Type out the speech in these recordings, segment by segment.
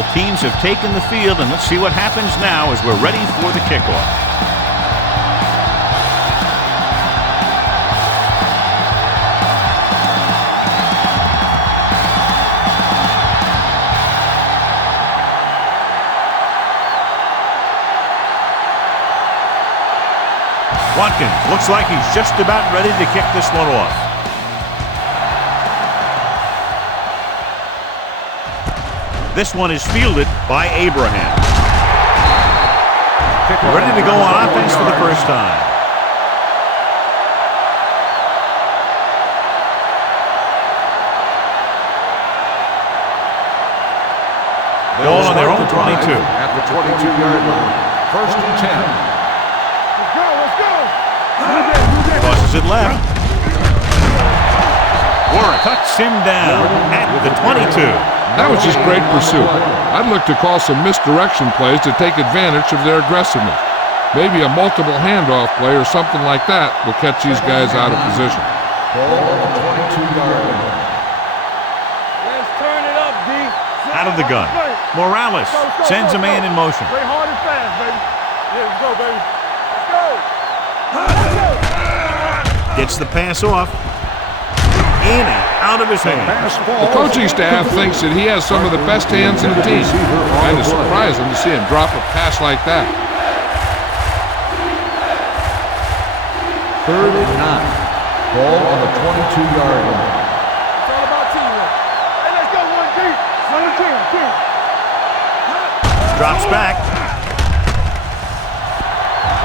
Both teams have taken the field, and let's see what happens now as we're ready for the kickoff. Watkins looks like he's just about ready to kick this one off. This one is fielded by Abraham. Ready to go on offense for the first time. Ball on their own 22. At the 22-yard line. First and 10. Tosses it left. Warren cuts him down at the 22. That was just great pursuit. I'd look to call some misdirection plays to take advantage of their aggressiveness. Maybe a multiple handoff play or something like that will catch these guys out of position. Ball on the 22-yard line. Let's turn it up, D. Out of the gun. Morales sends a man in motion. Play hard and fast, baby. Yeah, let's go, baby. Let's go. Gets the pass off. In and out of his hand. The coaching staff thinks that he has some of the best hands in the team. Kind of surprising to see him drop a pass like that. 3rd and 9. Ball on the 22-yard line. It's all about teamwork. Hey, let's go, 1G. 1G. Drops back.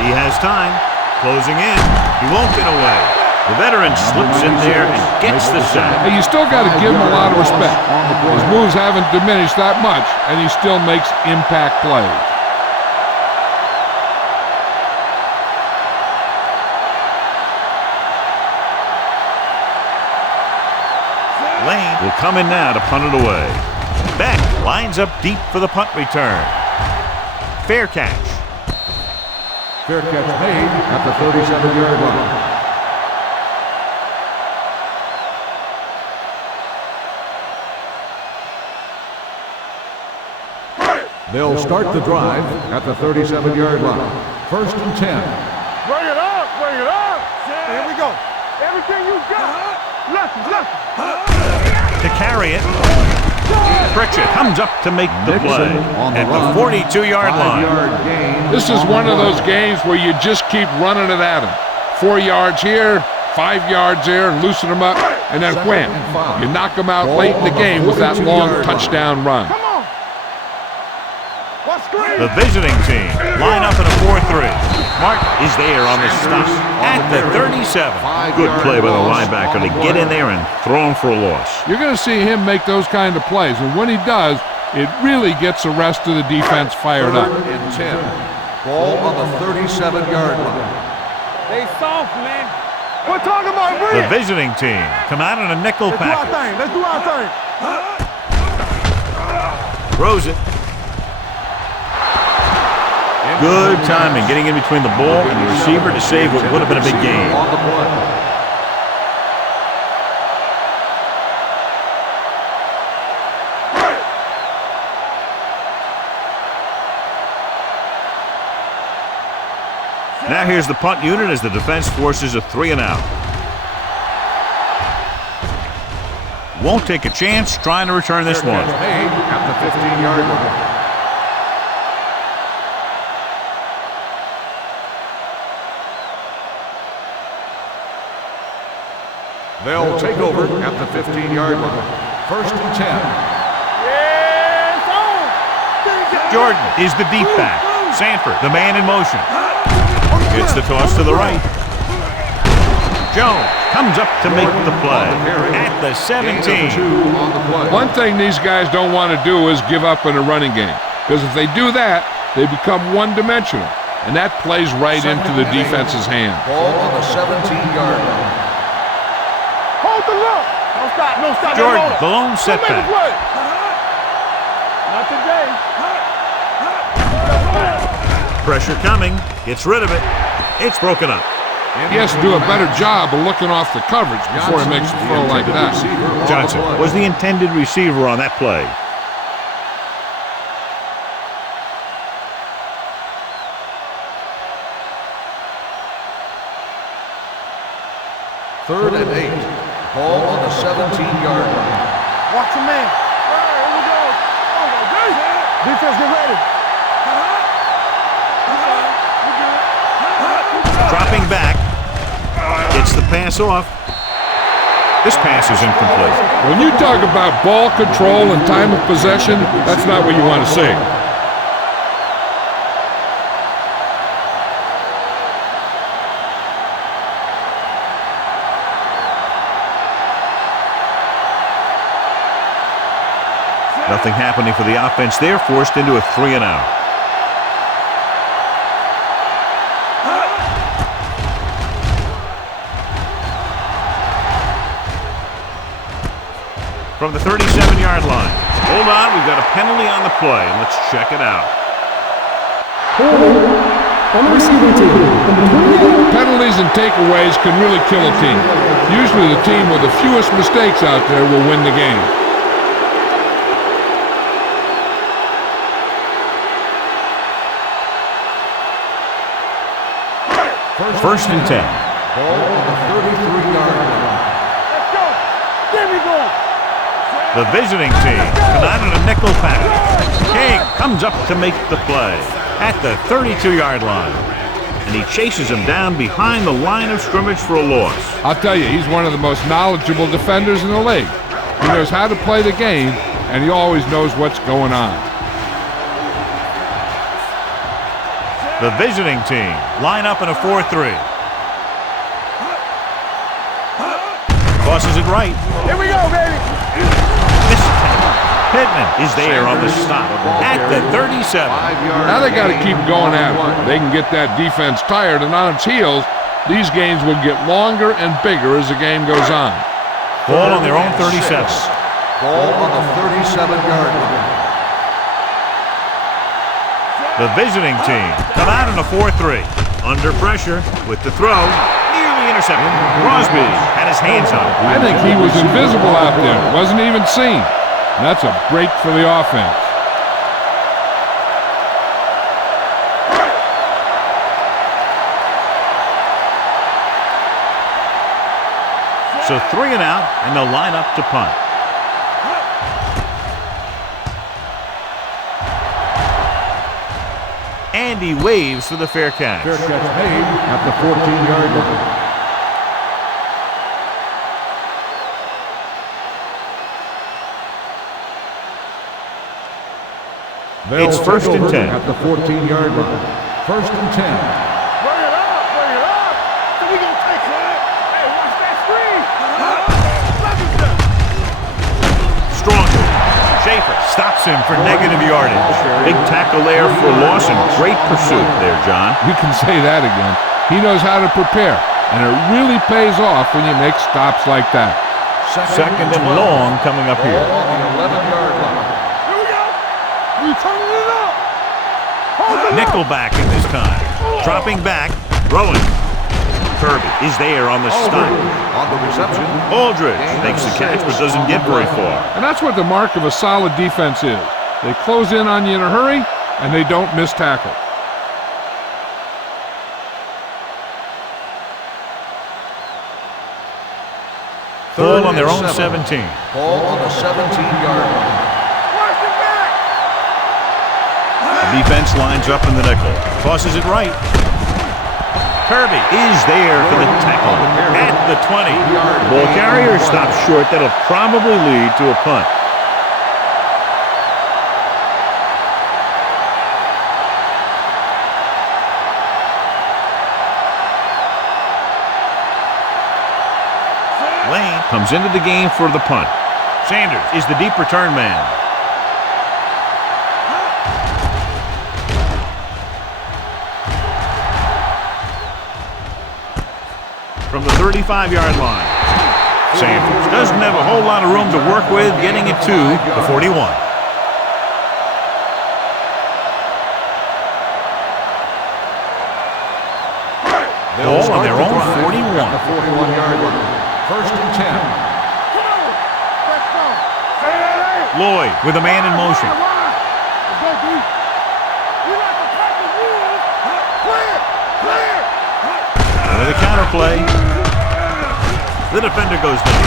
He has time. Closing in. He won't get away. The veteran slips in there and gets the sack. Hey, you still got to give him a lot of respect. His moves haven't diminished that much, and he still makes impact plays. Lane will come in now to punt it away. Beck lines up deep for the punt return. Fair catch. Fair catch made at the 37-yard line. They'll start the drive at the 37-yard line. 1st and 10. Bring it up, bring it up. Here we go. Everything you got. Left. To carry it. Pritchett comes up to make the play at the 42-yard line. This is one of those games where you just keep running it at him. 4 yards here, 5 yards there, and loosen them up, and then wham. You knock them out late in the game with that long touchdown run. The visiting team line up in a 4-3. Mark is there on the stop at the 37. Good play by the linebacker to get in there and throw him for a loss. You're going to see him make those kind of plays, and when he does, it really gets the rest of the defense fired up. 3rd and 10. Ball on the 37-yard line. They soft, man. We're talking about Bree. The visiting team come out in a nickel package. Let's do our thing. Throws it. Good timing, getting in between the ball and the receiver to save what would have been a big game. On the play. Now here's the punt unit as the defense forces a 3 and out. Won't take a chance trying to return this one. Made at the 15-yard line. They'll take over at the 15-yard line. 1st and 10. Jordan is the deep back. Sanford, the man in motion. Gets the toss to the right. Jones comes up to make the play at the 17. One thing these guys don't want to do is give up in a running game, because if they do that, they become one-dimensional, and that plays right into the defense's hand. Ball on the 17-yard line. Hold the look. No stop. Jordan, the lone setback. Not today. Pressure coming. Gets rid of it. It's broken up. He has to do a better job of looking off the coverage before he makes a throw like that. Johnson was the intended receiver on that play. 3rd and 8. Ball on the 17-yard line. Watch your man. All right, here we go. Defense, get ready. Dropping back. Gets the pass off. This pass is incomplete. When you talk about ball control and time of possession, that's not what you want to see. Nothing happening for the offense. They're forced into a 3-and-out. From the 37-yard line. Hold on, we've got a penalty on the play. Let's check it out. Penalties and takeaways can really kill a team. Usually the team with the fewest mistakes out there will win the game. First and 10. Ball on the 33-yard line. Let's go. There we go. The visiting team come out on a nickel package. King comes up to make the play at the 32-yard line. And he chases him down behind the line of scrimmage for a loss. I'll tell you, he's one of the most knowledgeable defenders in the league. He knows how to play the game, and he always knows what's going on. The visiting team line up in a 4-3. Tosses it right. Here we go, baby. This time, Pittman is there on the stop at the 37. Now they got to keep going at it. They can get that defense tired and on its heels. These games will get longer and bigger as the game goes on. Ball on their own 37. Ball on the 37-yard line. The visiting team come out in a 4-3. Under pressure with the throw. Nearly intercepted. Crosby had his hands on it. I think he was invisible out there. Wasn't even seen. And that's a break for the offense. So 3-and-out, and they'll line up to punt. And he waves for the fair catch. Fair catch made at the 14-yard line. It's first and 10. At the 14-yard line. First and 10. Bring it up, bring it up. So we gonna take it. Hey, watch that screen. Strong. Schaefer stops him for negative yardage. Big tackle there for loss and great pursuit there, John. You can say that again. He knows how to prepare, and it really pays off when you make stops like that. Second and long coming up here. Ball on the 11-yard line. Here we go. We turning it up. Hold it up. Nickelback at this time. Dropping back, throwing. Kirby is there on the stop. On the reception. Aldridge makes the catch but doesn't get very far. And that's what the mark of a solid defense is. They close in on you in a hurry, and they don't miss tackle. Ball on their own 17. Ball on the 17-yard line. Watch it back. The defense lines up in the nickel. Tosses it right. Kirby is there for the tackle at the 20. Ball carrier stops short. That'll probably lead to a punt. Lane comes into the game for the punt. Sanders is the deep return man. From the 35-yard line. Sanders doesn't have a whole lot of room to work with, getting it to the 41. Ball on their own 41. The 41-yard line. First and 10. Let's go. Lloyd with a man in motion. Let's go, D. We like to pack the rules. Clear, clear. With a counter play. The defender goes down.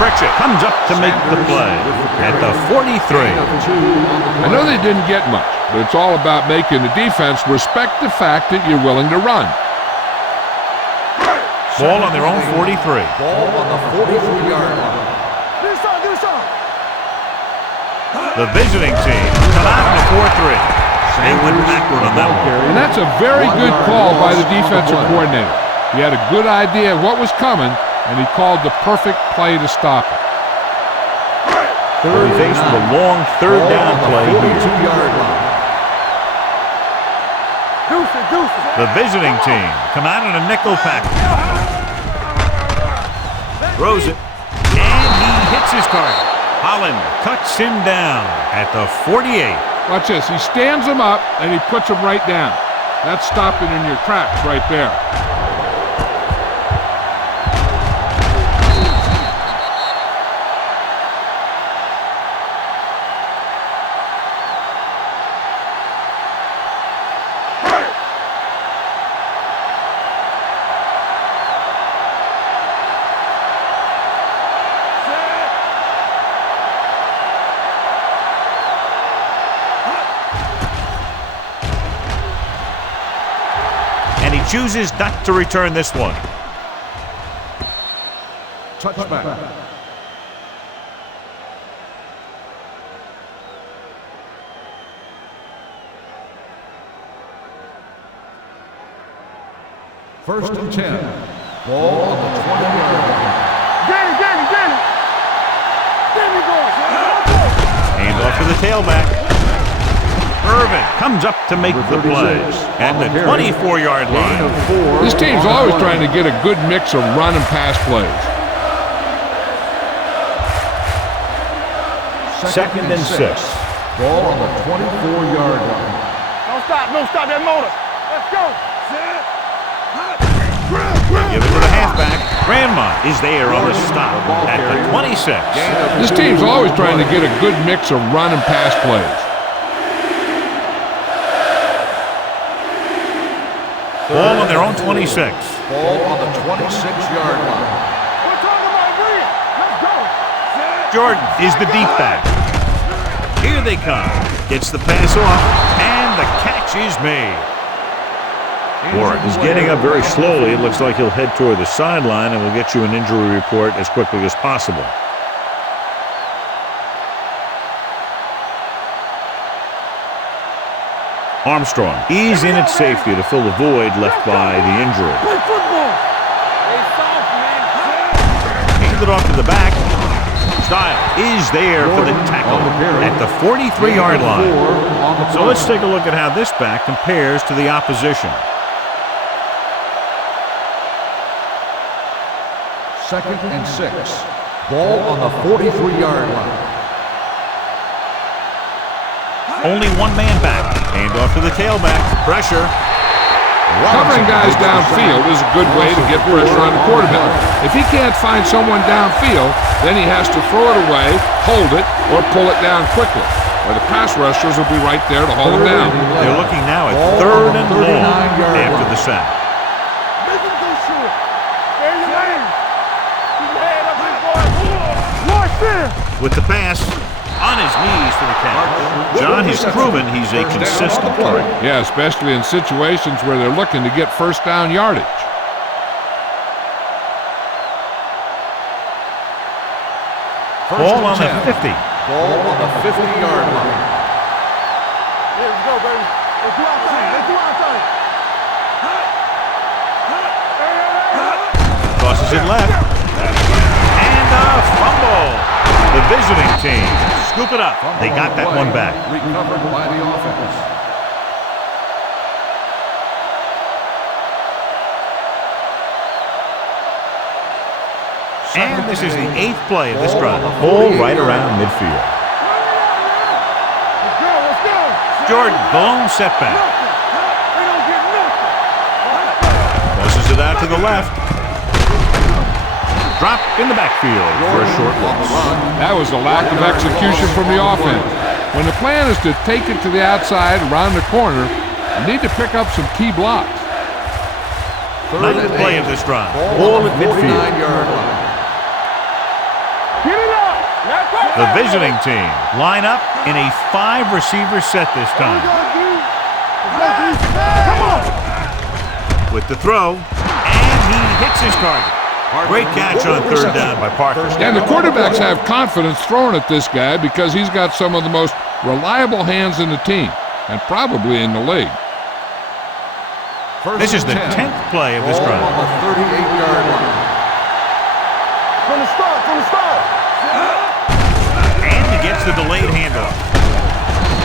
Pritchett comes up to make the play at the 43. I know they didn't get much, but it's all about making the defense respect the fact that you're willing to run. Ball on their own 43. Ball on the 43-yard line. The visiting team come out in the 4-3. They went backward on that one. And that's a very good call by the defensive coordinator. He had a good idea of what was coming, and he called the perfect play to stop it. They'll be faced with a long third down play here. 42-yard line. The visiting team come out in a nickel package. Throws it, and he hits his target. Holland cuts him down at the 48. Watch this. He stands him up, and he puts him right down. That's stopping in your tracks right there. Chooses not to return this one. Touchback. First and 10. Ball on the 20-yard line. Hand off to the tailback. Irvin comes up to make the play at the 24-yard line. This team's always trying to get a good mix of run and pass plays. Second and 6. Ball on the 24-yard line. Don't stop that motor. Let's go. Give it to the halfback. Grandma is there on the stop at the 26. This team's always trying to get a good mix of run and pass plays. Ball on their own 26. Ball on the 26-yard line. We're talking about Rhea. Let's go. Jordan is the deep back. Here they come. Gets the pass off, and the catch is made. Warren is getting up very slowly. It looks like he'll head toward the sideline, and we'll get you an injury report as quickly as possible. Armstrong, he's in at safety to fill the void left by the injury. Play football. Hand it off to the back. Stiles is there for the tackle at the 43-yard line. So let's take a look at how this back compares to the opposition. Second and 6. Ball on the 43-yard line. Only one man back. Hand off to the tailback. Pressure. Covering guys downfield is a good way to get pressure on the quarterback. If he can't find someone downfield, then he has to throw it away, hold it, or pull it down quickly. Or the pass rushers will be right there to hold him down. They're looking now at third and long after the sack. Make him go short. There you lane. Keep your head up, big boy. Watch this. With the pass, on his knees for the catch. John has proven he's a consistent target. Yeah, especially in situations where they're looking to get first down yardage. Ball on the 50. Ball on the 50-yard line. Here we go, baby. Let's do our thing. Let's do our thing. Tosses it left. And a fumble. The visiting team scoop it up. They got that one back. Recovered by the offense. And this is the 8th play of this drive. Ball right around midfield. Let's go, let's go. Jordan, blown setback. They don't get nothing. Tosses it out to the left. Drop in the backfield for a short loss. That was a lack of execution from the offense. When the plan is to take it to the outside, around the corner, you need to pick up some key blocks. 9th play of this drive. Ball at midfield. 49-yard line. The visiting team line up in a 5-receiver set this time. Come on. With the throw, and he hits his target. Great catch on third down by Parker. And the quarterbacks have confidence throwing at this guy because he's got some of the most reliable hands in the team, and probably in the league. This is the 10th play of this drive. On the 38-yard line. From the start. And he gets the delayed handoff.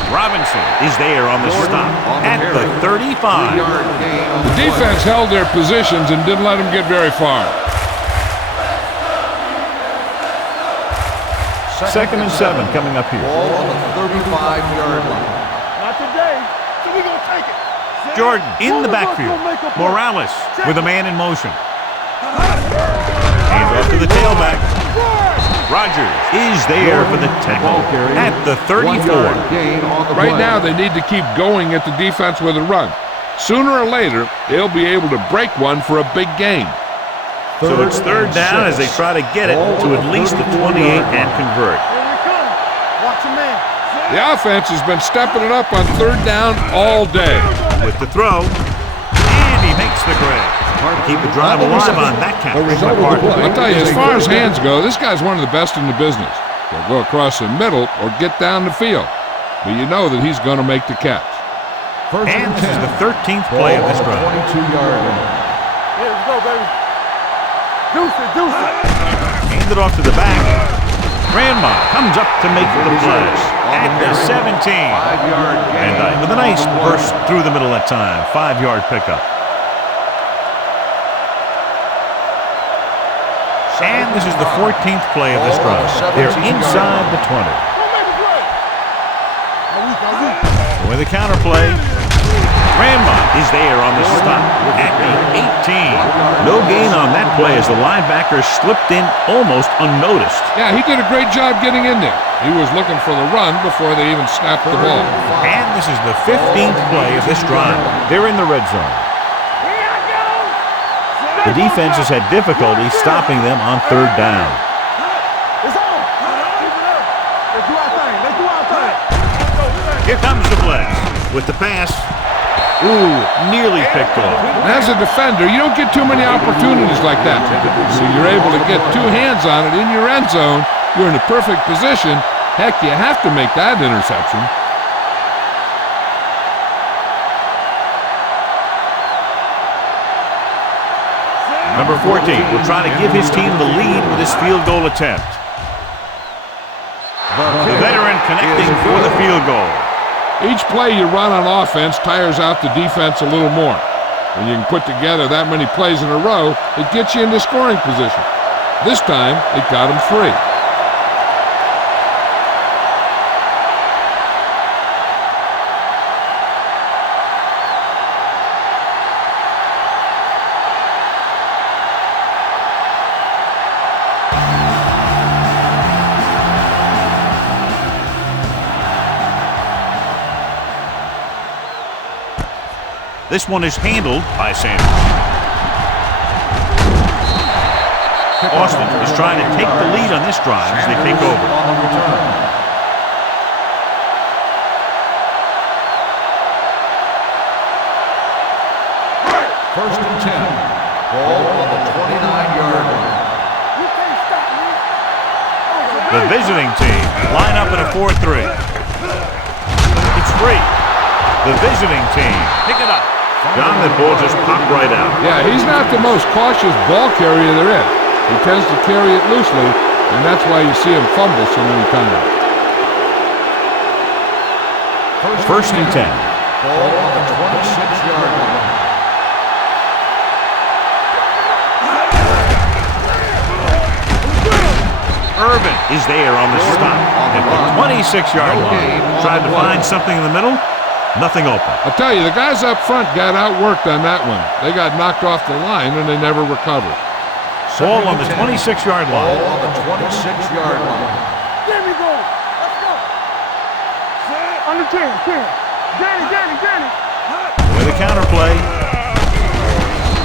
Robinson is there on the stop at the 35. The defense held their positions and didn't let them get very far. Second and 7 coming up here. Ball on the 35-yard line. Not today. So we're going to take it. Jordan in the backfield. Morales with a man in motion. Hands off to the tailback. Rogers is there for the tackle at the 34. Right now, they need to keep going at the defense with a run. Sooner or later, they'll be able to break one for a big gain. So it's third down as they try to get it to at least the 28 and convert. Here we come. Watch your man. The offense has been stepping it up on third down all day. With the throw, and he makes the grab. Keep the drive alive on that catch. I'll tell you, as far as hands go, this guy's one of the best in the business. He'll go across the middle or get down the field. But you know that he's going to make the catch. And this is the 13th play of this drive. 22-yard line. Here we go, baby. Deuce it. Hand it off to the back. Grandma comes up to make the play at the 17. 5-yard gain. And with a nice burst through the middle that time. 5-yard pickup. And this is the 14th play of this drive. They're inside the 20. With a counter play, Grandma is there on the stop at the 18. No gain on that play as the linebacker slipped in almost unnoticed. Yeah, he did a great job getting in there. He was looking for the run before they even snapped the ball. And this is the 15th play of this drive. They're in the red zone. The defense has had difficulty stopping them on third down. It's on. Let's do our thing. Here comes the blitz with the pass. Ooh, nearly picked off. And as a defender, you don't get too many opportunities like that. So you're able to get two hands on it in your end zone. You're in a perfect position. Heck, you have to make that interception. Number 14 will try to give his team the lead with his field goal attempt. The veteran connecting for the field goal. Each play you run on offense tires out the defense a little more. When you can put together that many plays in a row, it gets you into scoring position. This time, it got him free. This one is handled by Sanders. Austin is trying to take the lead on this drive as they take over. First and 10. Ball on the 29-yard line. You can't stop me. The visiting team line up in a 4-3. It's free. The visiting team pick it up. John, that ball just popped right out. Yeah, he's not the most cautious ball carrier there is. He tends to carry it loosely, and that's why you see him fumble so many times. First and 10. Ball on the 26-yard line. Irvin is there on the stop at the 26-yard line. Tried to find something in the middle. Nothing open. I'll tell you, the guys up front got outworked on that one. They got knocked off the line, and they never recovered. Ball on the 26-yard line. Ball on the 26-yard line. There we go. Let's go. Under 10. Danny. With a counter play,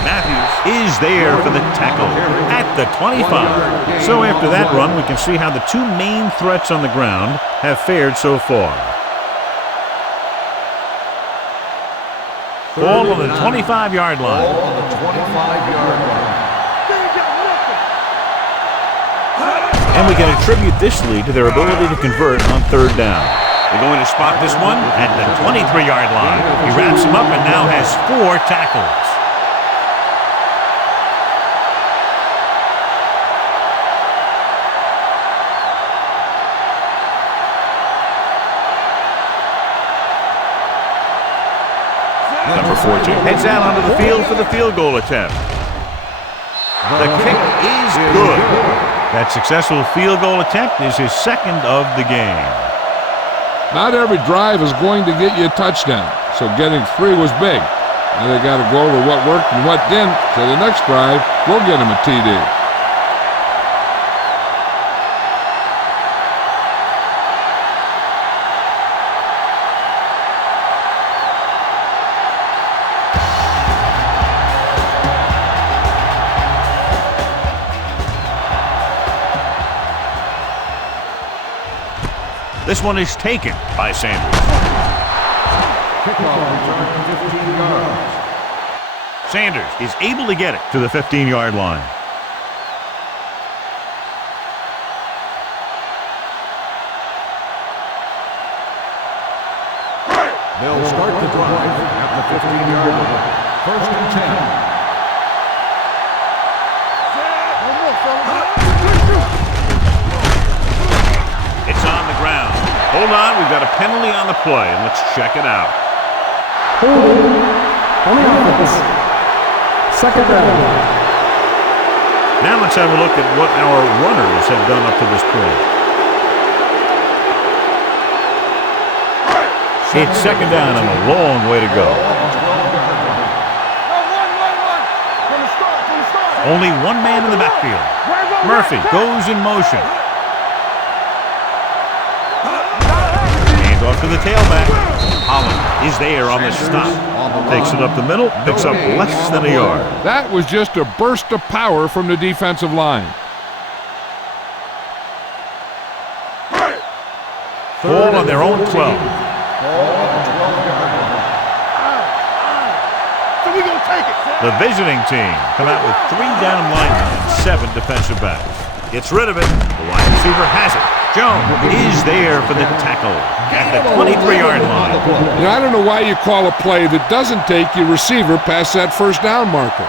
Matthews is there for the tackle at the 25. So after that run, we can see how the two main threats on the ground have fared so far. Ball on the 25-yard line. Ball on the 25-yard line. And we can attribute this lead to their ability to convert on third down. They're going to spot this one at the 23-yard line. He wraps him up and now has 4 tackles. Number 14 heads out onto the field for the field goal attempt. The kick is good. That successful field goal attempt is his second of the game. Not every drive is going to get you a touchdown, so getting 3 was big. Now they got to go over what worked and what didn't, so the next drive will get him a TD. This one is taken by Sanders. Kickoff return 15 yards. Sanders is able to get it to the 15-yard line. They'll start the drive at the 15-yard line. First and 10. It's on the ground. Hold on, we've got a penalty on the play, and let's check it out. Holding on the offense. Second down. Now let's have a look at what our runners have done up to this point. It's second down and a long way to go. Only one man in the backfield. Murphy goes in motion. Off to the tailback. Holland is there on the stop. Takes it up the middle, picks up less than a yard. That was just a burst of power from the defensive line. Ball on their own 12. The visiting team come out with 3 down linemen and 7 defensive backs. Gets rid of it. The wide receiver has it. Jones is there for the tackle at the 23-yard line. You know, I don't know why you call a play that doesn't take your receiver past that first down marker.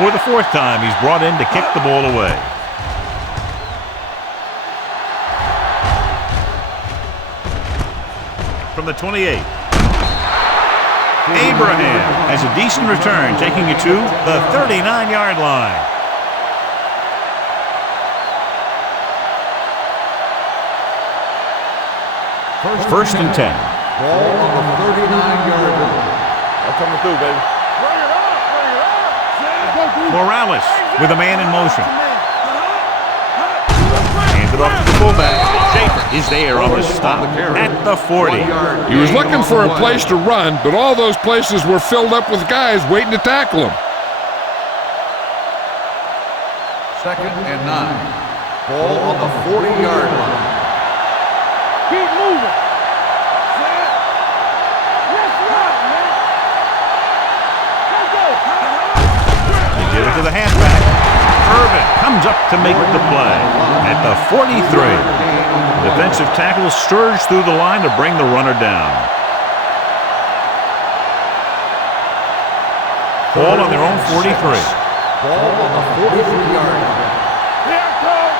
For the 4th time, he's brought in to kick the ball away. From the 28. Abraham has a decent return, taking it to the 39-yard line. First and 10. Ball on the 39-yard line. I'm coming through, baby. Morales with a man in motion. Handed off to the fullback. Schaefer is there on the stop at the 40. He was looking for a place to run, but all those places were filled up with guys waiting to tackle him. Second and 9. Ball on the 40-yard line. Keep moving. Let's run, man. Let's go. They give it to the halfback. Irvin comes up to make the play at the 43. Defensive tackle surged through the line to bring the runner down. Ball on their own 43. Ball on the 43-yard line. Here it comes.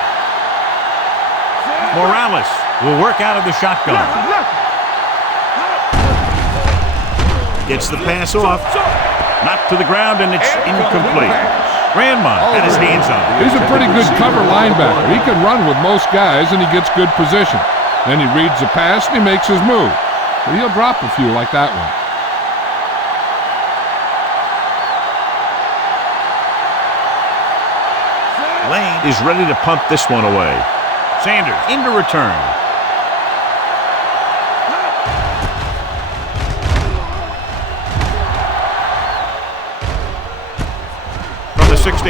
Morales will work out of the shotgun. Gets the pass off. Knocked to the ground, and it's incomplete. Grandma had his hands on it. He's a pretty good cover linebacker. He can run with most guys, and he gets good position. Then he reads the pass, and he makes his move. But he'll drop a few like that one. Lane is ready to punt this one away. Sanders into return.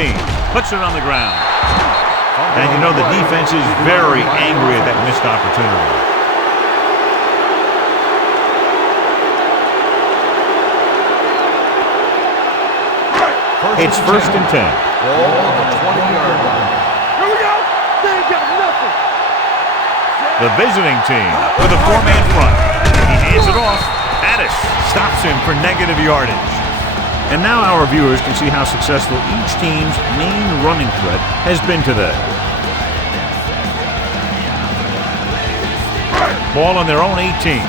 15. Puts it on the ground. And you know the defense is very angry at that missed opportunity. It's first and 10. Ball on the 20-yard line. Here we go. They ain't got nothing. The visiting team with a four-man front. He hands it off. Addis stops him for negative yardage. And now our viewers can see how successful each team's main running threat has been today. Ball on their own 18.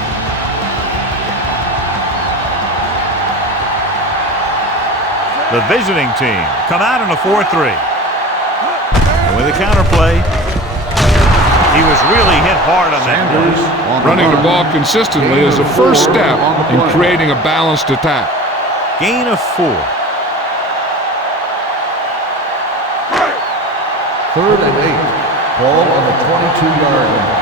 The visiting team come out in a 4-3. And with a counter play, he was really hit hard on that play. Running the ball consistently is the first step in creating a balanced attack. Gain of 4. Third and 8. Ball on the 22-yard line.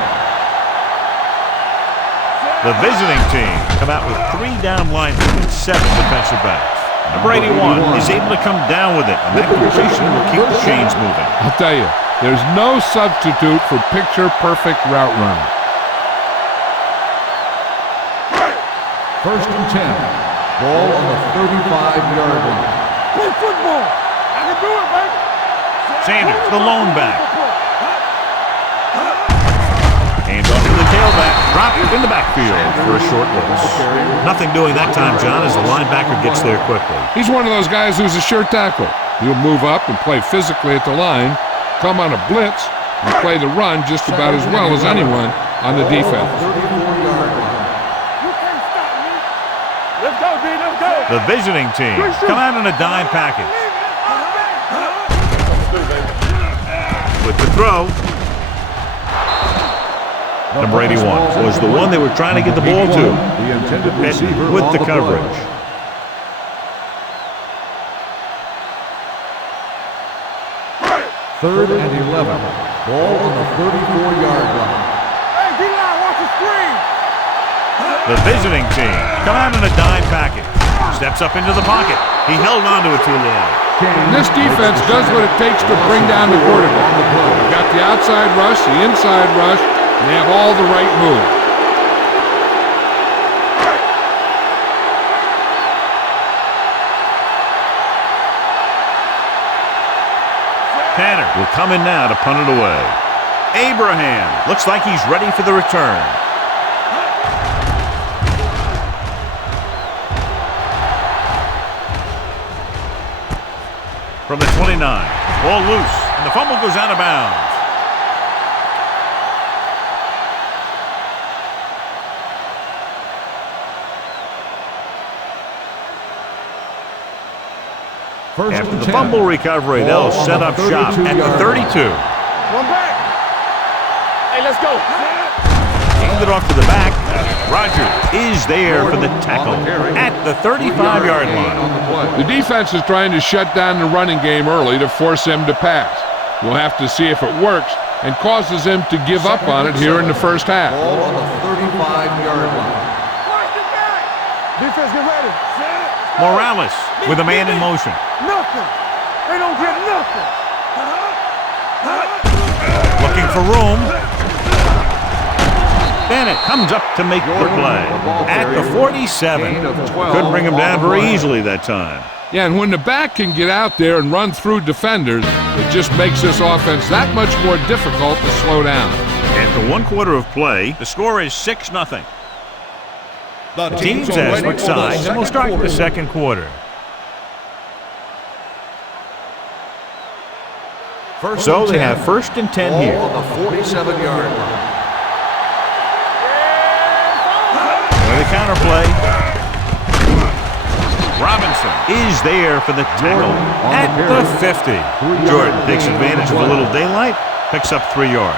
The visiting team come out with 3 down linemen and 7 defensive backs. Number 81 is able to come down with it, and that completion will keep the chains moving. I'll tell you, there's no substitute for picture-perfect route running. First and 10. Ball on the 35-yard line. Play football. I can do it, baby. Sanders, the lone back. Hands off to the tailback. Drop in the backfield for a short loss. Nothing doing that time, John, as the linebacker gets there quickly. He's one of those guys who's a sure tackle. He'll move up and play physically at the line, come on a blitz, and play the run just about as well as anyone on the defense. 34-yard line. You can't stop me. Let's go, D. Let's go. The visiting team come out in a dime package. With the throw. Number 81 was the one they were trying to get the ball to. The intended receiver with on the play. coverage. Third and 11. Ball on the 34-yard line. Hey, D-line, watch the screen. The visiting team come out in a dime package. Steps up into the pocket. He held on to it too long. And this defense does what it takes to bring down the quarterback. They've got the outside rush, the inside rush, and they have all the right moves. Tanner will come in now to punt it away. Abraham looks like he's ready for the return. From the 29, ball loose, and the fumble goes out of bounds. After the fumble recovery, they'll set up shop at the 32. One back. Hey, let's go. Hand it off to the back. Rogers is there for the tackle at the 35-yard line. The defense is trying to shut down the running game early to force him to pass. We'll have to see if it works and causes him to give up on it here in the first half. Ball on the 35-yard line. Defense, get ready. Morales with a man in motion. Nothing. They don't get nothing. Looking for room. Bennett comes up to make the play at the 47. Couldn't bring him down very easily that time. Yeah, and when the back can get out there and run through defenders, it just makes this offense that much more difficult to slow down. After 1 quarter of play, the score is 6-0. The teams have switched sides, and we'll start the second quarter. So they have first and 10 here. Ball on the 47-yard line. With a counter play. Robinson is there for the tackle at the 50. Jordan takes advantage of a little daylight, picks up 3 yards.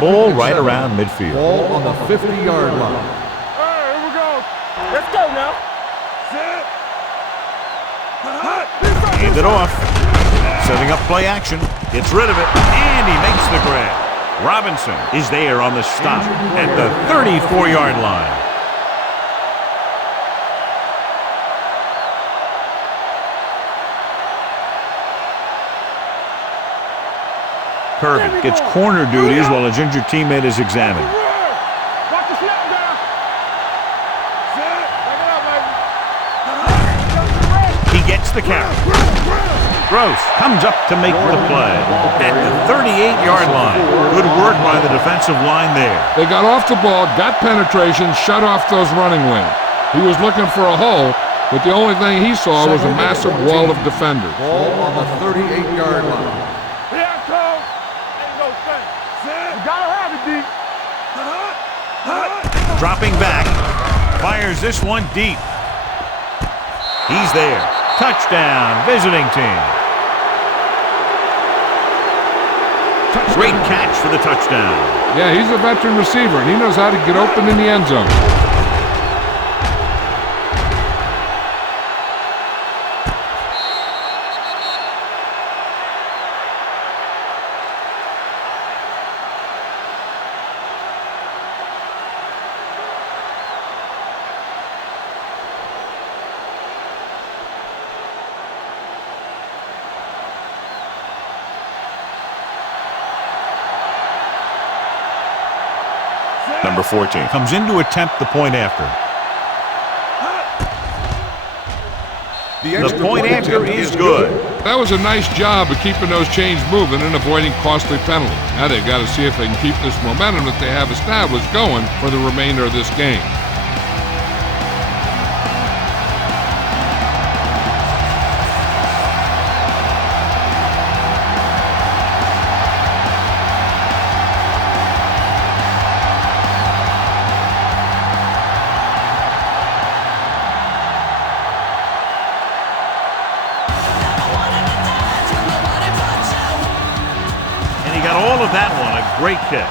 Ball right around midfield. Ball on the 50-yard line. All right, here we go. Let's go now. Hand it off. Setting up play action. Gets rid of it, and he makes the grab. Robinson is there on the stop at the 34-yard line. Kirby gets corner duties while his injured teammate is examined. Watch the snap down. Back it up, baby. He gets the carry. Gross comes up to make the play at the 38-yard line. Good work by the defensive line there. They got off the ball, got penetration, shut off those running lanes. He was looking for a hole, but the only thing he saw was a massive wall of defenders. Ball on the 38-yard line. Here I come. Ain't no thing. You gotta have it, D. Dropping back, fires this one deep. He's there. Touchdown, visiting team. Great catch for the touchdown. Yeah, he's a veteran receiver, and he knows how to get open in the end zone. Number 14 comes in to attempt the point after. The point after is good. That was a nice job of keeping those chains moving and avoiding costly penalties. Now they've got to see if they can keep this momentum that they have established going for the remainder of this game. That one, a great kick.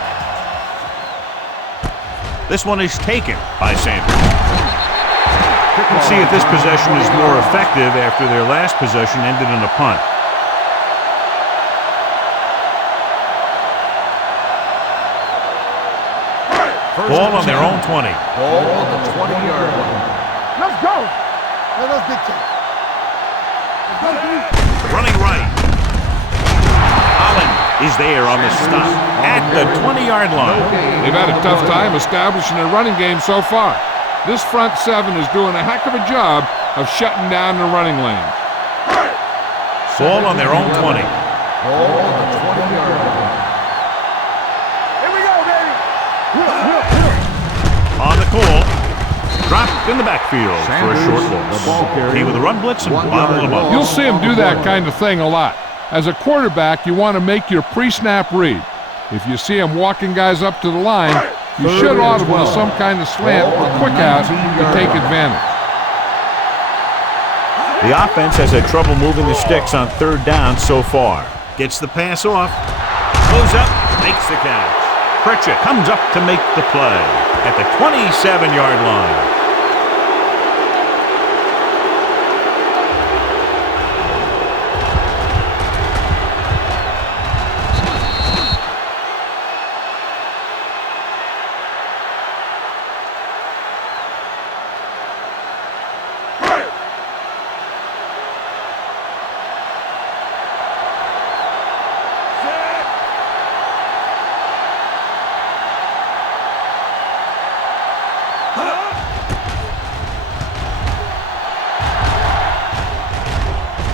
This one is taken by Sanders. We'll see if this possession is more effective after their last possession ended in a punt. Ball on their own 20. Ball on the 20-yard line. Let's go. Let's get to it. Running right. Is there on the stop at the 20-yard line. They've had a tough time establishing a running game so far. This front seven is doing a heck of a job of shutting down the running lane. Ball on their own 20. Ball on the 20-yard line. Here we go, baby. On the call. Dropped in the backfield for a short loss. He with a run blitz and bobbled him up. You'll see him do that kind of thing a lot. As a quarterback, you want to make your pre-snap read. If you see him walking guys up to the line, you should audible to some kind of slant or quick out to take advantage. The offense has had trouble moving the sticks on third down so far. Gets the pass off. Goes up, makes the catch. Pritchett comes up to make the play at the 27-yard line.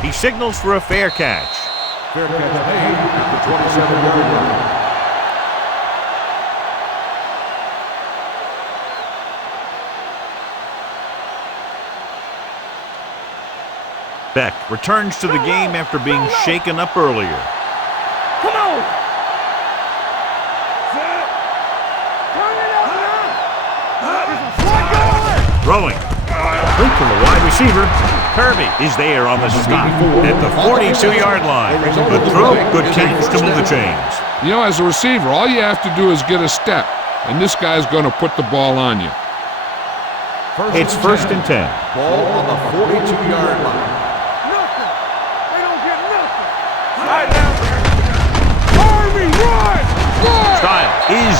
He signals for a fair catch. Fair catch made at the 27-yard line. Beck returns to the game after being shaken up earlier. Come on. Turn it up now. Throwing. Complete from the wide receiver. Kirby is there on the stop at the 42-yard line. Good throw, good catch to move the chains. You know, as a receiver, all you have to do is get a step, and this guy's going to put the ball on you. It's first and 10. Ball on the 42-yard line. Nothing. They don't get nothing. Right now. Army, run! Run!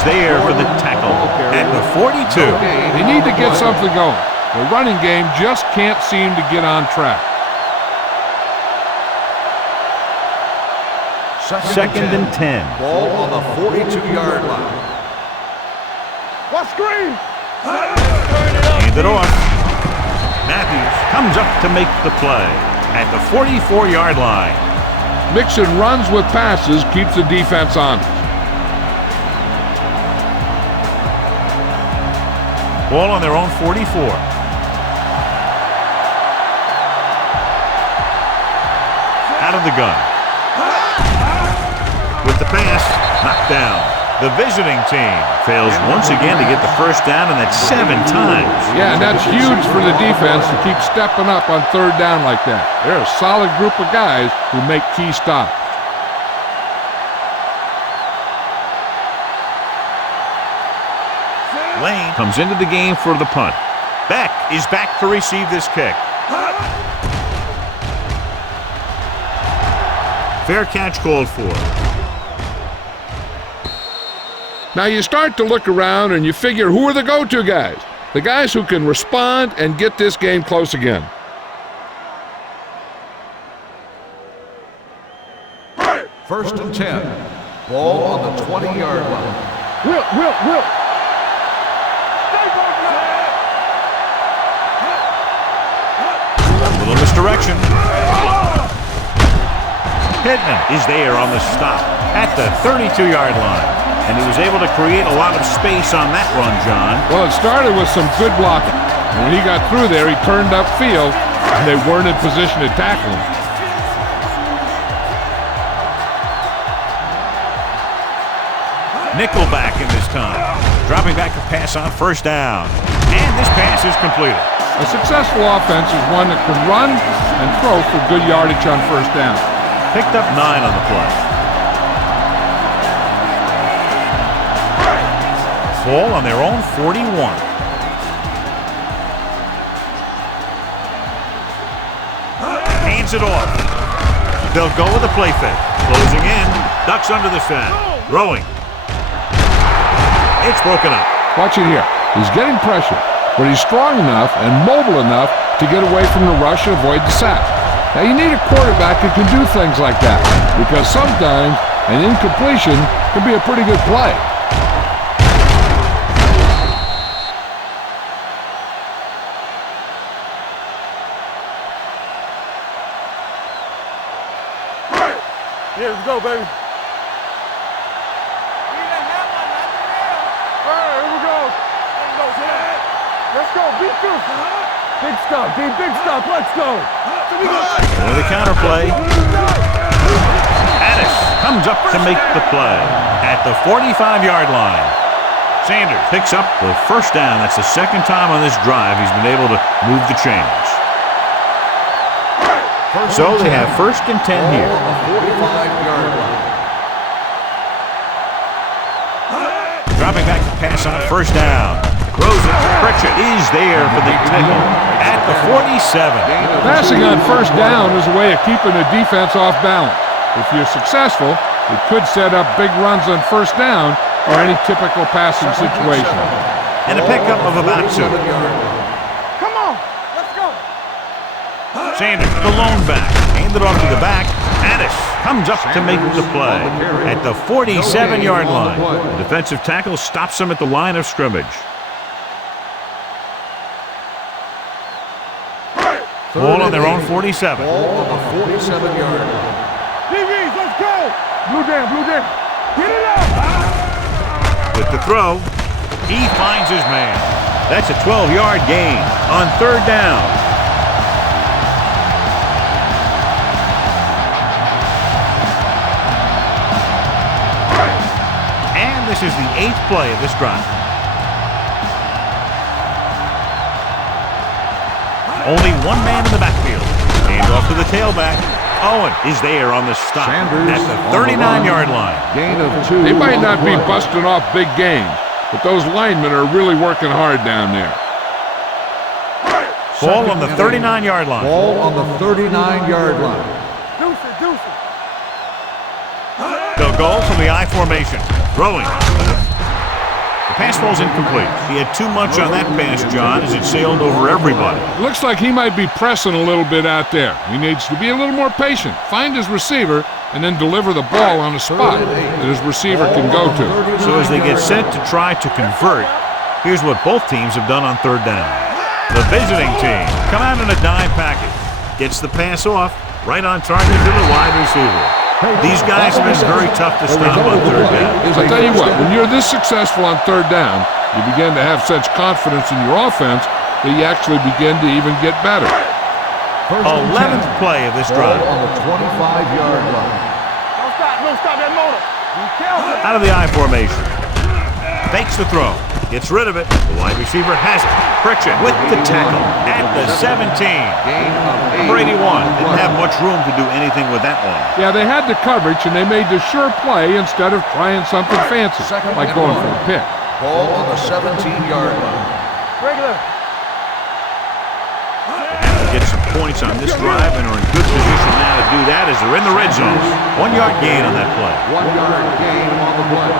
is there for the tackle at the 42. They need to get something going. The running game just can't seem to get on track. Second and 10. Ball on the 42-yard line. What screen? Hand it off. Matthews comes up to make the play at the 44-yard line. Mixing runs with passes keeps the defense honest. Ball on their own 44. Out of the gun. With the pass, knocked down. The visiting team fails once again to get the first down, and that's 7 times. Yeah, and that's huge for the defense to keep stepping up on third down like that. They're a solid group of guys who make key stops. Lane comes into the game for the punt. Beck is back to receive this kick. Fair catch called for. Now you start to look around and you figure, who are the go-to guys? The guys who can respond and get this game close again. First and 10. Ball on the 20-yard line. Will. A little misdirection. Pittman is there on the stop at the 32-yard line. And he was able to create a lot of space on that run, John. Well, it started with some good blocking. And when he got through there, he turned upfield, and they weren't in position to tackle him. Nickelback in this time. Dropping back to pass on first down. And this pass is completed. A successful offense is one that can run and throw for good yardage on first down. Picked up 9 on the play. Ball on their own 41. Hands it off. They'll go with a play fake. Closing in. Ducks under the sack. Throwing. It's broken up. Watch it here. He's getting pressure, but he's strong enough and mobile enough to get away from the rush and avoid the sack. Now you need a quarterback who can do things like that, because sometimes an incompletion can be a pretty good play. Yeah, let's go, baby. All right, here we go. Let's go, beat this. Big stop, D, big stop, let's go. With a counter play. Addis comes up to make the play at the 45-yard line. Sanders picks up the first down. That's the second time on this drive he's been able to move the chains. So they have first and 10 here. On the 45-yard line. Dropping back to pass on first down. Throws it. Pritchett is there for the tackle at the 47. Passing on first down is a way of keeping the defense off balance. If you're successful, it could set up big runs on first down or any typical passing situation. And a pickup of about 2. Come on, let's go. Sanders, the lone back. Handed off to the back. Addis comes up to make the play at the 47-yard line. The defensive tackle stops him at the line of scrimmage. Ball on their own 47. Ball on the 47-yard line. DBs, let's go. Blue down. Get it out. With the throw, he finds his man. That's a 12-yard gain on third down. And this is the 8th play of this drive. Only one man in the backfield. Hand off to the tailback. Owen is there on the stop Sanders at the 39-yard line. Gain of 2. They might not be busting off big games, but those linemen are really working hard down there. Ball on the 39-yard line. Ball on the 39-yard line. Deuce it. They'll go from the I formation. Throwing. The pass falls incomplete. He had too much on that pass, John, as it sailed over everybody. Looks like he might be pressing a little bit out there. He needs to be a little more patient, find his receiver, and then deliver the ball on a spot that his receiver can go to. So as they get set to try to convert, here's what both teams have done on third down. The visiting team come out in a dime package. Gets the pass off, right on target to the wide receiver. These guys have been very tough to stop on third down. I'll tell you what, when you're this successful on third down, you begin to have such confidence in your offense that you actually begin to even get better. 11th play of this drive. On the 25-yard line. Don't stop that motor. Be careful. Out of the I formation. Fakes the throw. Gets rid of it. The wide receiver has it. Friction with the tackle at the 17. Number 81 didn't have much room to do anything with that one. Yeah, they had the coverage, and they made the sure play instead of trying something fancy, like going for a pick. Ball on the 17-yard line. Regular. Get some points on this drive and are in good position now to do that as they're in the red zone. 1 yard gain on that play. 1 yard gain on the play.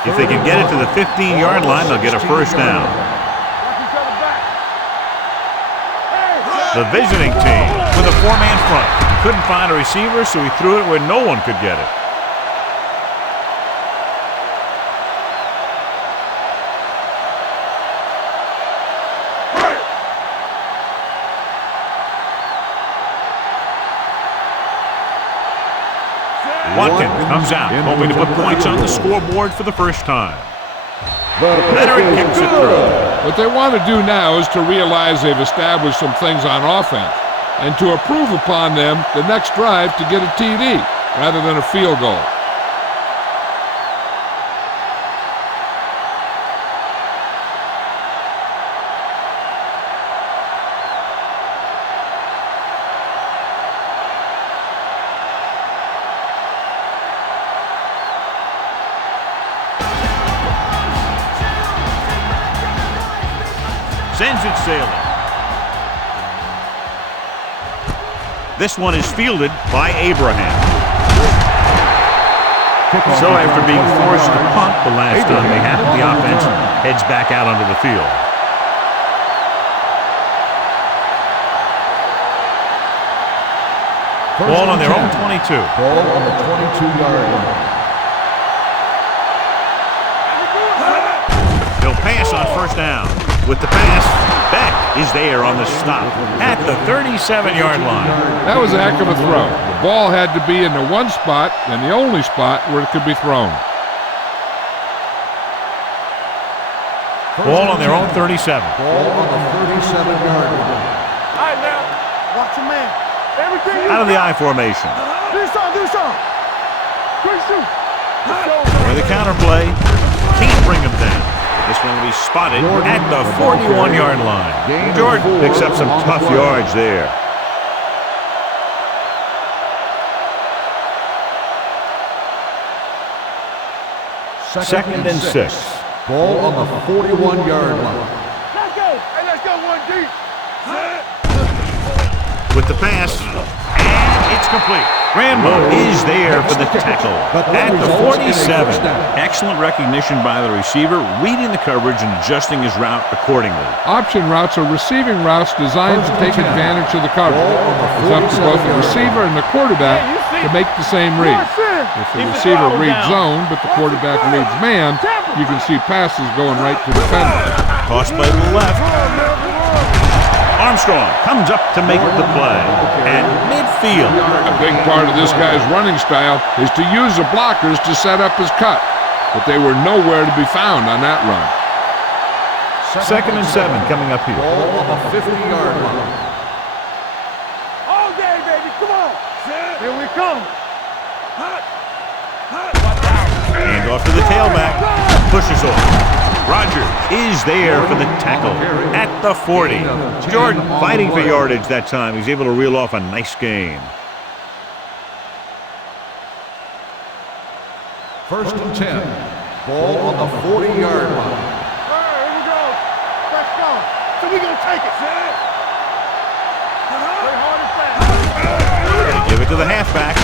If they can get it to the 15-yard line, they'll get a first down. The visiting team with a 4-man front. Couldn't find a receiver, so he threw it where no one could get it. Watkins comes out, hoping to put points on the scoreboard for the first time. Leonard kicks it through. What they want to do now is to realize they've established some things on offense and to improve upon them the next drive to get a TD rather than a field goal. Sends it sailing. This one is fielded by Abraham. So after being forced to punt the last time they had it, the offense heads back out onto the field. Ball on their own 22. Ball on the 22-yard line. They'll pass on first down. With the pass, Beck is there on the stop at the 37-yard line. That was a heck of a throw. The ball had to be in the one spot and the only spot where it could be thrown. Ball on their own 37. Ball on the 37-yard line. All right, now. Watch your man. Everything you Out of the I formation. Do something. Quick shoot. Where the counterplay, can't bring him down. This one will be spotted at the 41-yard line. Jordan picks up some tough yards there. Second and 6. Ball on the 41-yard line. Let's go. Hey, let's go 1 deep. With the pass, and it's complete. Granmo is there for the tackle at the 47. Excellent recognition by the receiver, reading the coverage and adjusting his route accordingly. Option routes are receiving routes designed to take advantage of the coverage. It's up to both the receiver and the quarterback to make the same read. If the receiver reads zone, but the quarterback reads man, you can see passes going right to the defender. Toss play to the left. Armstrong comes up to make the play at midfield. A big part of this guy's running style is to use the blockers to set up his cut, but they were nowhere to be found on that run. Second and 7 coming up here. Ball on the 50-yard line. All day, baby. Come on. Here we come. Hand off to the tailback. Pushes off. Rogers is there for the tackle at the 40. Jordan fighting for yardage that time. He's able to reel off a nice gain. First and 10. Ball on the 40-yard line. All right, here we go. Let's go. So we're going to take it. Play hard and fast. Give it to the halfback.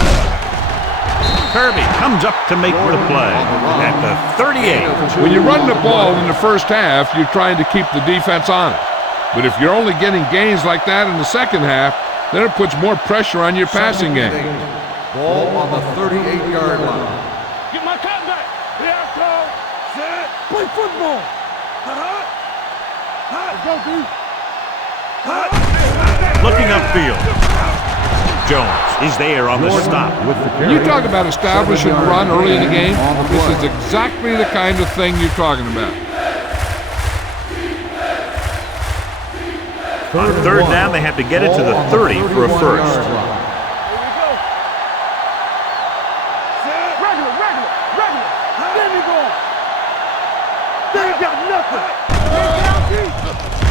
Kirby comes up to make the play at the 38. When you run the ball in the first half, you're trying to keep the defense honest. But if you're only getting gains like that in the second half, then it puts more pressure on your passing game. Ball on the 38-yard line. Get my cut back. Yeah, Carl. Set. Play football. Let's go, D. Looking upfield. Jones is there on the stop. When you talk about establishing a run early in the game, this is exactly the kind of thing you're talking about. On third down, they have to get it to the 30 for a first. Here we go. Set. Regular. There we go. They ain't got nothing.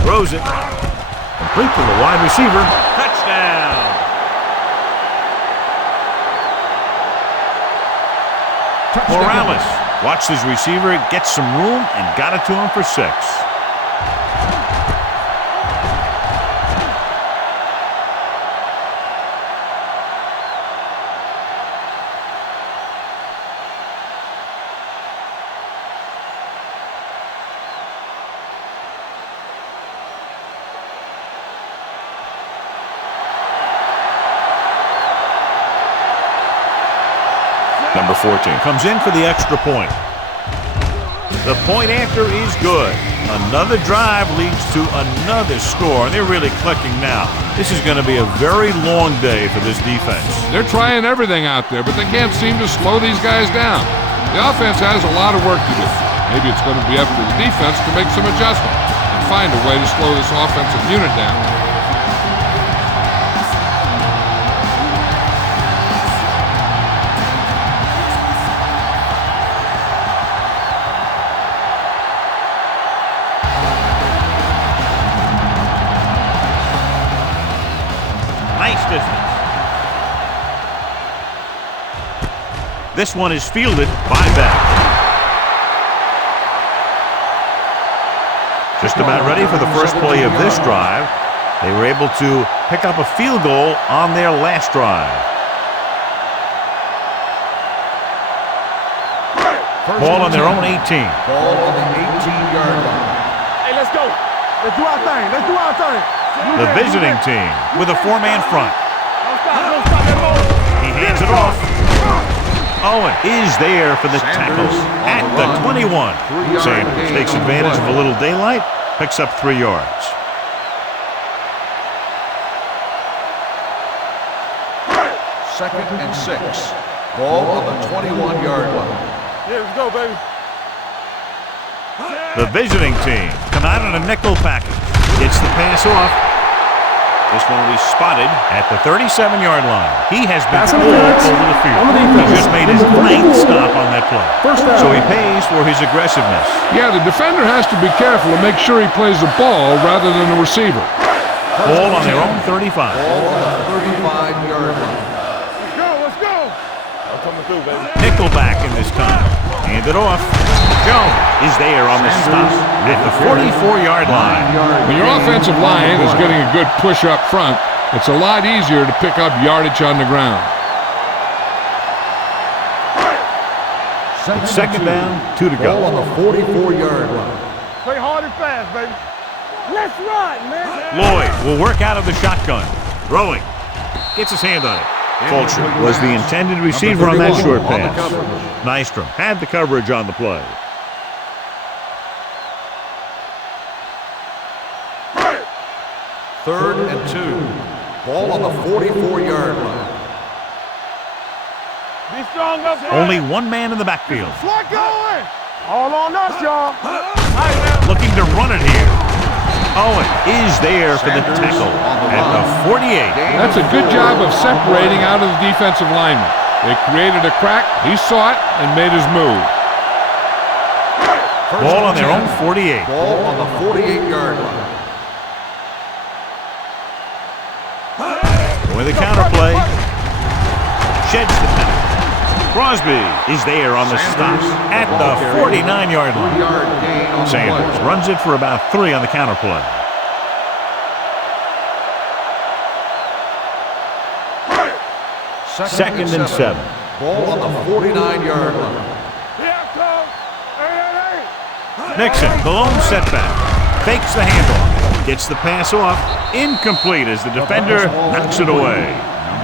Throws it. Complete to the wide receiver. Touchdown. Morales watched his receiver, get some room, and got it to him for 6. Number 14 comes in for the extra point. The point after is good. Another drive leads to another score, and they're really clicking now. This is going to be a very long day for this defense. They're trying everything out there, but they can't seem to slow these guys down. The offense has a lot of work to do. Maybe it's going to be up to the defense to make some adjustments and find a way to slow this offensive unit down. Nice distance. This one is fielded by Beck. Just about ready for the first play of this drive. They were able to pick up a field goal on their last drive. Ball on their own 18. Ball on the 18-yard line. Hey, let's go. Let's do our thing. The visiting team with a 4-man front. Don't stop that ball. He hands it off. Owen is there for the tackle at the 21. Sanders takes advantage of a little daylight, picks up 3 yards. Second and 6. Ball on the 21-yard line. Yeah, let's go, baby. The visiting team come out in a nickel package. Gets the pass off. This one will be spotted at the 37-yard line. He has been pulled over the field. He just made his 9th stop on that play. So he pays for his aggressiveness. Yeah, the defender has to be careful to make sure he plays the ball rather than the receiver. Ball on their own 35. Ball on the 35-yard line. Let's go. I'm coming through, baby. Nickelback in this time. Hand it off. Jones is there on the stop at the 44-yard line. When your offensive line is getting a good push up front, it's a lot easier to pick up yardage on the ground. Second down, 2 to go. Ball on the 44-yard line. Play hard and fast, baby. Let's run, man. Lloyd will work out of the shotgun. Throwing. Gets his hand on it. Fulcher was the intended receiver on that short pass. Nystrom had the coverage on the play. Third and 2. Ball on the 44-yard line. Be strong up there. Only one man in the backfield. What going? All on us, y'all. Looking to run it here. Owen is there for the tackle at the 48. That's a good job of separating out of the defensive lineman. They created a crack, he saw it, and made his move. Ball on their own 48. Ball on the 48-yard line. With a counter play. Sheds the pass. Crosby is there on the stop at the 49-yard line. 3-yard gain on the Sanders play. runs it for about 3 on the counter play. Second and 7. Ball on the 49-yard line. Here comes. Hey. Nixon, the lone setback. Fakes the handoff. Gets the pass off. Incomplete as the defender knocks it away.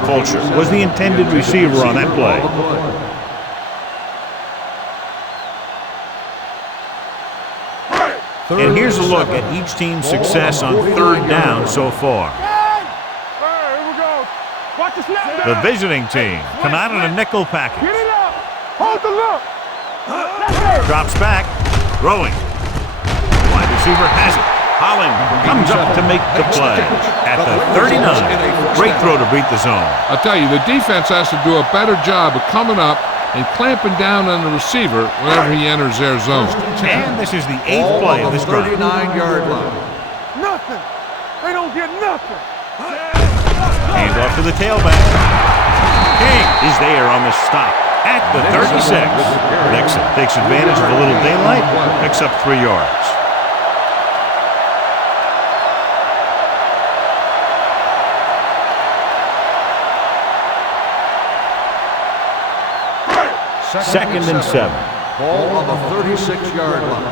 Fulcher was the intended receiver on that play. And here's a look at each team's success on third down so far. Hey, here we go. Watch the snap. The visiting team come out in a nickel package. Get it up. Hold the look. Drops back. Throwing. Wide receiver has it. Holland comes up to make the play at the 39. Great throw to beat the zone. I'll tell you, the defense has to do a better job of coming up and clamping down on the receiver whenever he enters their zone. And this is the 8th play of this drive. 39-yard line. Nothing. They don't get nothing. Hand off to the tailback. King is there on the stop at the 36. Nixon takes advantage of a little daylight, picks up 3 yards. Second and 7. Ball on the 36-yard line.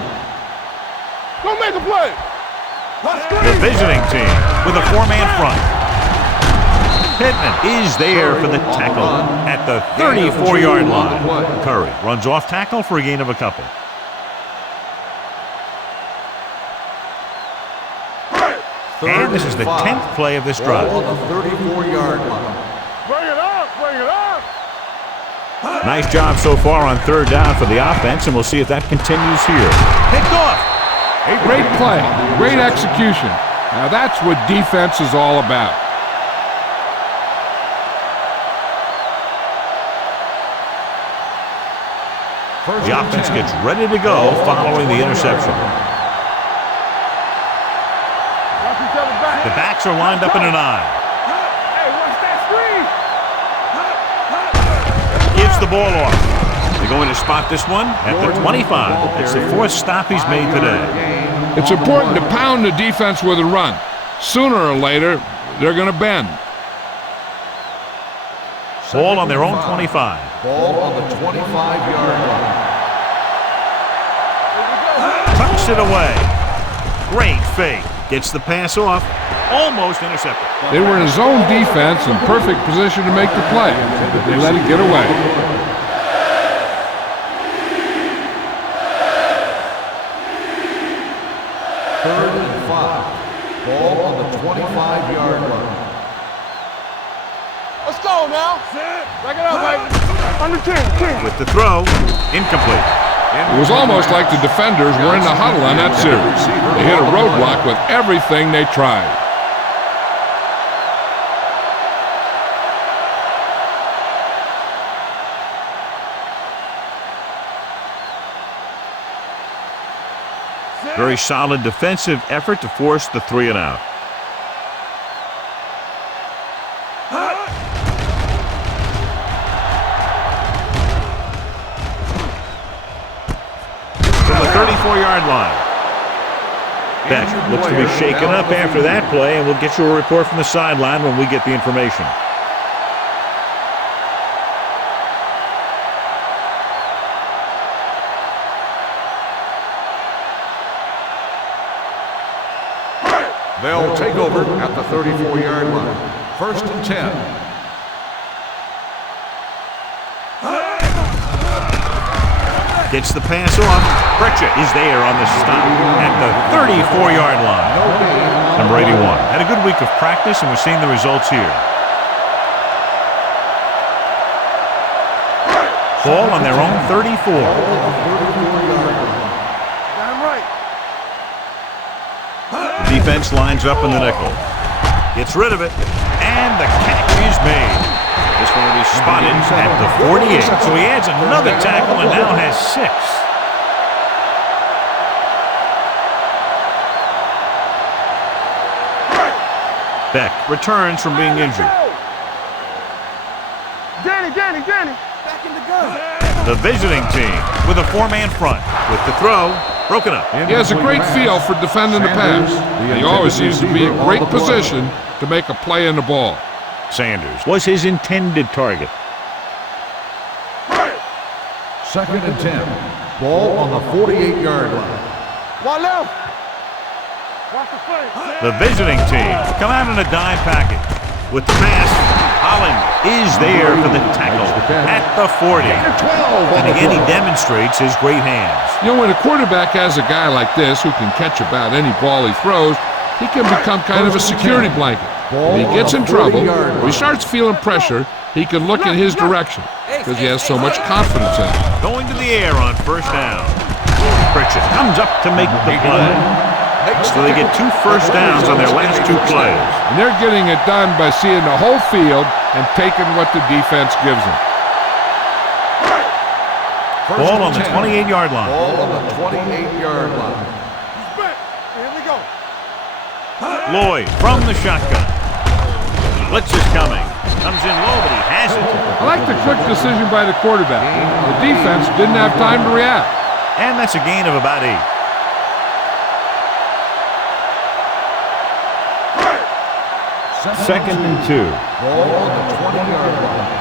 Go make a play. The visiting team with a 4-man front. Pittman is there for the tackle at the 34-yard line. Curry runs off tackle for a gain of a couple. And this is the 10th play of this drive. Ball on the 34-yard line. Bring it up. Bring it up. Nice job so far on third down for the offense, and we'll see if that continues here. Picked off. A great play, great execution. Now that's what defense is all about. The offense gets ready to go following the interception. Watch each other back. The backs are lined up in an eye. Hey, watch that screen. Gives the ball off. They're going to spot this one at the 25. It's the 4th stop he's made today. It's important to pound the defense with a run. Sooner or later, they're going to bend. Ball on their own 25. Ball on the 25-yard line. Tucks it away. Great fake. Gets the pass off. Almost intercepted. They were in a zone defense in perfect position to make the play, but they let it get away. Third and 5. Ball on the 25-yard line. Let's go now. Back it up, baby. Under 10. With the throw. Incomplete. It was almost like the defenders were in the huddle on that series. They hit a roadblock with everything they tried. Very solid defensive effort to force the 3 and out. From the 34-yard line. Beck looks to be shaken up after that play, and we'll get you a report from the sideline when we get the information. They'll take over at the 34-yard line. First and 10. Gets the pass off. Pritchett is there on the stop at the 34-yard line. Number 81. Had a good week of practice, and we're seeing the results here. Ball on their own 34. Damn right. The defense lines up in the nickel. Gets rid of it, and the catch is made. This one will be spotted at the 48. So he adds another tackle and now has 6. Beck returns from being injured. Danny. Back in the gun. The visiting team with a 4-man front. With the throw, broken up. He has a great feel for defending the pass. He always seems to be in great position to make a play in the ball. Sanders was his intended target. 2nd and 10. Ball on the 48-yard line. One left. Watch the flank. The visiting team come out in a dime package. With the pass, Holland is there for the tackle at the 40. And again, he demonstrates his great hands. You know, when a quarterback has a guy like this who can catch about any ball he throws, he can become kind of a security blanket. When he gets in trouble, or he starts feeling pressure, he can look in his direction because he has so much confidence in him. Going to the air on first down. Pritchett comes up to make the play. So they get 2 first downs on their last 2 plays. And they're getting it done by seeing the whole field and taking what the defense gives them. Ball on the 28-yard line. Ball on the 28-yard line. He's back. Here we go. Lloyd from the shotgun. Blitz is coming. Comes in low, but he has it. I like the quick decision by the quarterback. The defense didn't have time to react. And that's a gain of about 8. Second and 2. Ball on the 20-yard line.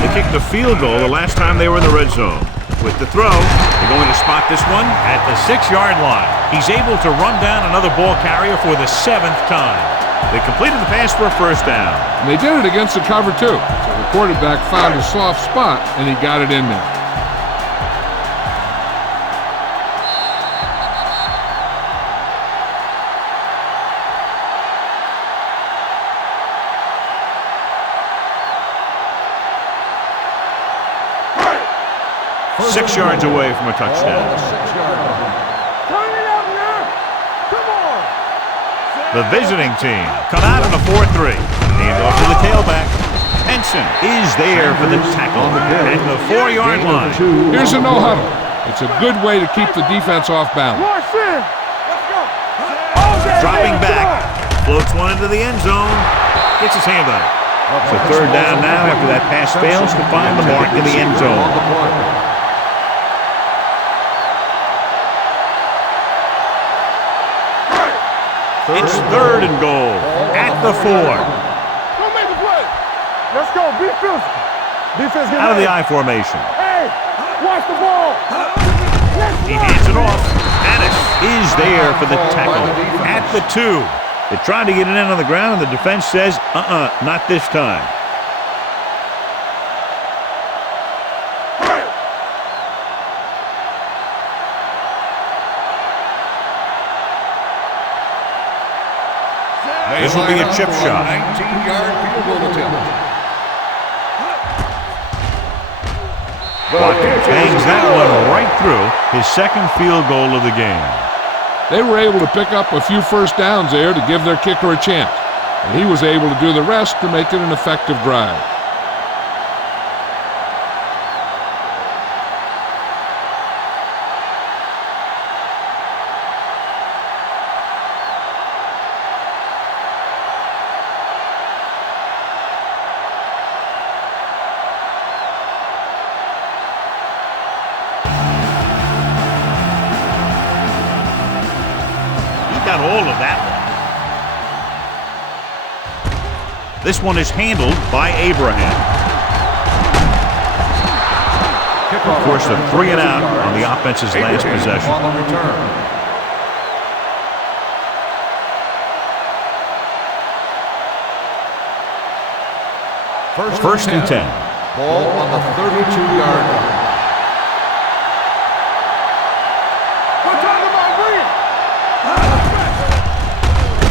They kicked the field goal the last time they were in the red zone. With the throw, they're going to spot this one at the 6-yard line. He's able to run down another ball carrier for the 7th time. They completed the pass for a first down. And they did it against the cover, too. So the quarterback found a soft spot, and he got it in there. Six yards away from a touchdown. Turn it up now. Come on. The visiting team come out on a 4-3. Hand off to the tailback. Henson is there for the tackle at the 4-yard line. Here's a no-huddle. It's a good way to keep the defense off balance. Watch in. Let's go. Dropping back. Floats one into the end zone. Gets his hand on it. So 3rd down now after that pass fails to find the mark in the end zone. It's 3rd and goal at the 4. Go make the play. Let's go. Be physical. Defense get Out of the ready. I formation. Hey, watch the ball. He hands it off. Addis is there for the tackle at the 2. They tried to get it in on the ground, and the defense says, not this time. This will be a chip shot. 19-yard field goal attempt. Bangs that one right through his 2nd field goal of the game. They were able to pick up a few first downs there to give their kicker a chance. And he was able to do the rest to make it an effective drive. Got all of that one. This one is handled by Abraham. Forced a 3 and out on the offense's last possession. On the return. First and 10. Ball on the 32-yard line.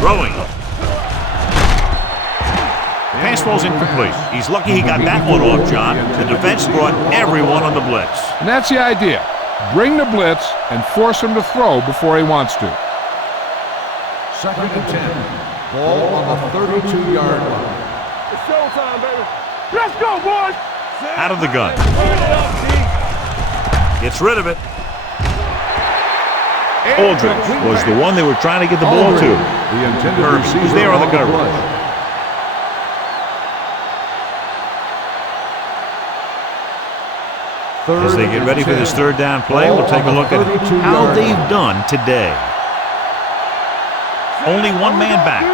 Throwing. Pass falls incomplete. He's lucky he got that one off, John. The defense brought everyone on the blitz. And that's the idea. Bring the blitz and force him to throw before he wants to. 2nd and 10. Ball on the 32-yard line. It's showtime, baby. Let's go, boys. Out of the gun. Gets rid of it. Aldridge was the one they were trying to get the ball to. The intended receiver He's there on the coverage. As they get ready for this 3rd down play, we'll take a look at how they've done today. Only one man back.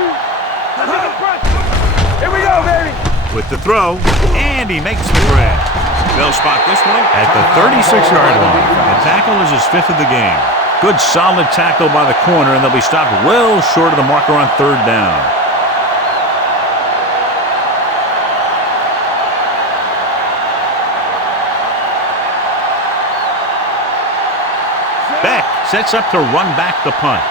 Here we go, baby. With the throw, and he makes the grab. They'll spot this one at the 36-yard line. The tackle is his 5th of the game. Good solid tackle by the corner, and they'll be stopped well short of the marker on 3rd down. Beck sets up to run back the punt.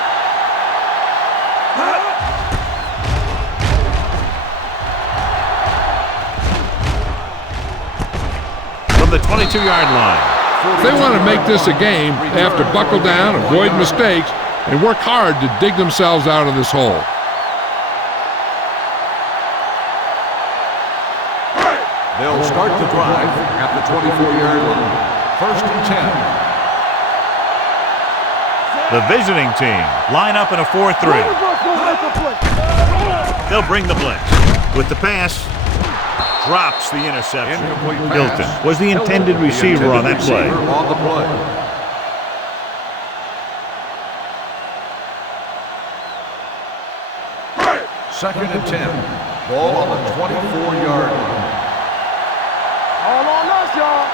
From the 22-yard line. If they want to make this a game, they have to buckle down, avoid mistakes, and work hard to dig themselves out of this hole. They'll start the drive at the 24-yard line. 1st and 10. The visiting team line up in a 4-3. They'll bring the blitz. With the pass, drops the interception. Hilton was the intended receiver on that play. On the play. Second and 10. Ball on the 24-yard line. All on us, y'all.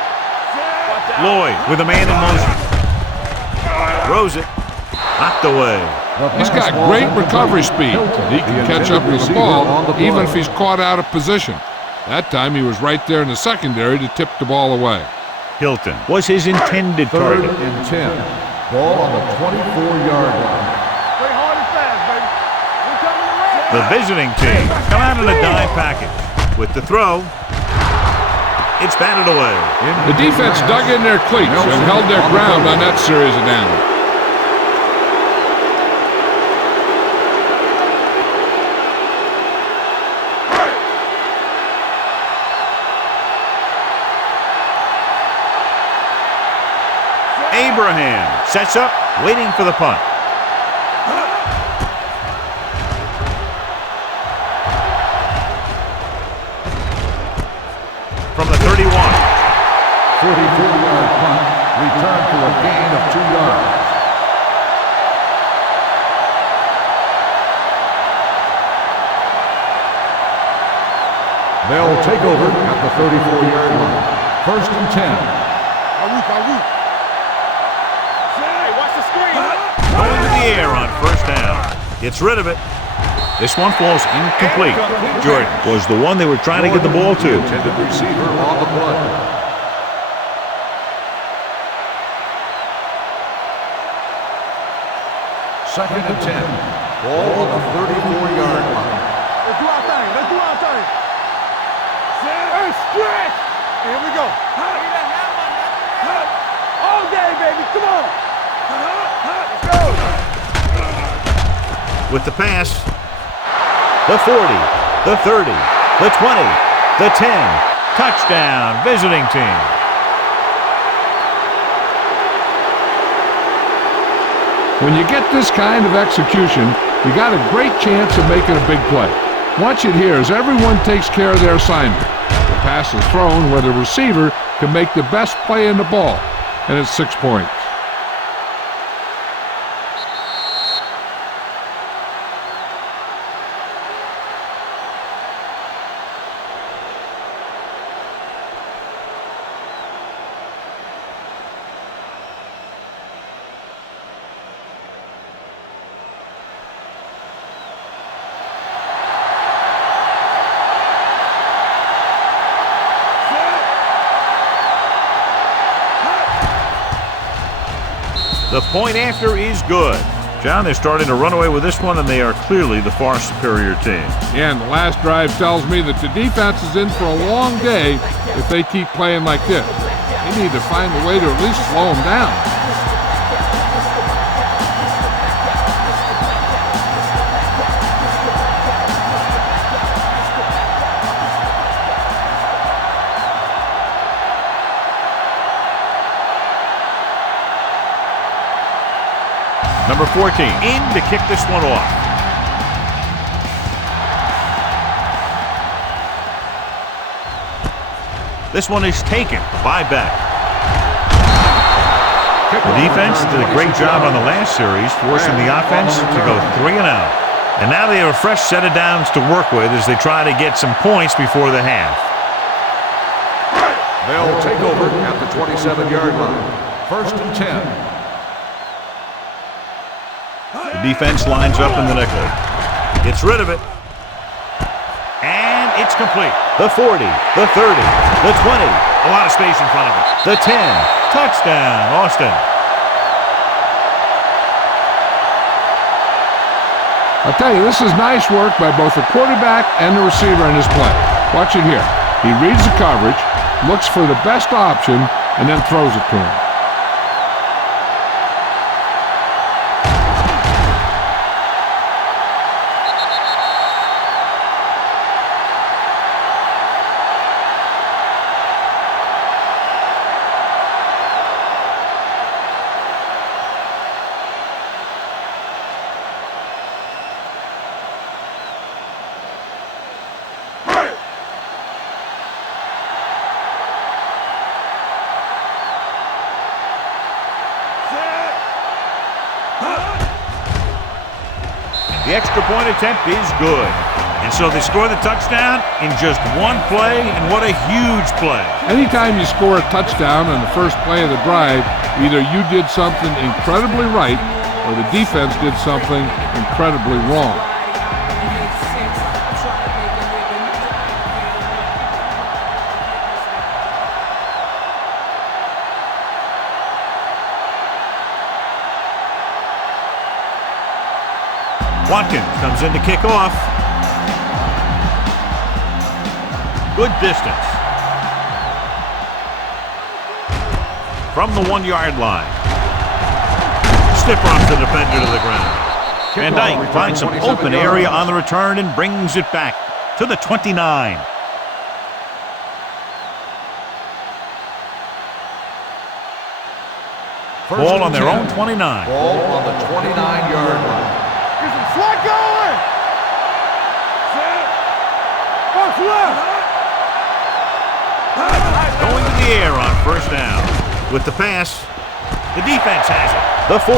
Lloyd with a man in motion. Throws it. Knocked away. He's got great recovery speed. He can catch up to the ball even if he's caught out of position. That time he was right there in the secondary to tip the ball away. Hilton was his intended 3rd target. and 10. Ball on the 24-yard line. Play hard and fast, baby. We coming around. The visiting team come out in a dime package. With the throw, it's batted away. The defense dug in their cleats and held their ground on that series of downs. Abraham sets up, waiting for the punt. From the 31. 44-yard punt, return for a gain of 2 yards. They'll take over at the 34-yard line. 1st and 10. Going to the air on 1st down. Gets rid of it. This one falls incomplete. Jordan was the one they were trying to get the ball to. Intended receiver on the play. Second and 10. Ball on the 34-yard line. Let's do our thing. Let's do our thing. Hey, stretch. Here we go. All day, baby. Come on. Let's go. With the pass, the 40, the 30, the 20, the 10. Touchdown, visiting team. When you get this kind of execution, you got a great chance of making a big play. Watch it here as everyone takes care of their assignment. The pass is thrown where the receiver can make the best play in the ball, and it's 6 points. The point after is good. John, they're starting to run away with this one, and they are clearly the far superior team. Yeah, and the last drive tells me that the defense is in for a long day if they keep playing like this. They need to find a way to at least slow them down. Number 14 in to kick this one off. This one is taken by Beck. The defense did a great job on the last series, forcing the offense to go 3 and out. And now they have a fresh set of downs to work with as they try to get some points before the half. They'll take over at the 27-yard line. 1st and 10. The defense lines up in the nickel. Gets rid of it. And it's complete. The 40, the 30, the 20. A lot of space in front of it. The 10. Touchdown, Austin. I'll tell you, this is nice work by both the quarterback and the receiver in this play. Watch it here. He reads the coverage, looks for the best option, and then throws it to him. The extra point attempt is good. And so they score the touchdown in just one play, and what a huge play. Anytime you score a touchdown on the first play of the drive, either you did something incredibly right or the defense did something incredibly wrong. Watkins comes in to kick off. Good distance. From the 1-yard line. Stiff rocks the defender to the ground. Van Dyke finds some open area on the return and brings it back to the 29. Ball on their own 29. Ball on the 29-yard line. Get some slot going! Box left! Going to the air on first down. With the pass, the defense has it. The 40.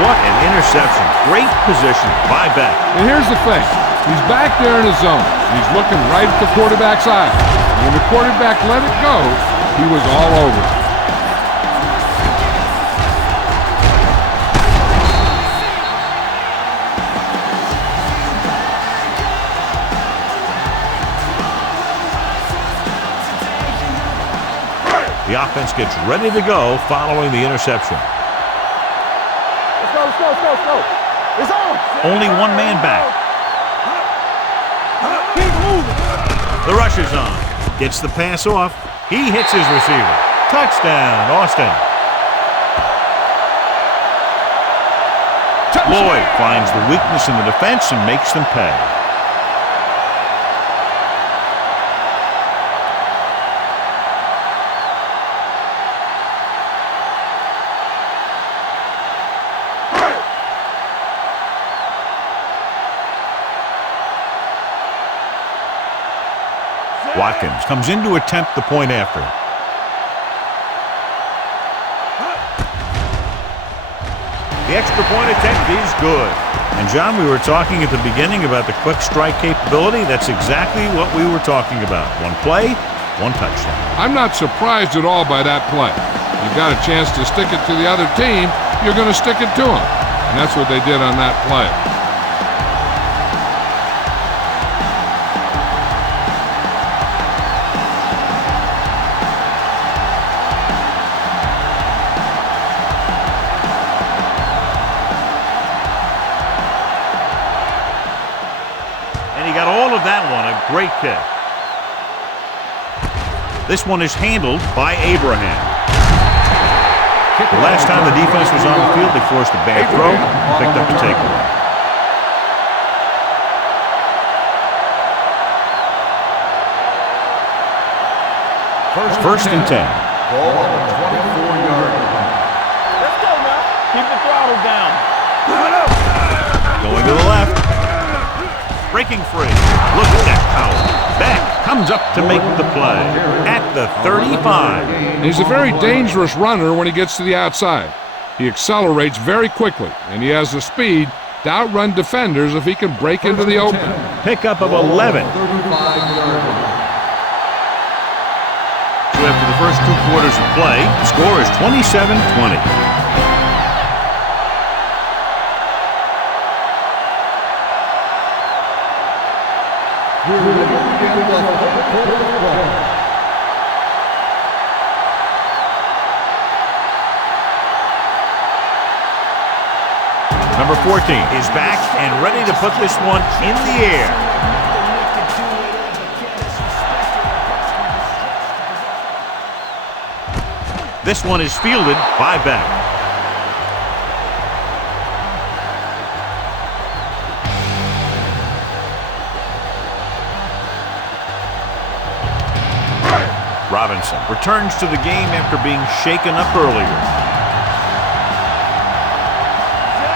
What an interception. Great position by Beck. And here's the thing. He's back there in his zone. He's looking right at the quarterback's eye. When the quarterback let it go, he was all over it. The offense gets ready to go following the interception. Let's go. It's on! Only one man back. Keep moving! The rush is on. Gets the pass off. He hits his receiver. Touchdown, Austin. Lloyd finds the weakness in the defense and makes them pay. Watkins comes in to attempt the point after. The extra point attempt is good. And John, we were talking at the beginning about the quick strike capability. That's exactly what we were talking about. One play, one touchdown. I'm not surprised at all by that play. You got a chance to stick it to the other team, you're going to stick it to them. And that's what they did on that play. That one, a great kick. This one is handled by Abraham. The last time the defense was on the field, they forced a bad throw and picked up the takeaway. First and 10. Ball on the 24-yard line. Let's go now. Keep the throttle down. Going to the left. Breaking free. Look at that power. Beck comes up to make the play at the 35. And he's a very dangerous runner when he gets to the outside. He accelerates very quickly, and he has the speed to outrun defenders if he can break into the open. Pickup of 11. 35-yard line. So after the first 2 quarters of play, the score is 27-20. We're ready to begin the fourth quarter. Number 14 is back and ready to put this one in the air. This one is fielded by Beck. Robinson returns to the game after being shaken up earlier.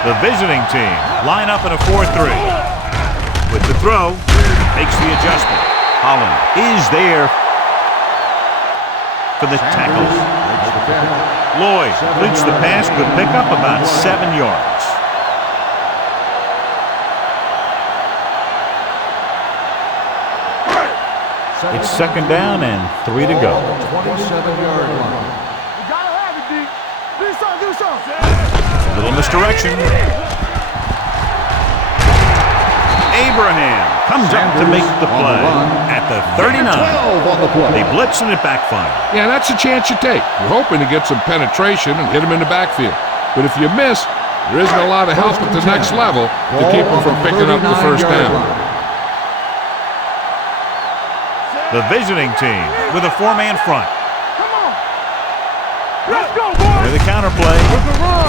The visiting team line up in a 4-3. With the throw, makes the adjustment. Holland is there for the tackle. Lloyd completes the pass, good pickup, about 7 yards. It's second down and 3 to go. 27-yard line. You gotta have it, D. Do something, do something. A little misdirection. Abraham comes up to make the play at the 39. 12 on the play. They blitz and it backfires. Yeah, that's a chance you take. You're hoping to get some penetration and hit him in the backfield. But if you miss, there isn't a lot of help at the next level to keep him from picking up the first down. The visiting team with a 4-man front. Come on. Let's go, boys. With the counterplay,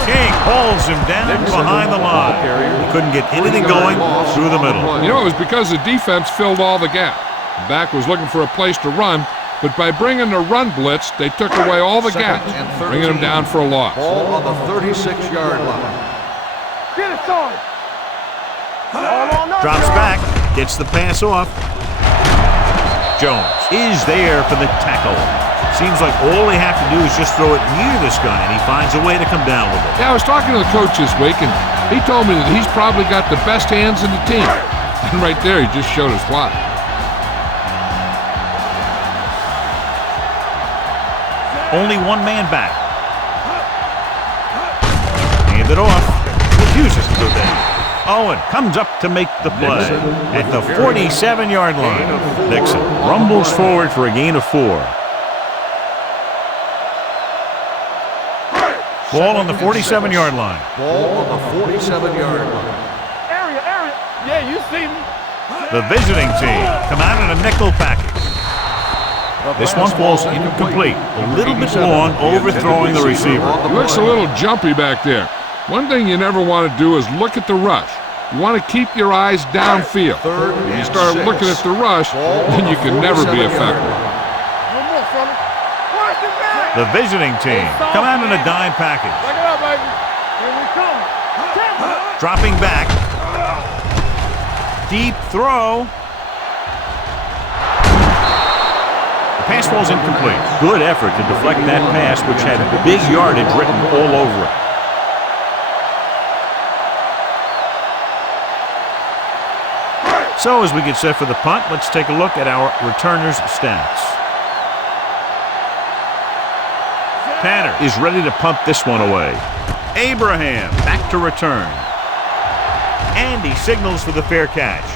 King pulls him down behind the line. He couldn't get anything going through the middle. You know, it was because the defense filled all the gaps. The back was looking for a place to run, but by bringing the run blitz, they took away all the gaps, bringing him down for a loss. Ball on the 36-yard line. Get it started. All on us, Drops y'all. back, gets the pass off. Jones is there for the tackle. Seems like all they have to do is just throw it near this guy, and he finds a way to come down with it. Yeah, I was talking to the coach this week, and he told me that he's probably got the best hands in the team. And right there, he just showed us why. Only 1 man back. Hand it off. Refuses to go down. Owen comes up to make the play at the 47-yard line. Nixon rumbles forward for a gain of 4. Ball on the 47-yard line. Ball on the 47-yard line. Area. Yeah, you see me. The visiting team come out in a nickel package. This one falls incomplete. A little bit long, overthrowing the receiver. He looks a little jumpy back there. One thing you never want to do is look at the rush. You want to keep your eyes downfield. If you start looking at the rush, then you can never be effective. No more, fella. Watch the back. The visiting team come out in a dime package. Back it up, baby. Here we come. Dropping back. Deep throw. The pass falls incomplete. Good effort to deflect that pass, which had big yardage written all over it. So as we get set for the punt, let's take a look at our returners' stats. Tanner is ready to punt this one away. Abraham back to return. And he signals for the fair catch.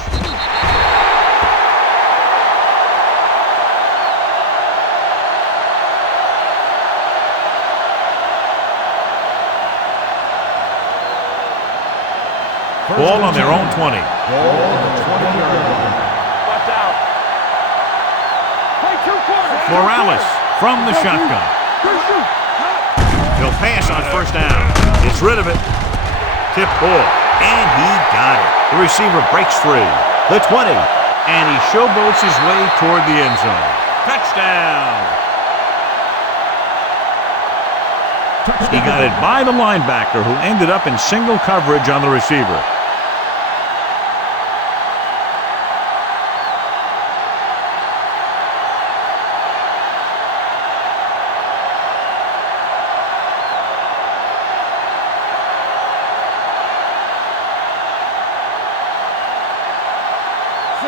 Ball on their own 20. Ball on the 20-yard line. Watch out. Play 2 quarters. Morales from the shotgun. He'll pass on first down. Gets rid of it. Tip ball. And he got it. The receiver breaks free. The 20. And he showboats his way toward the end zone. Touchdown. He got it by the linebacker, who ended up in single coverage on the receiver.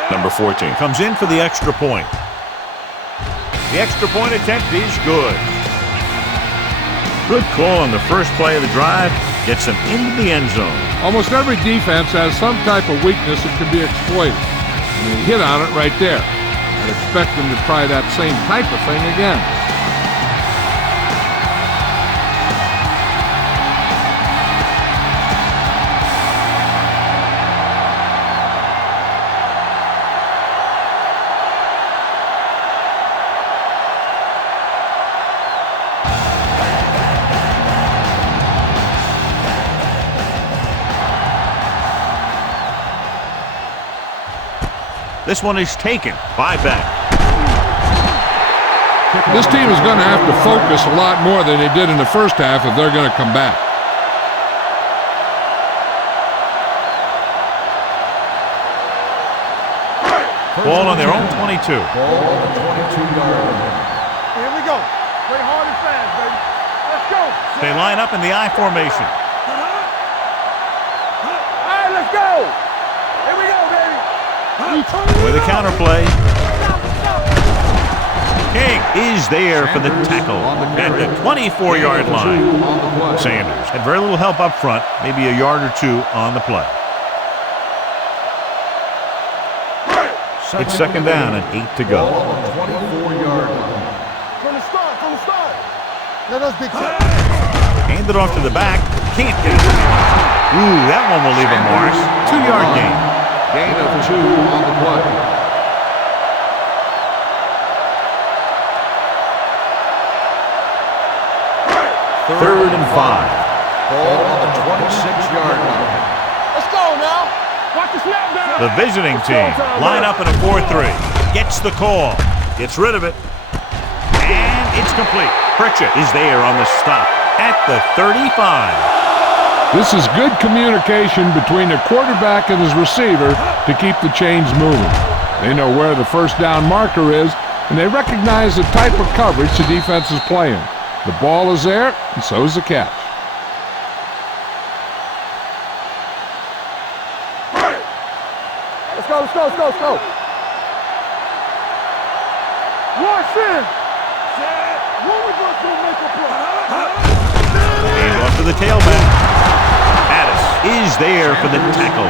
Number 14. Comes in for the extra point. The extra point attempt is good. Good call on the first play of the drive. Gets him into the end zone. Almost every defense has some type of weakness that can be exploited. And he hit on it right there. I expect him to try that same type of thing again. This one is taken by Beck. This team is going to have to focus a lot more than they did in the first half if they're going to come back. Ball on their own 22. Ball on the 22-yard line. Here we go. Play hard and fast, baby. Let's go. They line up in the I formation. All right, let's go. Here we go, baby. With a counterplay. King is there for the tackle at the 24-yard line. Sanders had very little help up front, maybe a yard or two on the play. It's second down and 8 to go. Ball on the 24-yard line. From the start. Let us big time. Hand it off to the back. Can't get it. Ooh, that one will leave a mark. 2-yard gain. Gain of 2 on the play. Third and 5. Ball on the 26-yard line. Let's go now. Watch the snap down. The visiting team line up in a 4-3. Gets the call. Gets rid of it. And it's complete. Pritchett is there on the stop at the 35. This is good communication between the quarterback and his receiver to keep the chains moving. They know where the first down marker is, and they recognize the type of coverage the defense is playing. The ball is there, and so is the catch. Let's go. Watch in. When we going to make a play? Hand off to the tailback. Addis is there for the tackle.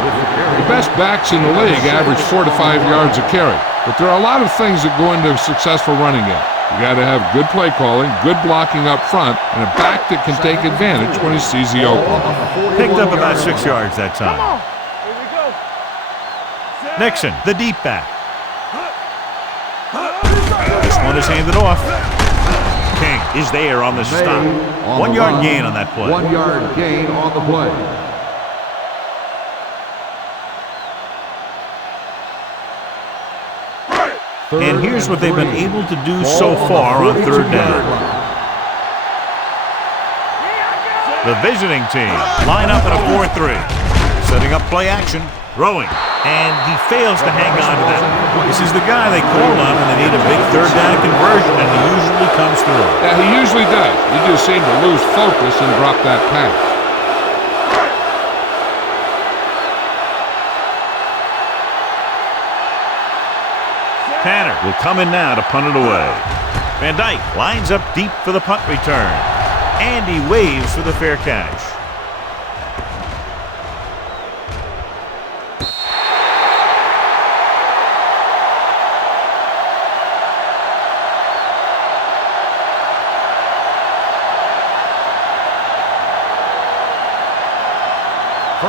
The best backs in the league average 4 to 5 yards a carry, but there are a lot of things that go into a successful running game. You got to have good play calling, good blocking up front, and a back that can take advantage when he sees the opening. Picked up about 6 yards that time. Come on. Here we go. Nixon, the deep back. This one is handed off. King is there on the stop. 1 yard gain on that play. 1 yard gain on the play. And here's what they've been able to do so far on third down. The visiting team line up in a 4-3. Setting up play action. Throwing. And he fails to hang on to that. This is the guy they call on when they need a big third down conversion, and he usually comes through. Yeah, he usually does. He just seemed to lose focus and drop that pass. Tanner will come in now to punt it away. Van Dyke lines up deep for the punt return. And he waves for the fair catch.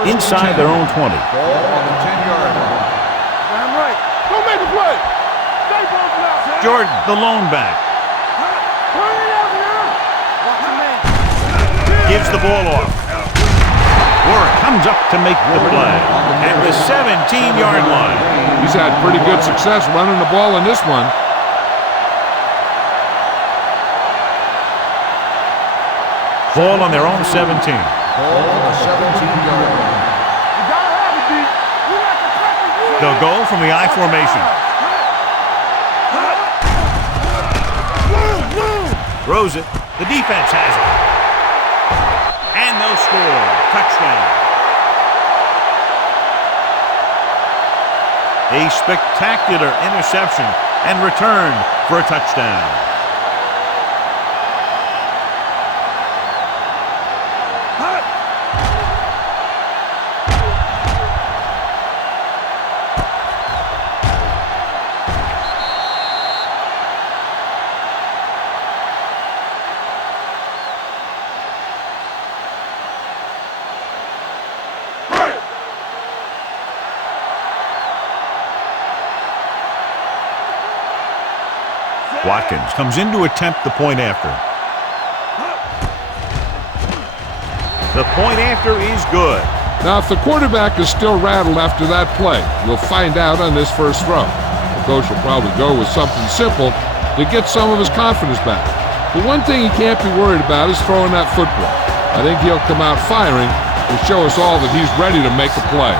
Inside their own 20. Ball on the 10-yard line. Damn right. Don't make a play. Stay both now. Jordan, the lone back, Turn it out now. Watch the man. gives the ball off. Warren comes up to make the play at the 17-yard line. He's had pretty good success running the ball in this one. Ball on their own 17. Ball on the 17-yard line. You gotta have it, D. We like to tackle you. They'll go from the I formation. Throws it. The defense has it. And they'll score. Touchdown. A spectacular interception and return for a touchdown. Watkins comes in to attempt the point after. The point after is good. Now, if the quarterback is still rattled after that play, we'll find out on this first throw. The coach will probably go with something simple to get some of his confidence back. The one thing he can't be worried about is throwing that football. I think he'll come out firing to show us all that he's ready to make a play.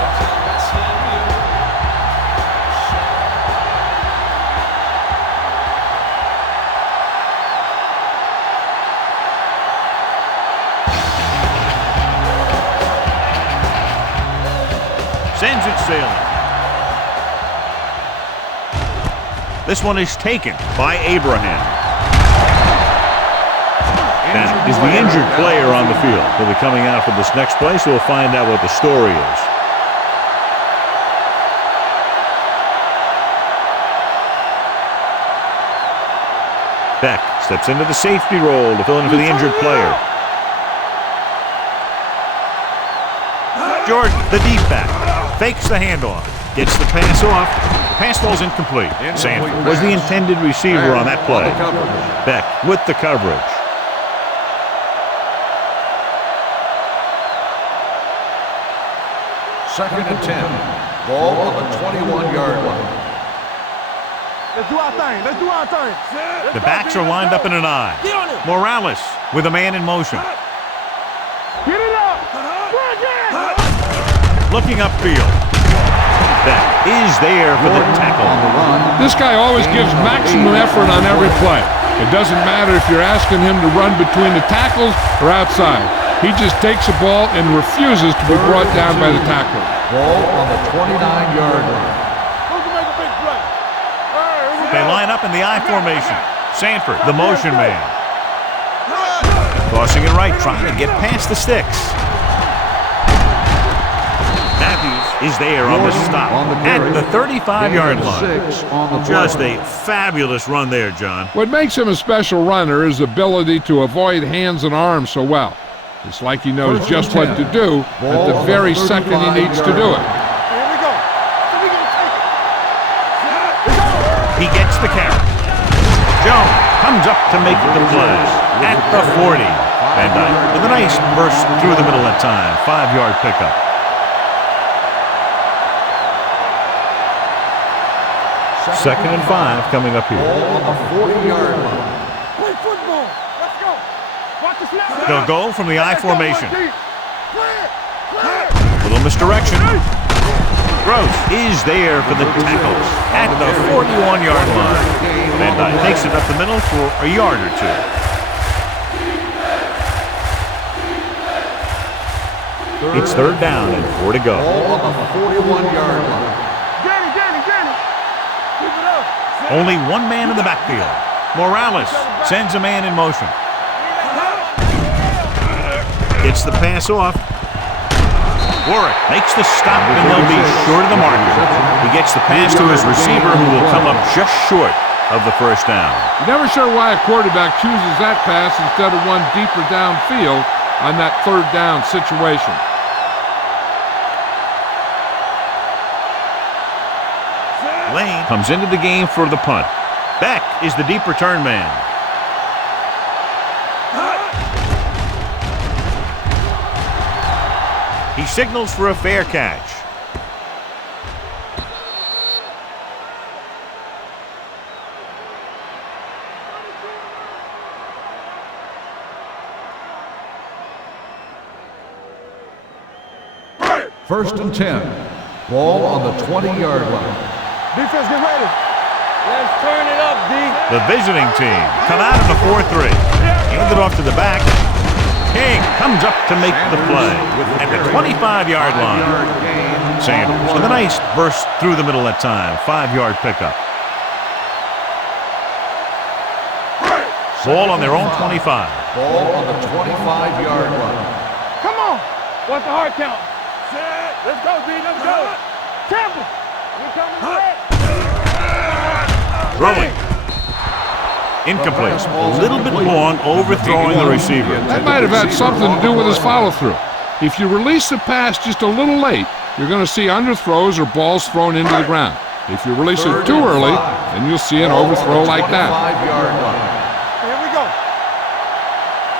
Sends it sailing. This one is taken by Abraham. That is the injured player on the field. He'll be coming out for this next play, so we'll find out what the story is. Beck steps into the safety role to fill in for the injured player. Jordan, the deep back, fakes the handoff, gets the pass off. The pass ball's incomplete. Sanford was the intended receiver on that play. Beck with the coverage. Second and 10. Ball on the 21-yard line. Let's do our thing. Let's do our thing. The backs are lined up in an I. Morales with a man in motion. Get it up. Looking upfield. Beck is there for the tackle. This guy always gives maximum effort on every play. It doesn't matter if you're asking him to run between the tackles or outside. He just takes the ball and refuses to be brought down by the tackler. Ball on the 29-yard line. Who can make a big play? They line up in the I formation. Sanford, the motion man. Tossing it right, trying to get past the sticks. Matthews is there on the stop at the 35-yard line. Just a fabulous run there, John. What makes him a special runner is the ability to avoid hands and arms so well. It's like he knows just what to do at the very second he needs to do it. Here we go. He gets the carry. Jones comes up to make the play at the 40. Van Dyke with a nice burst through the middle that time. 5-yard pickup. Second and 5 coming up here. Ball on the 40-yard line. Play football. Let's go. Watch the snap. They'll go from the I formation. Clear. Clear. Little misdirection. Gross is there for the tackle at the 41-yard line. Van Dyke takes it up the middle for a yard or two. It's third down and 4 to go. Ball on the 41-yard line. Danny. Keep it up. Only one man in the backfield. Morales sends a man in motion. Gets the pass off. Warwick makes the stop, and they'll be short of the marker. He gets the pass to his receiver, who will come up just short of the first down. You're never sure why a quarterback chooses that pass instead of one deeper downfield on that third down situation. Lane comes into the game for the punt. Beck is the deep return man. He signals for a fair catch. First and 10. Ball on the 20-yard line. Defense, get ready. Let's turn it up, D. The visiting team come out in the 4-3. Hand it off to the back. King comes up to make the play at the 25-yard line. Sanders with a nice burst through the middle that time. 5-yard pickup. Ball on their own 25. Ball on the 25-yard line. Come on. What's the hard count? Set. Let's go, D. Let's go. Temple. You coming back? Throwing. Incomplete. A little bit long, overthrowing the receiver. That might have had something to do with his follow-through. If you release the pass just a little late, you're going to see underthrows or balls thrown into the ground. If you release it too early, then you'll see an overthrow like that. Here we go.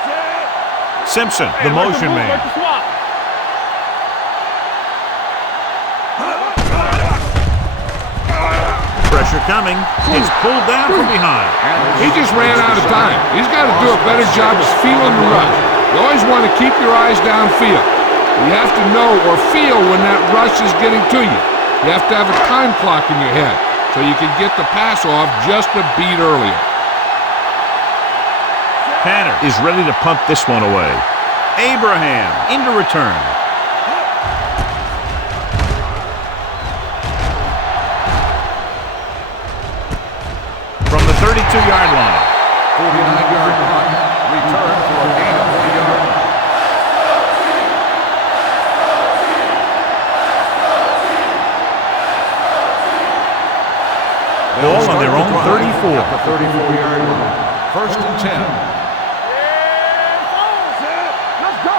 Set. Simpson, the motion man. Pressure coming. It's pulled down from behind. He just ran out of time. He's got to do a better job of feeling the rush. You always want to keep your eyes downfield. You have to know or feel when that rush is getting to you. You have to have a time clock in your head so you can get the pass off just a beat earlier. Tanner is ready to punt this one away. Abraham into return. From the 32-yard line. 49-yard punt. Return for a gain of 1 yard. Ball on their own 34. At the 34-yard line. First and 10. Let's go.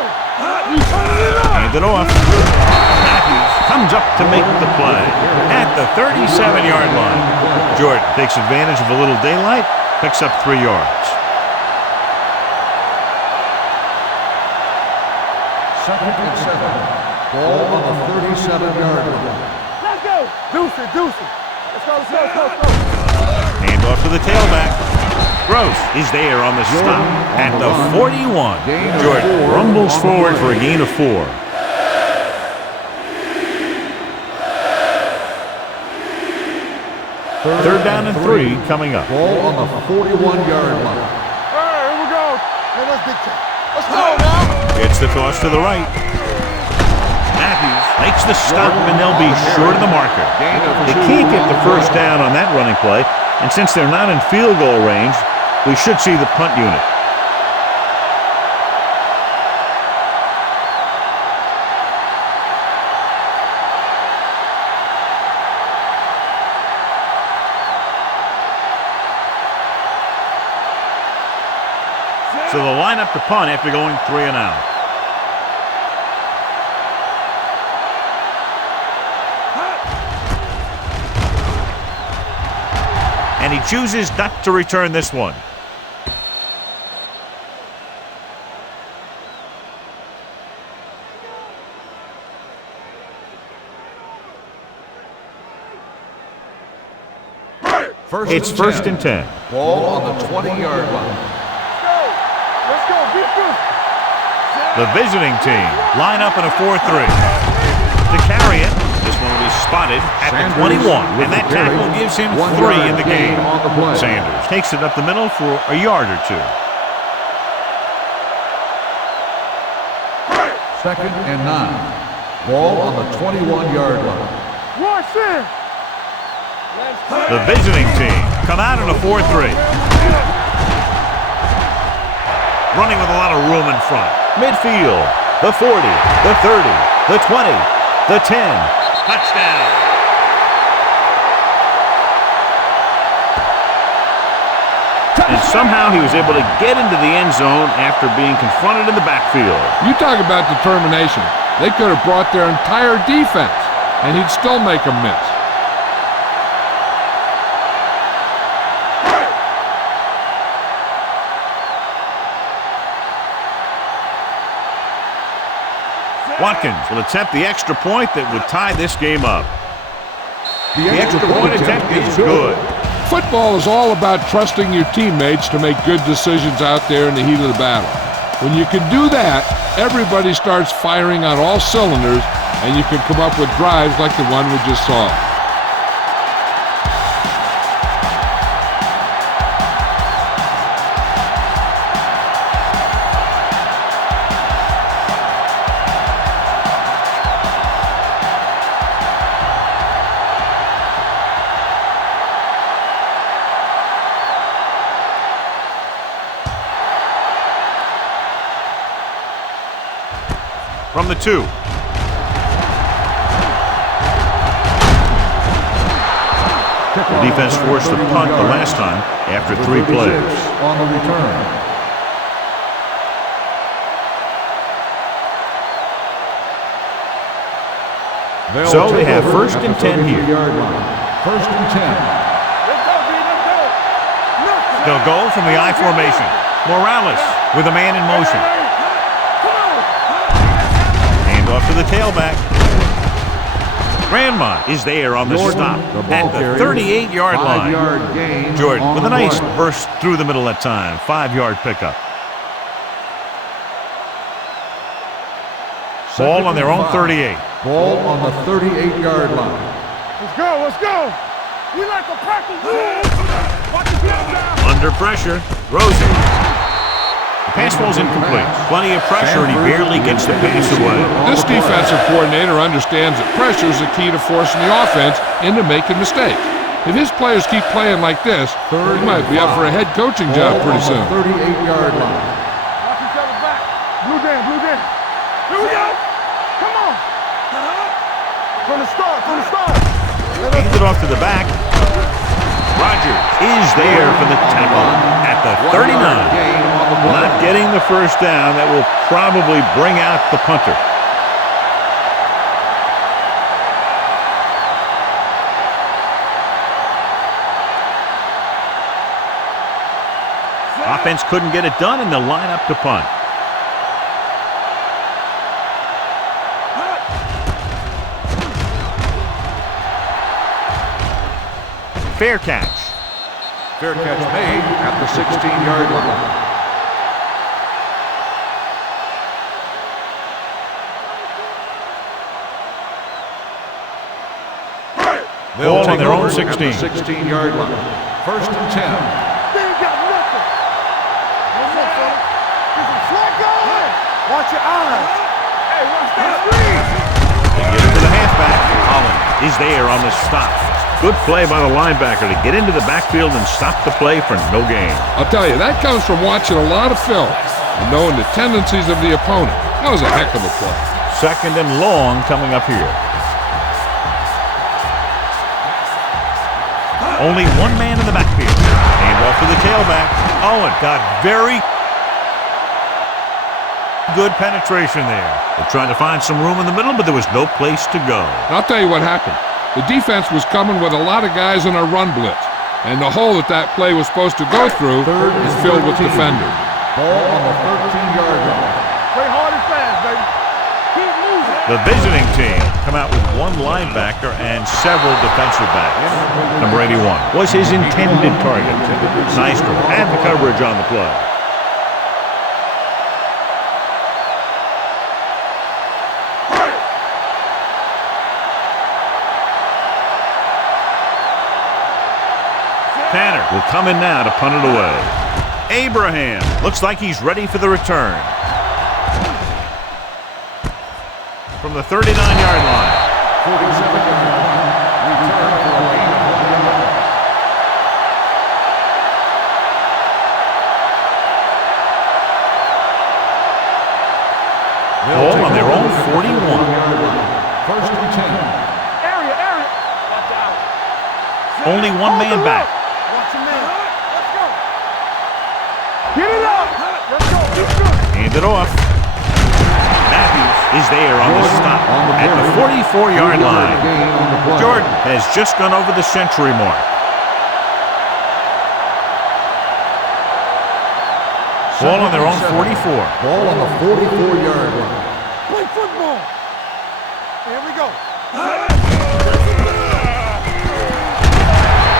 Hand it off. Matthews comes up to make the play at the 37-yard line. Jordan takes advantage of a little daylight, picks up 3 yards. Second and 7. Ball on the 37-yard line. Let's go. Deuce it. Let's go. Hand off to the tailback. Gross is there on the stop at the 41. Jordan rumbles forward for a gain of 4. Third down and 3 coming up. Ball on the 41-yard line. All right, here we go. Hey, let's dictate. Let's go now. Gets the toss to the right. Matthews makes the stop, and they'll be short of the marker. They can't get the first down on that running play, and since they're not in field goal range, we should see the punt unit. So they'll line up to punt after going 3 and out. And he chooses not to return this one. It's first and 10. Ball on the 20-yard line. Let's go. Defense. The visiting team line up in a 4-3. To carry it, this one will be spotted at the 21, and that tackle gives him 3 in the game. Sanders takes it up the middle for a yard or 2. Second and 9. Ball on the 21-yard line. Watch it. The visiting team come out in a 4-3. Running with a lot of room in front. Midfield, the 40, the 30, the 20, the 10. Touchdown. And somehow he was able to get into the end zone after being confronted in the backfield. You talk about determination. They could have brought their entire defense, and he'd still make them miss. Watkins will attempt the extra point that would tie this game up. The extra point attempt is good. Football is all about trusting your teammates to make good decisions out there in the heat of the battle. When you can do that, everybody starts firing on all cylinders, and you can come up with drives like the one we just saw. the 2. The defense forced the punt the last time after 3 plays. On the return. So they have 1st and 10 here. 1st and 10. Let's go, D. Let's go. Nothing. They'll go from the I formation. Morales with a man in motion. Hand off to the tailback. Grandma is there on the stop at the 38-yard line. 5-yard gain. Jordan with a nice play. burst through the middle that time. 5-yard pickup. Ball on their own 38. Ball on the 38-yard line. Let's go. Let's go. We like to practice. Watch the field now. Under pressure. Throws it. The pass falls incomplete. Plenty of pressure, and he barely gets the pass away. This defensive coordinator understands that pressure is the key to forcing the offense into making mistakes. If his players keep playing like this, he might be up for a head coaching job pretty soon. 38-yard line. Watch each other back. Blue down. Blue down. Here we go. Come on. From the start. From the start. Hands it off to the back. Rogers is there for the tackle at the 39. Not getting the first down. That will probably bring out the punter. Offense couldn't get it done, and they'll line up to punt. Fair catch. Fair catch made at the 16-yard line. Ball on their own 16. 16-yard line. 1st and 10. They ain't got nothing. What's up, fella? This is Flacco. Watch your eyes. Hey, watch that screen. They get it to the halfback. Holland is there on the stop. Good play by the linebacker to get into the backfield and stop the play for no gain. I'll tell you, that comes from watching a lot of film and knowing the tendencies of the opponent. That was a heck of a play. 2nd and long coming up here. Only one man in the backfield. Hand off to the tailback. Owen got very good penetration there. They're trying to find some room in the middle, but there was no place to go. And I'll tell you what happened. The defense was coming with a lot of guys in a run blitz, and the hole that play was supposed to go through is filled with defenders. Ball on the 13-yard line. Play hard and fast, baby. Keep moving. The visiting team come out with one linebacker and several defensive backs. Number 81 was his intended target. Nystrom had the coverage on the play. Tanner will come in now to punt it away. Abraham looks like he's ready for the return. From the 39-yard line. 47-yard line. Return for a gain of 1 yard. Ball on their own 41. 1st and 10. Area. Watch out. Only one man back. Watch your man. Let's go. Get it up. Let's go. Keep good. Hand it off. Matthews is there on the stop at the 44-yard line. Jordan has just gone over the century mark. Ball on their own 44. Ball on the 44-yard line. Play football. Here we go.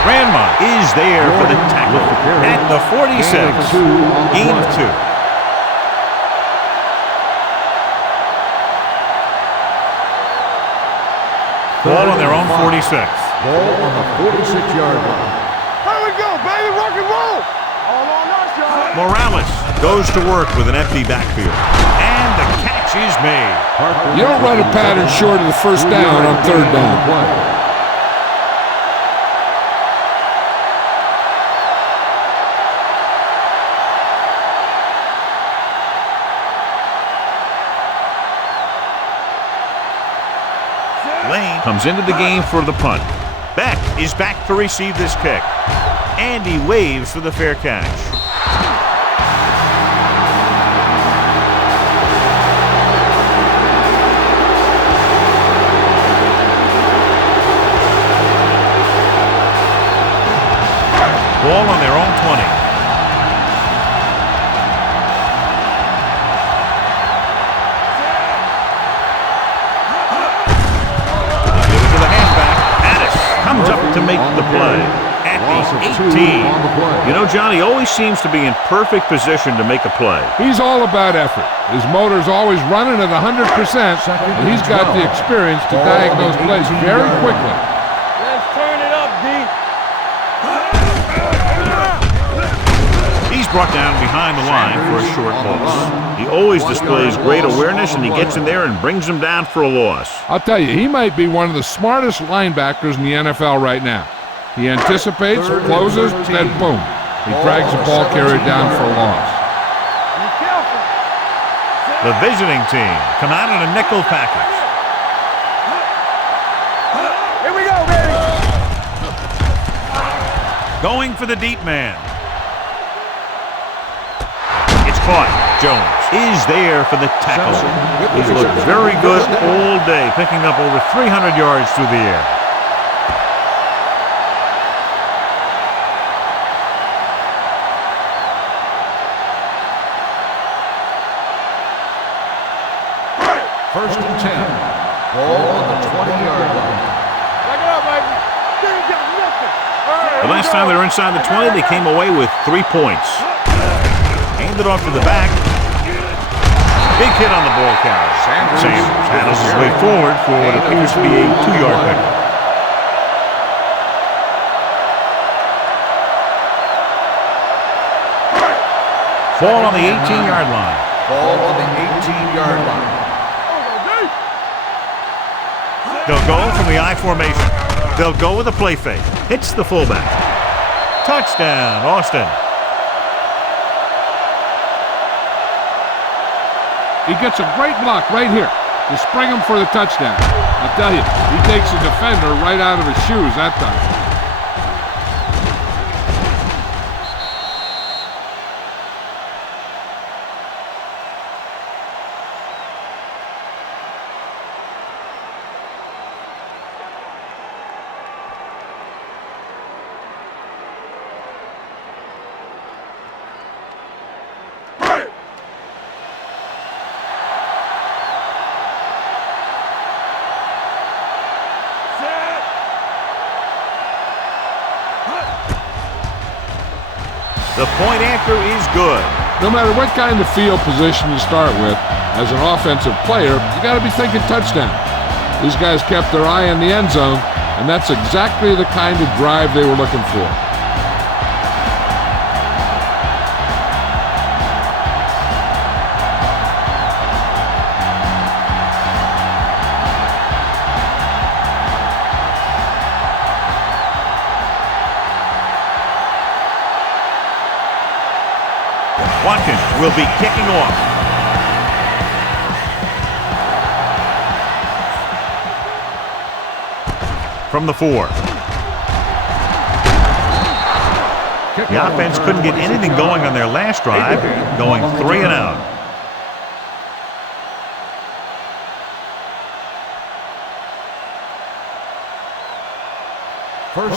Grandma is there for the tackle at the 46. Gain of 2. Ball on their own 46. Ball on the 46-yard line. Here we go, baby. Rock and roll. All on us, y'all. Morales goes to work with an empty backfield. And the catch is made. You don't run a pattern short of the first down on 3rd down. Lane comes into the game for the punt. Beck is back to receive this kick. And he waves for the fair catch. Ball on their own 20. Give it to the halfback. Addis comes up to make the play at the 18. You know, John, he always seems to be in perfect position to make a play. He's all about effort. His motor's always running at 100%, and he's got the experience to diagnose plays very quickly. Let's turn it up, D. He's brought down behind the line for a short loss. He always displays great awareness, and he gets in there and brings him down for a loss. I'll tell you, he might be one of the smartest linebackers in the NFL right now. He anticipates, closes, then boom. He drags the ball carrier down for a loss. Be careful. The visiting team come out in a nickel package. Here we go, baby. Going for the deep man. It's caught. Jones is there for the tackle. He's looked very good all day, picking up over 300 yards through the air. First and 10. Ball on the 20-yard line. Back it up, baby. They ain't got nothing. All right, The last time they were inside the 20, they came away with 3 points. Handed off to the back. Big hit on the ball carrier. Sanders handles his way forward for what appears to be a 2-yard pickup. Ball on the 18-yard line. Ball on the 18-yard line. They'll go from the I formation. They'll go with a play fake. Hits the fullback. Touchdown, Austin. He gets a great block right here to spring him for the touchdown. I tell you, he takes the defender right out of his shoes that time. The point after is good. No matter what kind of field position you start with, as an offensive player, you got to be thinking touchdown. These guys kept their eye on the end zone, and that's exactly the kind of drive they were looking for. Watkins will be kicking off. From the 4. The offense couldn't get anything going on their last drive, going 3 and out.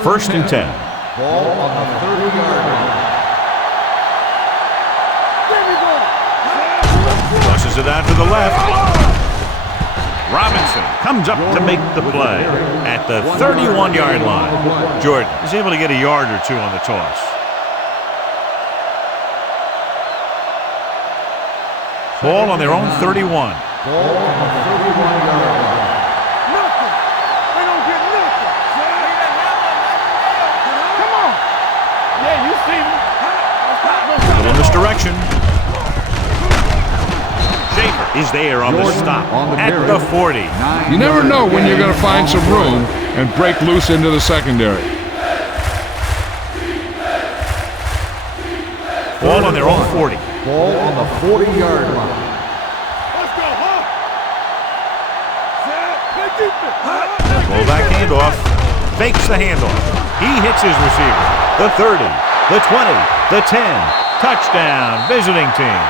First and 10. Ball on the 30-yard line. Tosses it out to the left. Robinson comes up to make the play at the 31-yard line. Jordan is able to get a yard or two on the toss. Ball on their own 31. Ball on the 31-yard line. Nothing. They don't get nothing. Come on. Yeah, you see me. Little misdirection. Schaefer is there on the stop at the 40. You never know when you're going to find some room and break loose into the secondary. Ball on their own 40. Ball on the 40-yard line. Let's go, huh? Fullback handoff. Fakes the handoff. He hits his receiver. The 30, the 20, the 10. Touchdown, visiting team.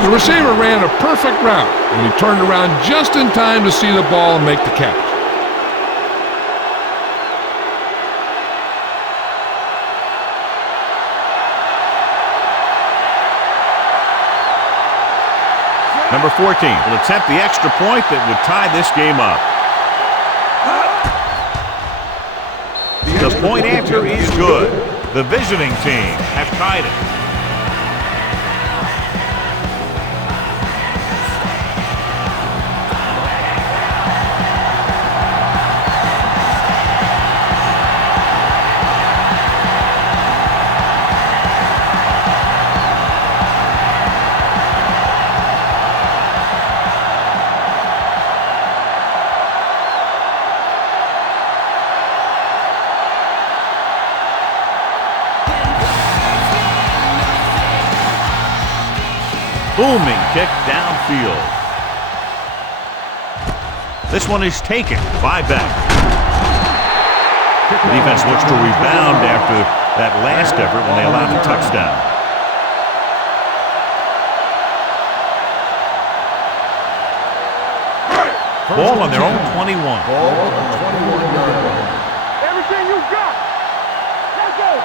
The receiver ran a perfect route, and he turned around just in time to see the ball and make the catch. Number 14 will attempt the extra point that would tie this game up. The point after is good. The visiting team have tied it. Booming kick downfield. This one is taken. 5 back. The defense looks to rebound after that last effort when they allowed the touchdown. Ball on their own 21. Ball on the 21-yard line. Everything you got. Let's go.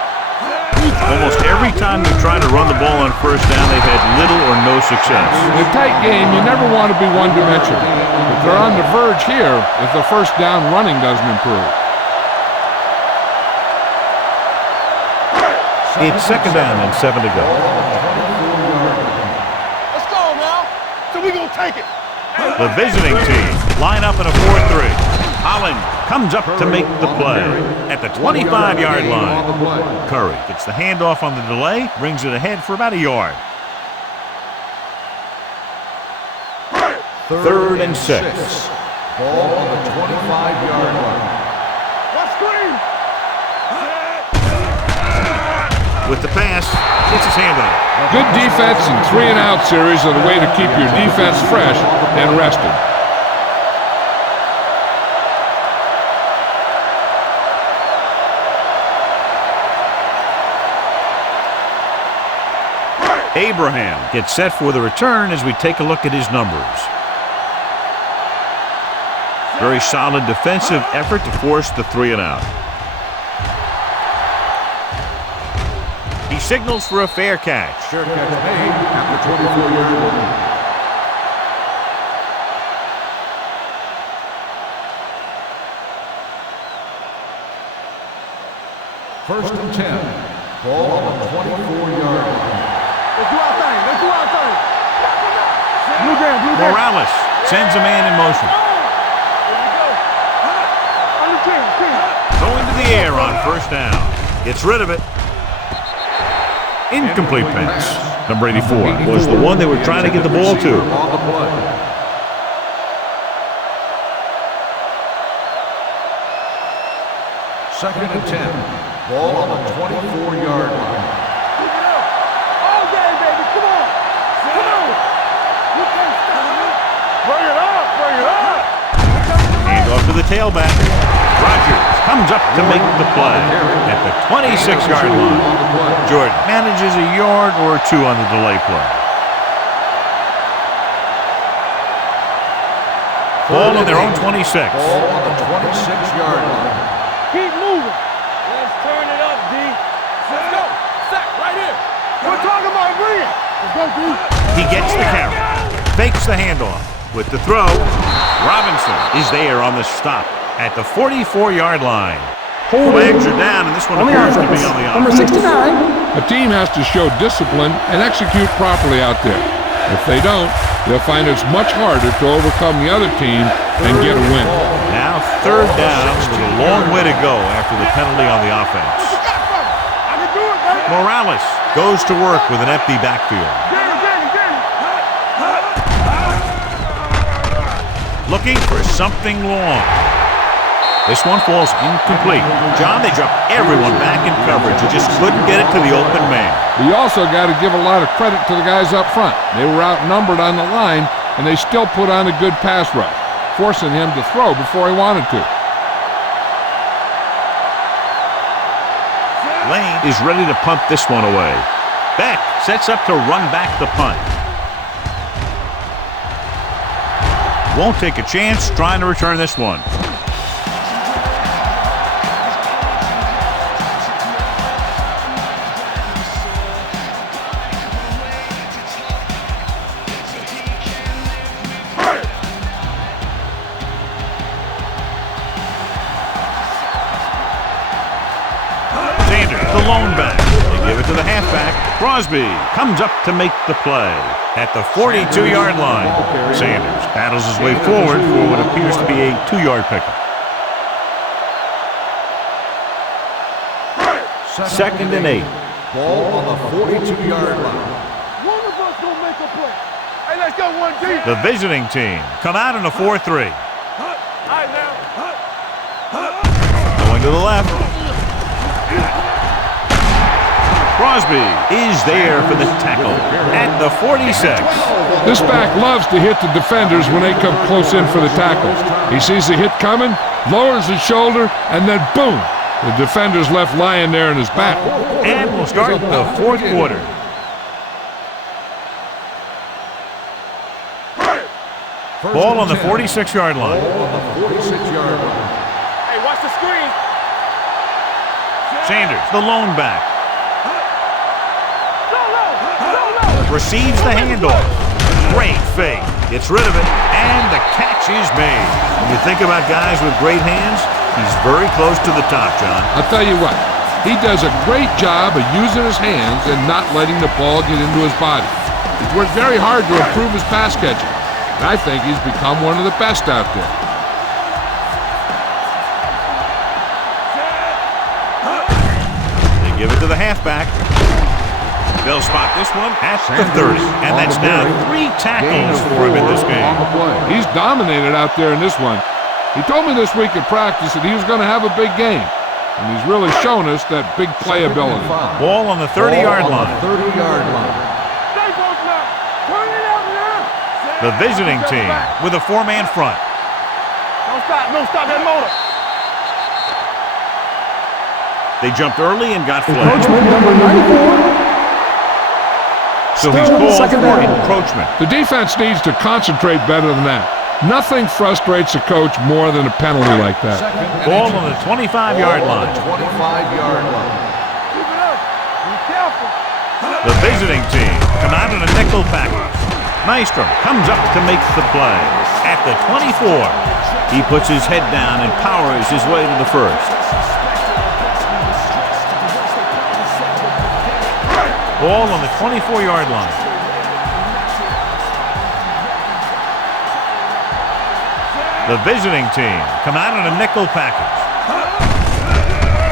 Almost every time they try to run the ball on first down, they've had little or no success. In a tight game, you never want to be one-dimensional. If they're on the verge here, if the first down running doesn't improve. It's 2nd down and 7 to go. Let's go now. So we gonna take it. The visiting team line up in a 4-3. Holland comes up to make the play at the 25-yard line. Curry gets the handoff on the delay, brings it ahead for about a yard. 3rd and 6. Ball on the 25-yard line. Let's screen. With the pass, gets his hand on it. Good defense and 3-and-out series are the way to keep your defense fresh and rested. Abraham gets set for the return as we take a look at his numbers. Very solid defensive effort to force the 3-and-out. He signals for a fair catch. Fair catch made at the 24-yard line. First and 10. Ball on the 24-yard line. Let's do our thing. Let's do our thing. Blue down, blue down. Morales sends a man in motion. There you go. Under 10. Going to the air on first down. Gets rid of it. Incomplete pass. Number 84 was the one they were trying to get the ball to. On the play. Second and 10. Ball on the 24-yard line. All day, baby. Come on. Come on. You can't stop me. Bring it up. Bring it up. Hand off to the tailback. Rogers comes up to make the play at the 26-yard line. Jordan manages a yard or two on the delay play. Ball on their own 26. Ball on the 26-yard line. Keep moving. Let's turn it up, D. Let's go. Sack right here. We're talking about bring it. Let's go, D. He gets the carry. Fakes the handoff. With the throw, Robinson is there on the stop at the 44-yard line. Flags are down, and this one appears to be on the Number offense. 69. A team has to show discipline and execute properly out there. If they don't, they'll find it's much harder to overcome the other team and get a win. Now 3rd down with a long way to go after the penalty on the offense. I can do it, baby. Morales goes to work with an empty backfield. Get it. Looking for something long. This one falls incomplete. John, they dropped everyone back in coverage. You just couldn't get it to the open man. We also got to give a lot of credit to the guys up front. They were outnumbered on the line, and they still put on a good pass rush, forcing him to throw before he wanted to. Lane is ready to punt this one away. Beck sets up to run back the punt. Won't take a chance trying to return this one. The lone back. They give it to the halfback. Crosby comes up to make the play at the 42-yard line. Sanders battles his way forward for what appears to be a 2-yard pickup. Second and 8. Ball on the 42-yard line. One of us gonna make a play. Hey, let's go 1-deep. The visiting team come out in a 4-3. All right, now. Going to the left. Crosby is there for the tackle at the 46. This back loves to hit the defenders when they come close in for the tackle. He sees the hit coming, lowers his shoulder, and then boom! The defender's left lying there in his back. And we'll start the fourth quarter. Ball on the 46-yard line. Hey, watch the screen. Sanders, the lone back. Receives the handoff. Great fake. Gets rid of it, and the catch is made. When you think about guys with great hands, he's very close to the top, John. I'll tell you what, he does a great job of using his hands and not letting the ball get into his body. He's worked very hard to improve his pass catching, and I think he's become one of the best out there. They give it to the halfback. They'll spot this one at the 30, and that's now 3 tackles for him in this game. He's dominated out there in this one. He told me this week at practice that he was going to have a big game, and he's really shown us that big playability. Ball on the 30-yard line. Stay close now. Turn it out now. The visiting team with a 4-man front. Don't stop that motor. They jumped early and got flagged. Encroachment number 94. So he's Still called second for down. encroachment. The defense needs to concentrate better than that. Nothing frustrates a coach more than a penalty like that. Ball on the 25-yard line. Keep it up. Be careful. The visiting team come out in a nickel package. Nystrom comes up to make the play at the 24. He puts his head down and powers his way to the first. Ball on the 24-yard line. The visiting team come out in a nickel package.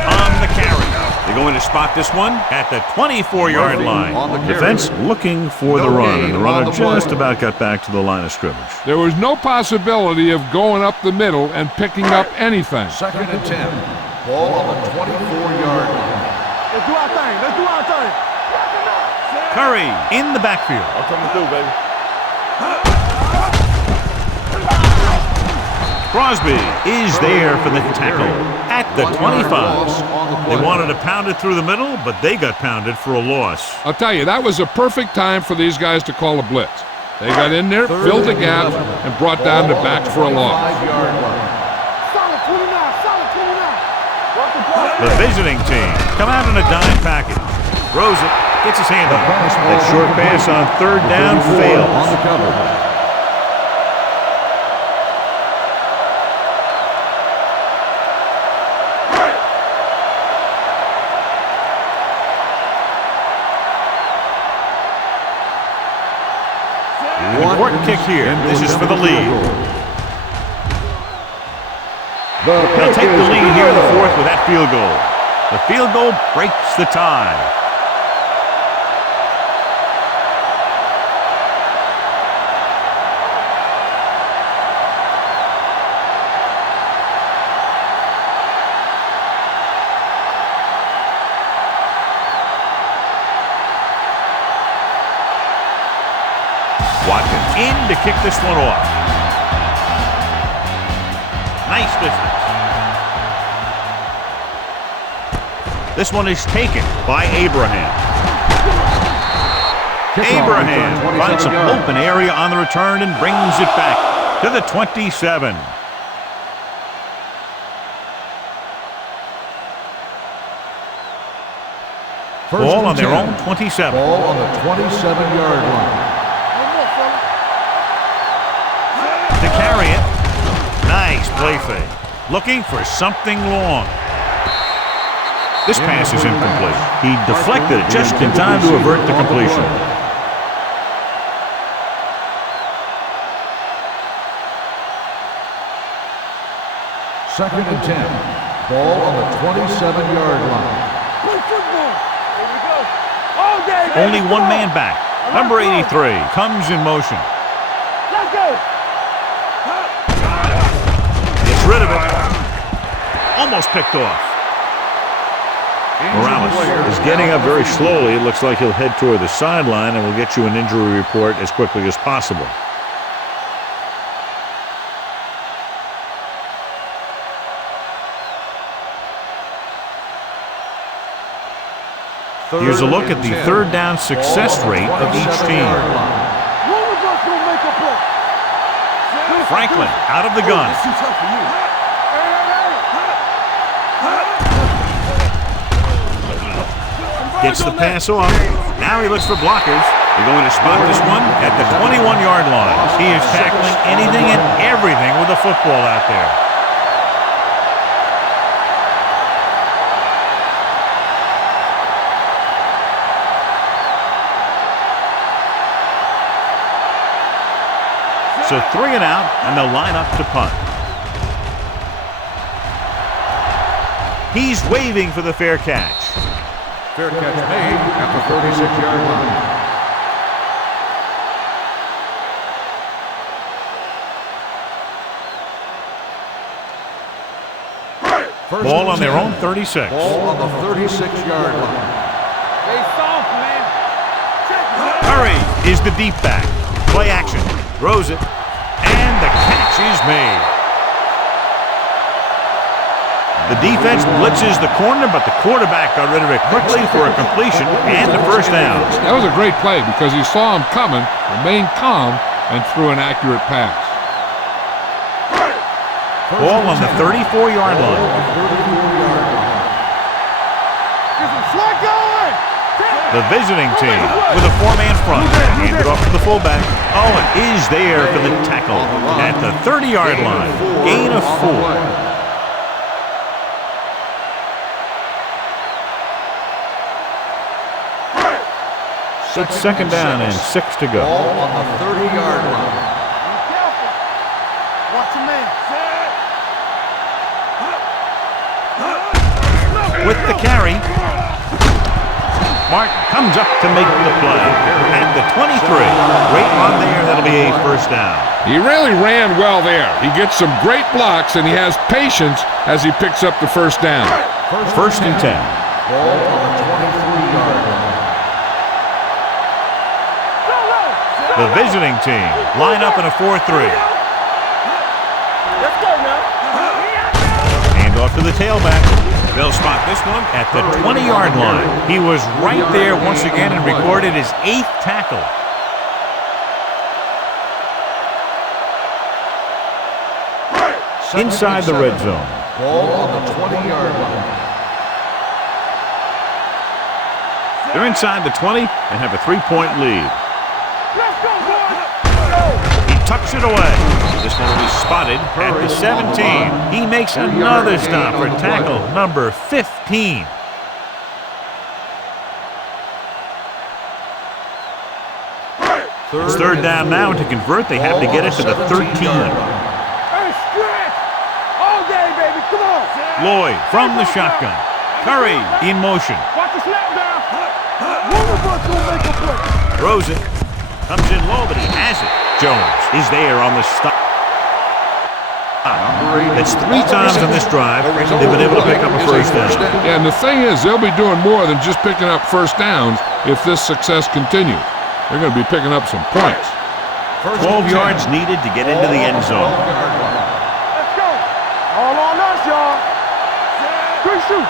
On the carry. They're going to spot this one at the 24-yard line. Defense looking for the run, and the runner just about got back to the line of scrimmage. There was no possibility of going up the middle and picking up anything. Second and 10. Ball on the 24-yard line. Let's do our thing. Let's do our thing. Curry in the backfield. I'm coming through, baby. Crosby is there for the tackle at the 25. They wanted to pound it through the middle, but they got pounded for a loss. I'll tell you, that was a perfect time for these guys to call a blitz. They got in there, filled the gap, and brought down the backs for a loss. Solid 29. Solid 29. The visiting team come out in a dime package. Throws it, gets his hand on it. That short pass on third down fails. On the cover. Important kick here. This is for the lead. They'll take the lead here in the fourth with that field goal. The field goal breaks the tie. Watkins in to kick this one off. Nice distance. This one is taken by Abraham. Abraham finds some open area on the return and brings it back to the 27. Ball on their own 27. Ball on the 27-yard line. To carry it. Nice play fake. Looking for something long. This pass is incomplete. He deflected it just in time to avert the completion. Second and 10. Ball on the 27-yard line. Play football. Here we go. All day, baby. Only one man back. Number 83 comes in motion. Let's go. Gets rid of it. Almost picked off. Morales is getting up very slowly. It looks like he'll head toward the sideline, and we'll get you an injury report as quickly as possible. Here's a look at the third down success rate of each team. Franklin out of the gun. Gets the pass off. Now he looks for blockers. They're going to spot this one at the 21-yard line. He is tackling anything and everything with a football out there. So 3 and out, and they'll line up to punt. He's waving for the fair catch. Fair catch made at the 36-yard line. Ball on their own 36. Ball on the 36-yard line. Stay soft, man. Curry is the deep back. Play action. Throws it. And the catch is made. The defense blitzes the corner, but the quarterback got rid of it quickly for a completion and the first down. That was a great play because he saw him coming, remained calm, and threw an accurate pass. Ball on the 34-yard line. The visiting team with a 4-man front. Handed off to the fullback. Owen is there for the tackle at the 30-yard line. Gain of 4. It's second down and 6 to go. Ball on the 30-yard line. Be careful. Watch your man. With the carry, Martin comes up to make the play. At the 23, great run there. That'll be a first down. He really ran well there. He gets some great blocks, and he has patience as he picks up the first down. First and 10. Ball on the 23-yard line. The visiting team line up in a 4-3. Let's go now. Hand off to the tailback. They'll spot this one at the 20-yard line. He was right there once again and recorded his 8th tackle. Inside the red zone. Ball on the 20-yard line. They're inside the 20 and have a 3-point lead. Let's go, boys. He tucks it away. This one will be spotted at the 17. He makes another stop for tackle number 15. It's third down now, and to convert, they have to get it to the 13. Hey, stretch. All day, baby. Come on. Lloyd from the shotgun. Curry in motion. Watch the snap down. One of us will make a play. Throws it. Comes in low, but he has it. Jones is there on the stop. It's 3 times on this drive they've been able to pick up a first down. Yeah, and the thing is, they'll be doing more than just picking up first downs if this success continues. They're going to be picking up some points. 12 yards needed to get into the end zone. Let's go. All on us, y'all. Good shoot.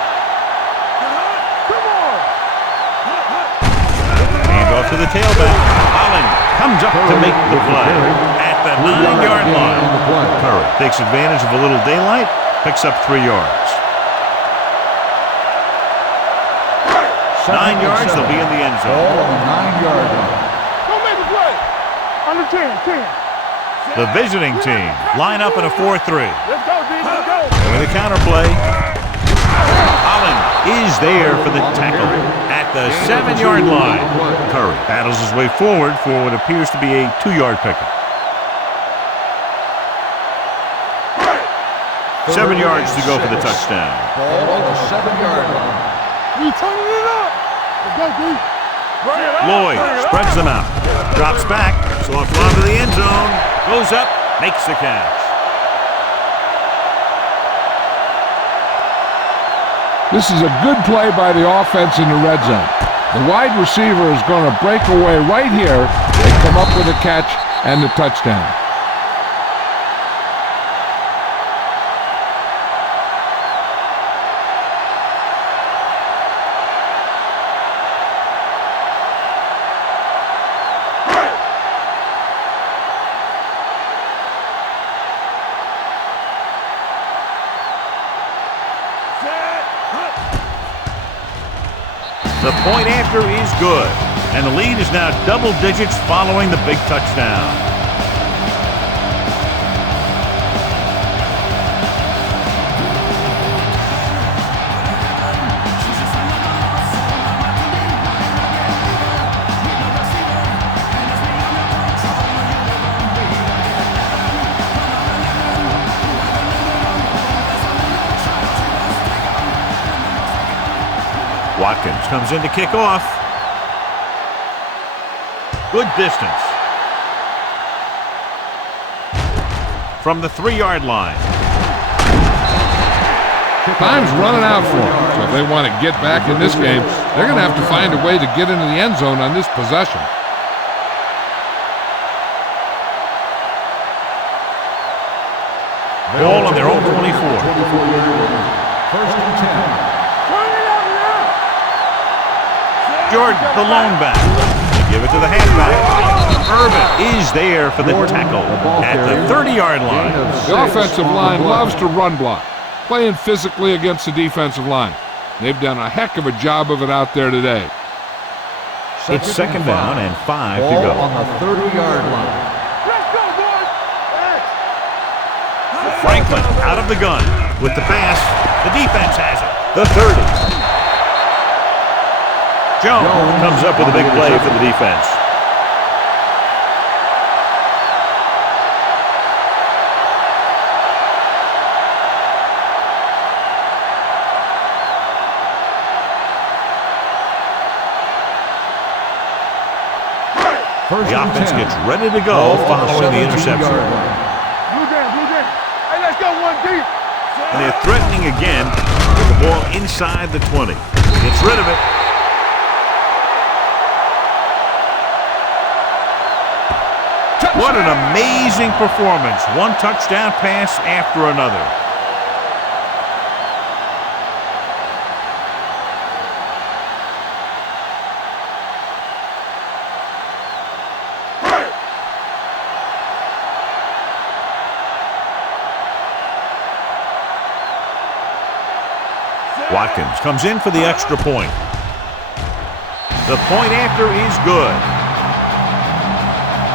Come on. Hand off to the tailback. Holland comes up to make the play at the 9-yard line. Curry takes advantage of a little daylight, picks up 3 yards. 9 yards, they'll be in the end zone. Ball on the 9-yard line. Don't make a play. Under 10, 10. The visiting team line up in a 4-3. Let's go, D. Let's go. With a counterplay, Holland is there for the tackle at the 7-yard line. Curry battles his way forward for what appears to be a 2-yard pickup. 7 yards to go for the touchdown. Ball on the 7-yard line. We turning it up. Let's go, D. Lloyd spreads them out, drops back, soft line to the end zone, goes up, makes the catch. This is a good play by the offense in the red zone. The wide receiver is going to break away right here. They come up with a catch and the touchdown. The point after is good, and the lead is now double digits following the big touchdown. Watkins comes in to kick off. Good distance. From the 3-yard line. Time's running out for them. So if they want to get back in this game, they're going to have to find a way to get into the end zone on this possession. Ball on their own 24. 1st and 10. Jordan, the lone back. Give it to the halfback. Irvin is there for the tackle at the 30-yard line. The offensive line loves to run block, playing physically against the defensive line. They've done a heck of a job of it out there today. It's 2nd down and 5 to go. On the 30-yard line. Let's go, boys. Franklin out of the gun with the pass. The defense has it. The 30. Jones comes up with a big play for the defense. The offense gets ready to go following the interception. Blue game. Hey, let's go, 1 deep. And they're threatening again with the ball inside the 20. Gets rid of it. What an amazing performance. One touchdown pass after another. Watkins comes in for the extra point. The point after is good.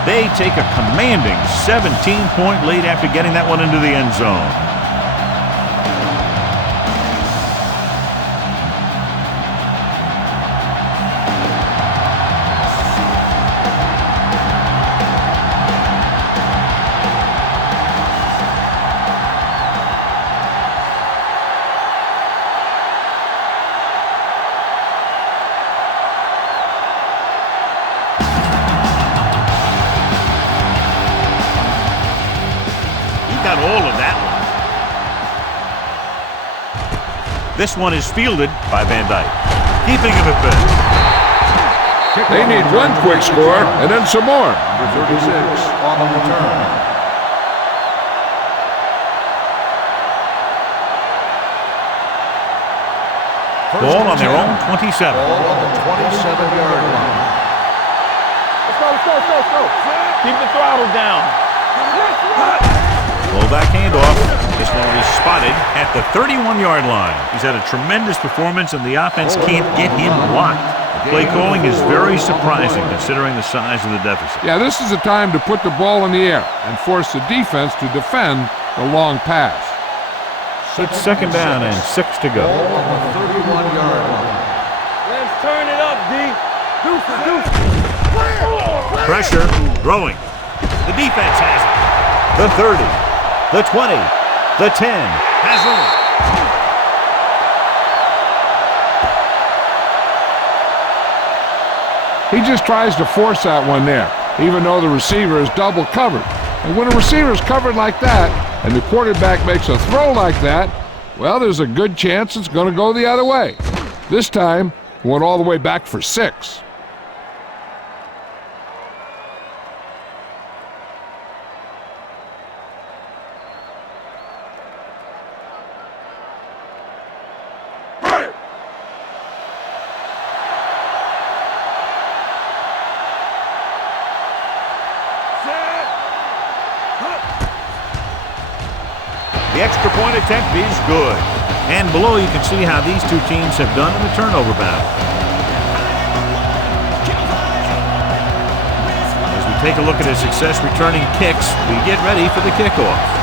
They take a commanding 17-point lead after getting that one into the end zone. All of that one. This one is fielded by Van Dyke. Keeping him at bay. They need one quick score and then some more. Number 36 on the return. Ball on their own 27. Ball on the 27-yard line. Let's go. Keep the throttle down. Full back handoff. This one is spotted at the 31-yard line. He's had a tremendous performance, and the offense can't get him blocked. The play calling is very surprising considering the size of the deficit. Yeah, this is the time to put the ball in the air and force the defense to defend the long pass. It's second down and 6 to go. Ball on the 31-yard line. Let's turn it up, D. Deuce. Pressure, throwing. The defense has it. The 30, the 20, the 10, has He just tries to force that one there, even though the receiver is double covered. And when a receiver is covered like that, and the quarterback makes a throw like that, well, there's a good chance it's going to go the other way. This time, it went all the way back for 6. The extra point attempt is good. And below you can see how these two teams have done in the turnover battle. As we take a look at his success returning kicks, we get ready for the kickoff.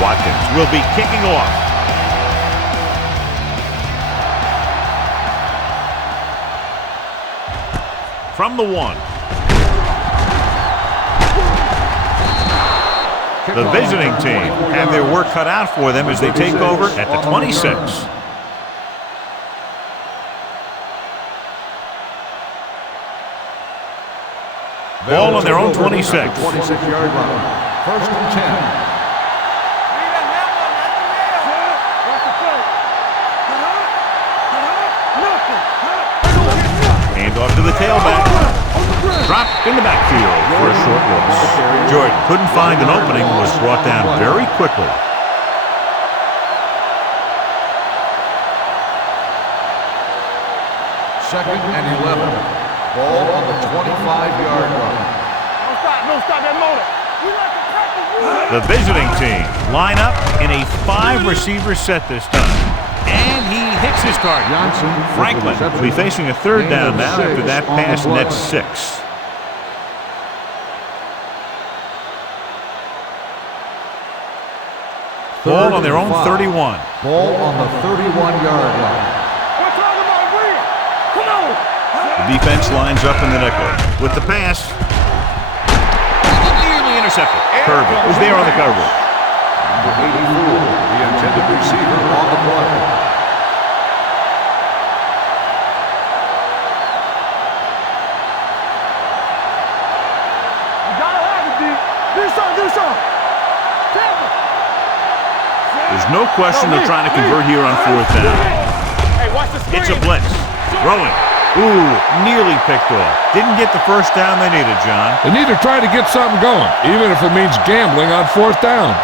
Watkins will be kicking off. From the 1. The visiting team have their work cut out for them as they take over at the 26. Ball on their own 26. 26-yard line. First and 10. Off to the tailback. Dropped in the backfield for a short loss. Jordan couldn't find an opening, was brought down very quickly. Second and 11. Ball on the 25-yard line. Don't stop that motor. We like to practice. The visiting team line up in a 5-receiver set this time. And he hits his target. Franklin will be facing a third down now after that pass, and that's 6. Ball on their own 31. Ball on the 31-yard line. We're talking about real. Come on. The defense lines up in the nickel. With the pass, nearly intercepted. Kirby was there on the coverage. Number 84, the intended receiver on the play. There's no question they're trying to convert here on 4th down. It's a blitz. Throwing. Ooh, nearly picked off. Didn't get the first down they needed, John. They need to try to get something going, even if it means gambling on 4th down.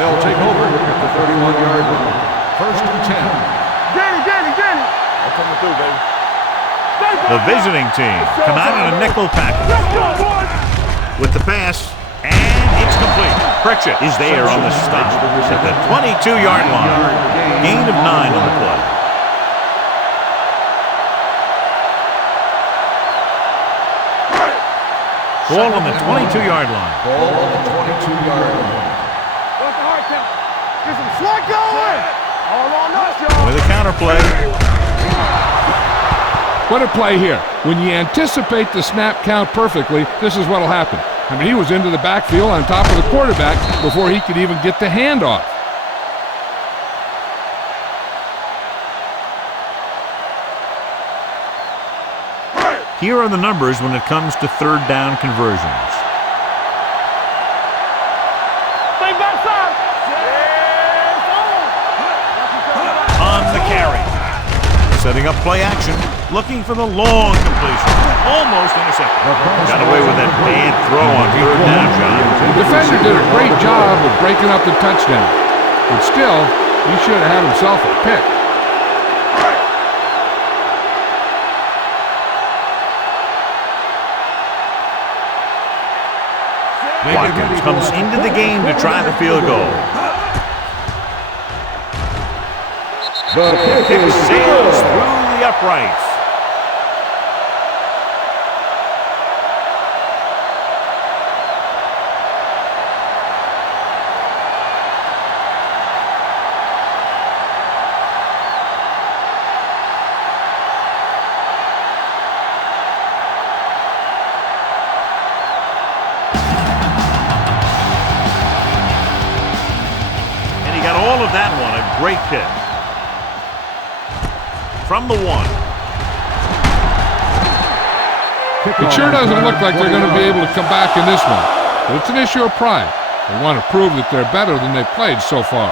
They'll take over at the 31-yard line. First and 10. Danny. I'm coming through, baby. The visiting team come out in a nickel package. With the pass, and it's complete. Pritchett is there on the stop at the 22-yard line. Gain of 9 on the play. Ball on the 22-yard line. Ball on the 22-yard line. What's the hard count? Get some slug going. All on us, y'all. With a counterplay. What a play here. When you anticipate the snap count perfectly, this is what will happen. I mean, he was into the backfield on top of the quarterback before he could even get the handoff. Here are the numbers when it comes to third down conversions. On the carry. Setting up play action. Looking for the long completion. Almost intercepted. Got away with that bad throw on third down, John. The defender did a great job of breaking up the touchdown. But still, he should have had himself a pick. Watkins comes into the game to try the field goal. The Kick sails through the uprights. And he got all of that one, a great kick. From the 1. It sure doesn't look like they're going to be able to come back in this one. But it's an issue of pride. They want to prove that they're better than they've played so far.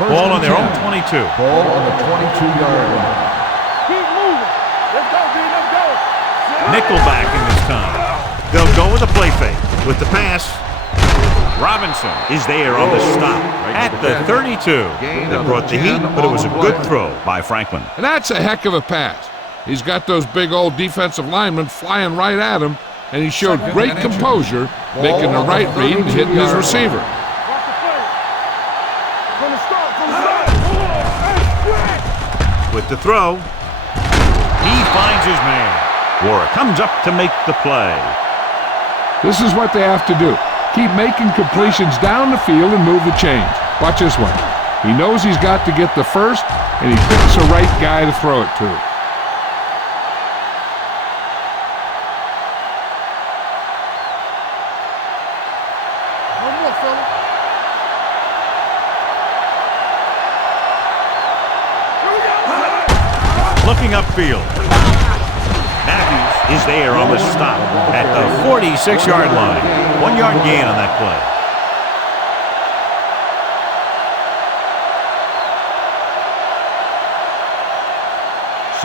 Ball on their own 22. Ball on the 22-yard line. Keep moving. Let's go, B. Let's go. Nickelback in this time. They'll go with a play fake. With the pass, Robinson is there on the stop at the 32. That brought the heat, but it was a good throw by Franklin. And that's a heck of a pass. He's got those big old defensive linemen flying right at him, and he showed great composure, making the right read and hitting his receiver. Watch the play. From the start. From the start. With the throw, he finds his man. Warwick comes up to make the play. This is what they have to do. Keep making completions down the field and move the chains. Watch this one. He knows he's got to get the first, and he picks the right guy to throw it to. One more, fella. Here we go. Looking upfield. Matthews is there on the stop at the 46-yard line. 1 yard gain on that play.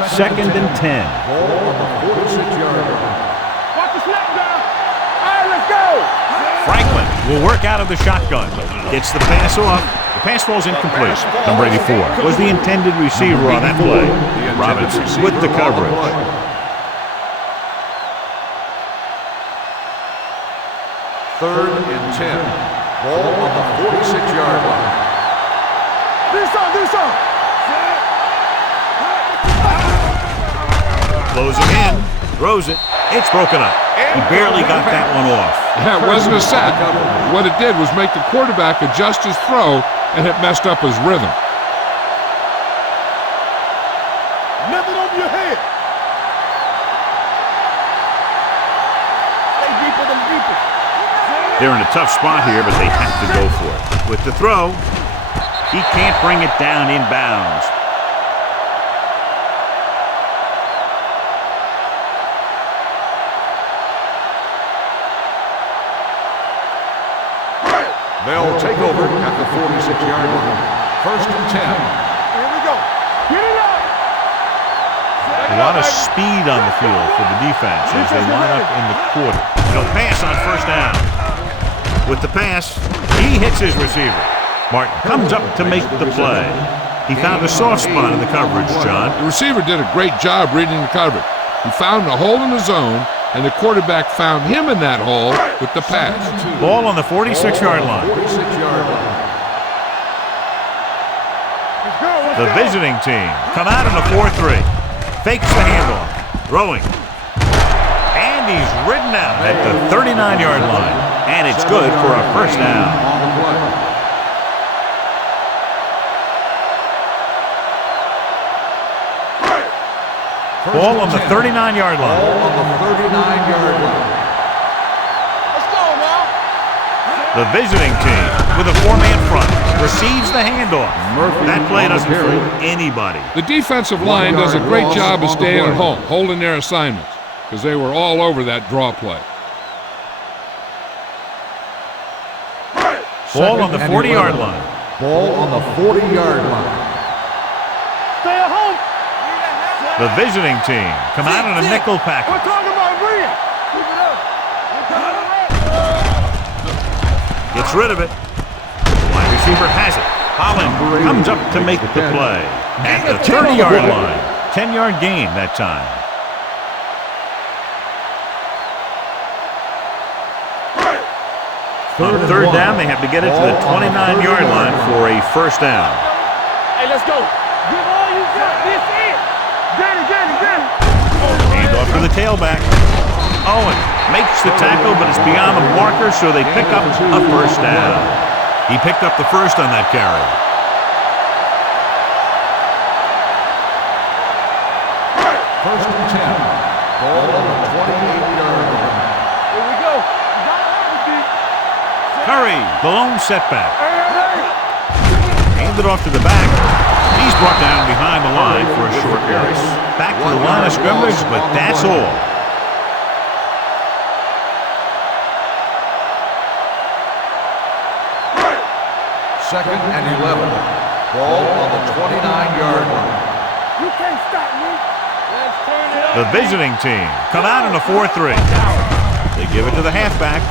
Second and 10. Ball on the 46-yard line. Watch the snap down. All right, let's go. Franklin will work out of the shotgun. Gets the pass off. The pass falls incomplete. Number 84 was the intended receiver on that play. Robinson with the coverage. Third and 10. Ball on the 46-yard line. Do some. Closing in. Throws it. It's broken up. He barely got that one off. Yeah, it wasn't a sack. What it did was make the quarterback adjust his throw, and it messed up his rhythm. Nothing over your head. Stay deeper than deeper. They're in a tough spot here, but they have to go for it. With the throw, he can't bring it down inbounds. They'll take over at the 46-yard line. First and 10. Here we go. Get it up. A lot of speed on the field for the defense as they line up in the quarter. No pass on first down. With the pass, he hits his receiver. Martin comes up to make the play. He found a soft spot in the coverage, John. The receiver did a great job reading the coverage. He found a hole in the zone, and the quarterback found him in that hole with the pass. Ball on the 46-yard line. 46-yard line. The visiting team come out in a 4-3. Fakes the handoff. Throwing. And he's ridden out at the 39-yard line. And it's good for a first down. On the play. Ball on the 39-yard line. Ball on the 39-yard line. Let's go now. The visiting team with a 4-man front. receives the handoff. That play doesn't fool anybody. The defensive line does a great job of staying at home, holding their assignments, because they were all over that draw play. Ball on the 40-yard line. Ball on the 40-yard line. Stay at home. The visiting team come out in a nickel package. We're talking about Rhea. Keep it up. Gets rid of it. The wide receiver has it. Holland comes up to make the play. At the 30-yard line. 10-yard gain that time. On third down, they have to get it to the 29-yard line for a first down. Hey, let's go. Give all you got. This it. Get it. Hand off to the tailback. Owen makes the tackle, but it's beyond the marker, so they pick up a first down. He picked up the first on that carry. First and 10. Ball on the 28-yard line. Here we go. Curry, the lone setback. Handed off to the back. He's brought down behind the line for a short area. Back to the line of scrimmage, but that's all. Second and 11. Ball on the 29-yard line. You can't stop me. Let's turn it up. The visiting team come out in a 4-3. They give it to the halfback.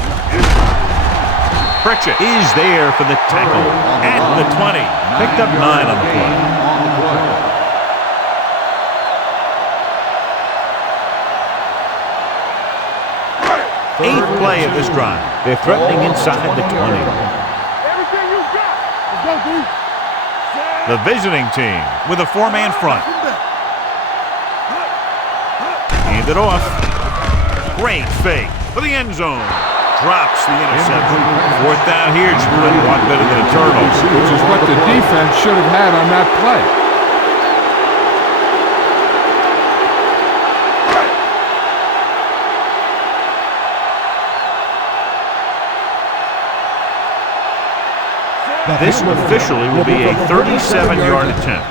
Pritchett is there for the tackle at the 20. Picked up 9 on the play. Eighth play of this drive. They're threatening inside the 20. Everything you got. Let's go, dude. The visiting team with a 4-man front. Hand it off. Great fake for the end zone. Drops the interception. Fourth down here should be a lot better than a turnover. Which is what the defense should have had on that play. This officially will be a 37-yard attempt.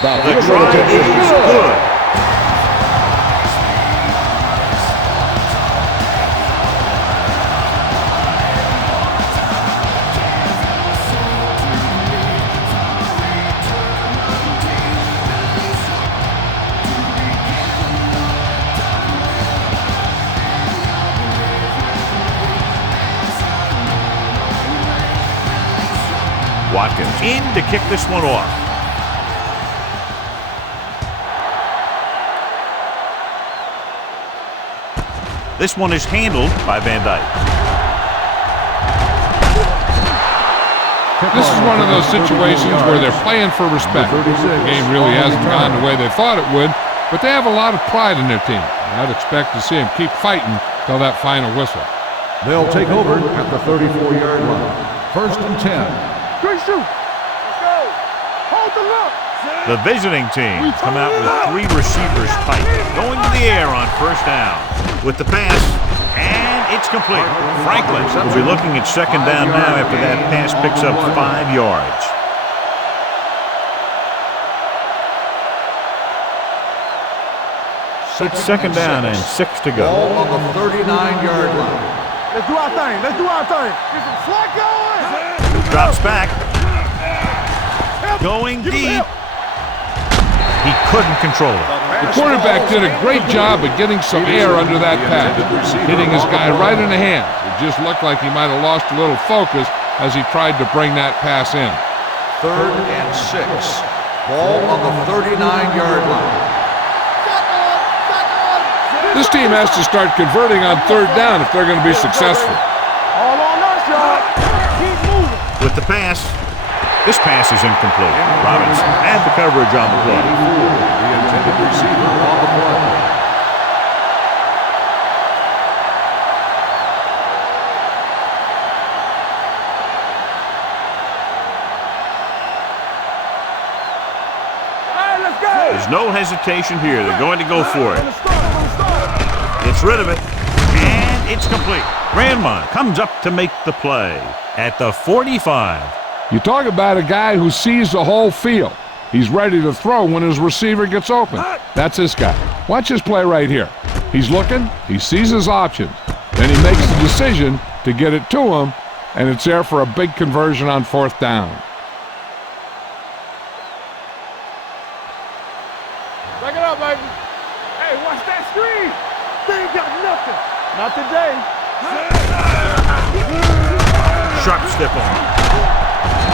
The try is good. Watkins in to kick this one off. This one is handled by Van Dyke. This is one of those situations where they're playing for respect. The game really hasn't gone the way they thought it would, but they have a lot of pride in their team. I'd expect to see them keep fighting till that final whistle. They'll take over at the 34-yard line. First and 10. Good shoot. Let's go. Hold the look. The visiting team come out with 3 receivers tight, going to the air on first down. With the pass, and it's complete. Franklin will be looking at second down now after that pass picks up 5 yards. It's second down and 6 to go. Ball on the 39-yard line. Let's do our thing. Let's do our thing. Get some slack going. Drops back. Going deep. He couldn't control it. The quarterback did a great job of getting some air under that pass, hitting his guy right in the hand. It just looked like he might have lost a little focus as he tried to bring that pass in. Third and 6. Ball on the 39-yard line. This team has to start converting on third down if they're going to be successful. All on us, y'all. Keep moving. With the pass, this pass is incomplete. Robinson had the coverage on the play. The intended receiver on the play. All right, let's go. There's no hesitation here. They're going to go for it. Gets rid of it. And It's complete. Grandma comes up to make the play at the 45. You talk about a guy who sees the whole field. He's ready to throw when his receiver gets open. That's this guy. Watch his play right here. He's looking, he sees his options, then he makes the decision to get it to him, and it's there for a big conversion on 4th down. Back it up, baby. Hey, watch that screen. They ain't got nothing. Not today. Sharp stiff arm.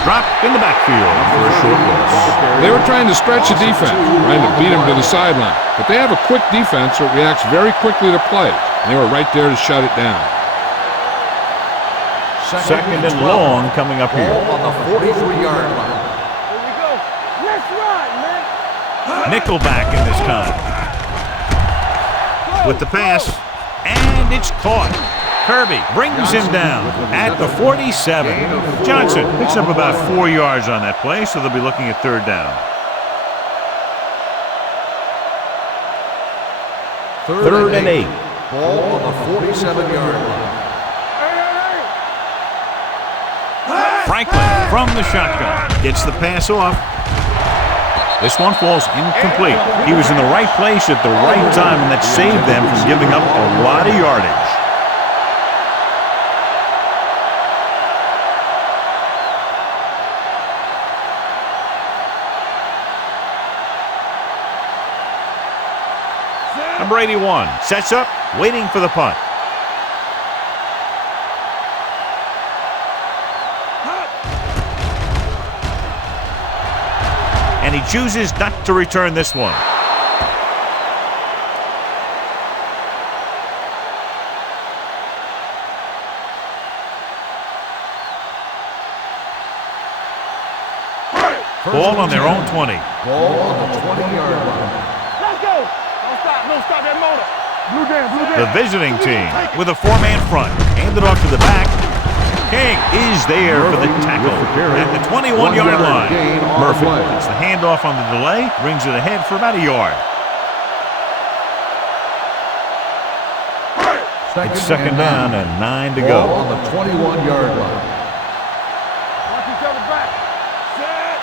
Dropped in the backfield for a short loss. They were trying to stretch the defense, trying to beat him to the sideline. But they have a quick defense that reacts very quickly to plays. And they were right there to shut it down. Second and long coming up here. Ball on the 43-yard line. Here we go. Let's ride, man. Nickelback in this time. With the pass, and it's caught. Kirby brings him down at the 47. Johnson picks up about 4 yards on that play, so they'll be looking at 3rd down. 3rd and 8. Ball on the 47-yard line. Franklin from the shotgun gets the pass off. This one falls incomplete. He was in the right place at the right time, and that saved them from giving up a lot of yardage. Number 81 sets up, waiting for the punt. And he chooses not to return this one. Ball on their own 20. Ball on the 20-yard line. Let's go. Don't stop that motor. Blue down. The visiting team with a 4-man front. Handed off to the back. King is there for the tackle at the 21-yard line. Murphy gets the handoff on the delay, brings it ahead for about a yard. It's 2nd down and 9 to go. Ball on the 21-yard line. Watch each other back. Set.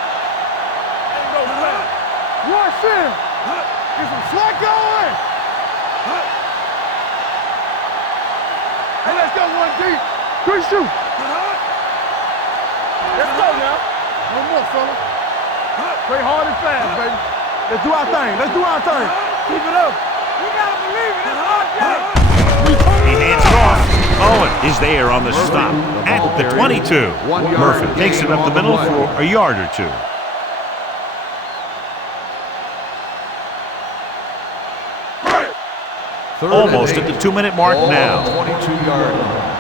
Ain't no play. Rush in. Get some slack going. Hey, let's go 1 deep. Good shoot. Let's go now. No more, fella. Play hard and fast, baby. Let's do our thing. Keep it up. We gotta believe it. It's our day. He hands it off. Owen is there on the stop at the 22. Murphy takes it up the middle for a yard or 2. Almost at the 2-minute mark now. 22-yard line.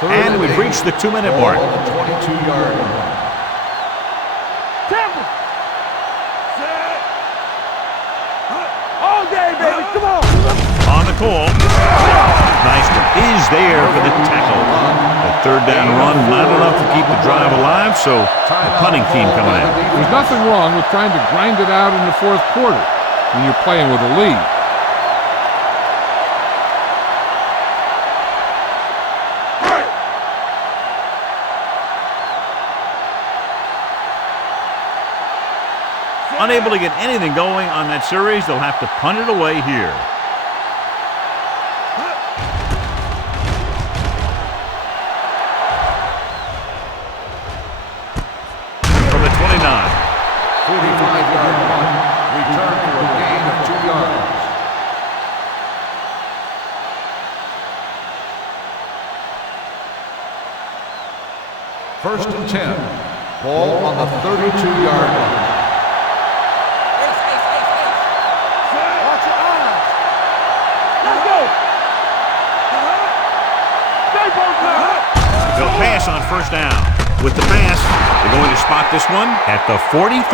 And we've reached the 2-minute mark. Ball on the 22-yard line. Temple. Set. All day, baby. Come on. On the call. Meister is there for the tackle. The 3rd down run, not enough to keep the drive alive, so the punting team coming in. There's nothing wrong with trying to grind it out in the 4th quarter when you're playing with a lead. Unable to get anything going on that series, they'll have to punt it away here. From the 29. 45-yard punt. Return for a gain of 2 yards. First and 10. Ball on the 32-yard line. Watch your eyes. Let's go. Stay both now. They'll pass on 1st down. With the pass, they're going to spot this one at the 43.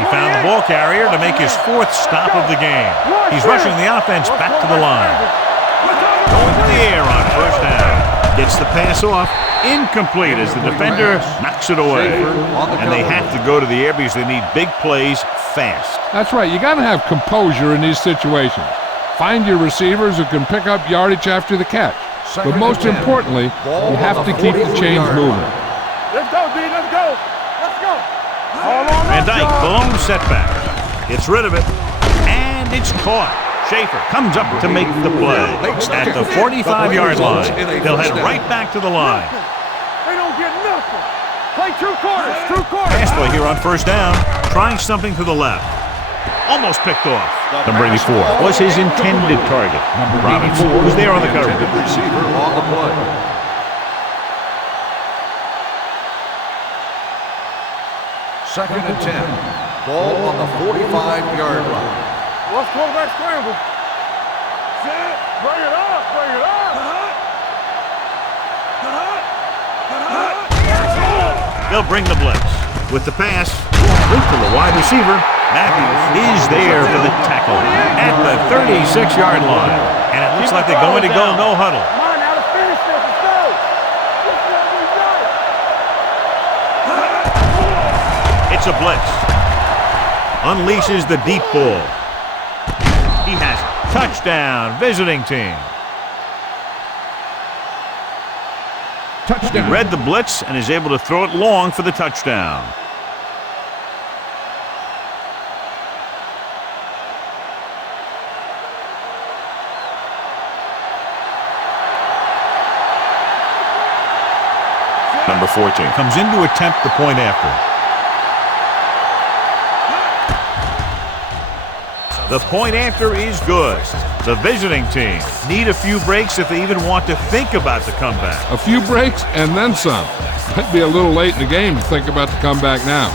He found the ball carrier to make his 4th stop of the game. He's rushing the offense back to the line. Going to the air on 1st down. Gets the pass off. Incomplete as the defender knocks it away. And they have to go to the air because they need big plays fast. That's right. You got to have composure in these situations. Find your receivers who can pick up yardage after the catch. But most importantly, you have to keep the chains moving. Let's go, D. Let's go. Let's go. Van Dyke, blown setback. Gets rid of it. And it's caught. Schaefer comes up to make the play. At the 45-yard line, they'll head right back to the line. They don't get nothing. Play 2 quarters. 2 quarters. Pass play here on first down. Trying something to the left. Almost picked off. Number 84 was his intended target. Robinson was there on the cover. Receiver on the play. Second and 10. Ball on the 45-yard line. What's quarterback scramble? Set. Bring it up. Bring it up. They'll bring the blitz. With the pass, link to the wide receiver. Matthews is there for the tackle at the 36-yard line. And it looks like they're going to go no huddle. Come on now, let's finish this. Let's go. It's a blitz. Unleashes the deep ball. He has it. Touchdown, visiting team. He read the blitz and is able to throw it long for the touchdown. Number 14 comes in to attempt the point after. The point after is good. The visiting team need a few breaks if they even want to think about the comeback. A few breaks and then some. Might be a little late in the game to think about the comeback now.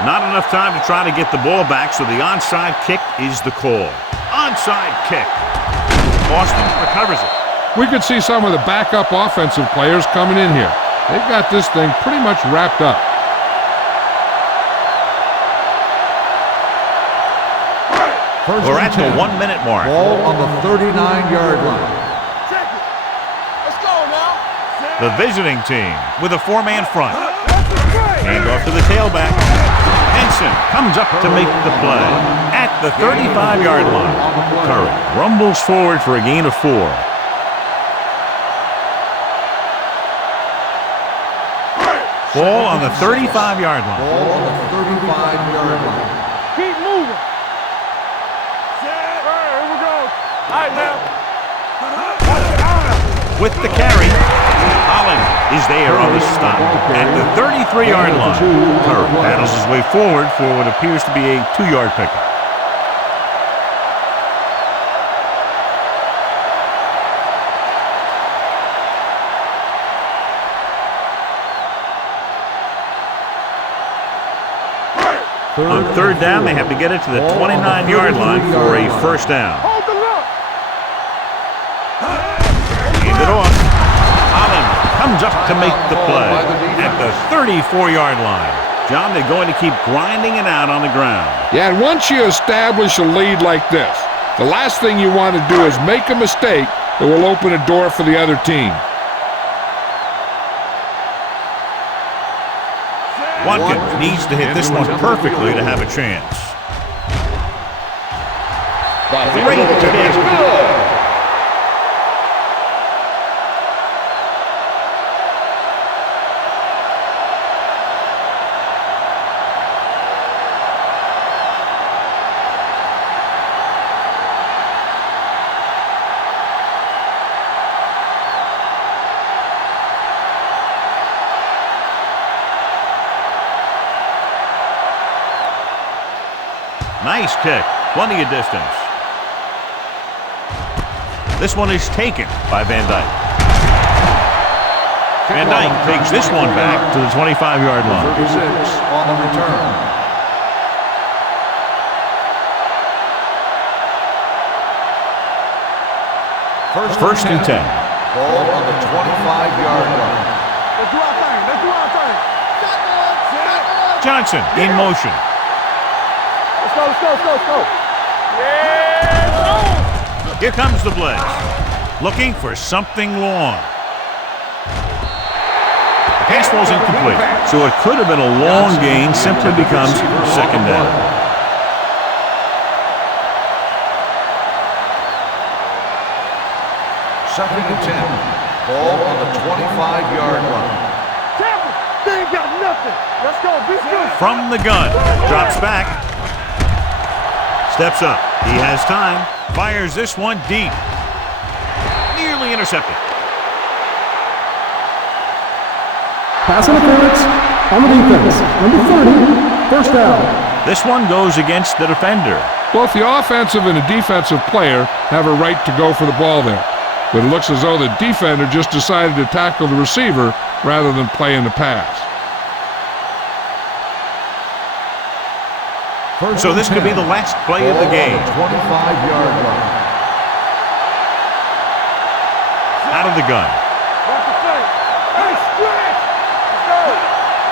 Not enough time to try to get the ball back, so the onside kick is the call. Onside kick. Boston recovers it. We could see some of the backup offensive players coming in here. They've got this thing pretty much wrapped up. We're at the 1-minute mark. Ball on the 39-yard line. Check it. Let's go now. The visiting team with a 4-man front. Hand off to the tailback. Henson comes up to make the play at the 35-yard line. Curry rumbles forward for a gain of 4. Ball on the 35-yard line. Ball on the 35-yard line. Keep moving. Set. All right, here we go. All right, now. With the carry, Holland is there on the stop at the 33-yard line. Curry paddles his way forward for what appears to be a 2-yard pickup. On third down, they have to get it to the 29-yard line for a first down. Hold the look. Hand it off. Holland comes up to make the play at the 34-yard line. John, they're going to keep grinding it out on the ground. Yeah, and once you establish a lead like this, the last thing you want to do is make a mistake that will open a door for the other team. Watkins needs to hit this one perfectly to have a chance. Great kick. Nice kick. Plenty of distance. This one is taken by Van Dyke. Van Dyke takes this one back to the 25-yard line. 36 on the return. First and 10. Ball on the 25-yard line. Let's do our thing. Let's do our thing. Johnson in motion. Let's go, let's go, let's go, let's go. Yeah, Here comes the blitz. Looking for something long. The pass falls incomplete. So it could have been a long gain, simply becomes second down. Second and 10. Ball on the 25-yard line. Tampa, they ain't got nothing. Let's go, be good. From the gun. Drops back. Steps up. He has time. Fires this one deep. Nearly intercepted. Pass interference on the defense. Number 30, first down. This one goes against the defender. Both the offensive and the defensive player have a right to go for the ball there. But it looks as though the defender just decided to tackle the receiver rather than play in the pass. So this could be the last play of the game. 25-yard line. Out of the gun. Watch the play. Hey, stretch.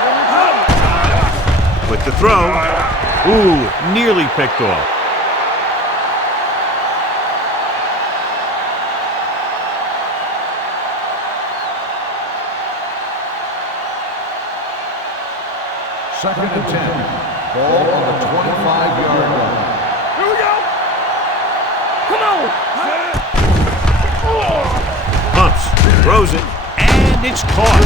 Let's go. With the throw. Ooh, nearly picked off. Second and 10. Ball on the 25-yard line. Here we go. Come on. Pumps, throws it, and it's caught.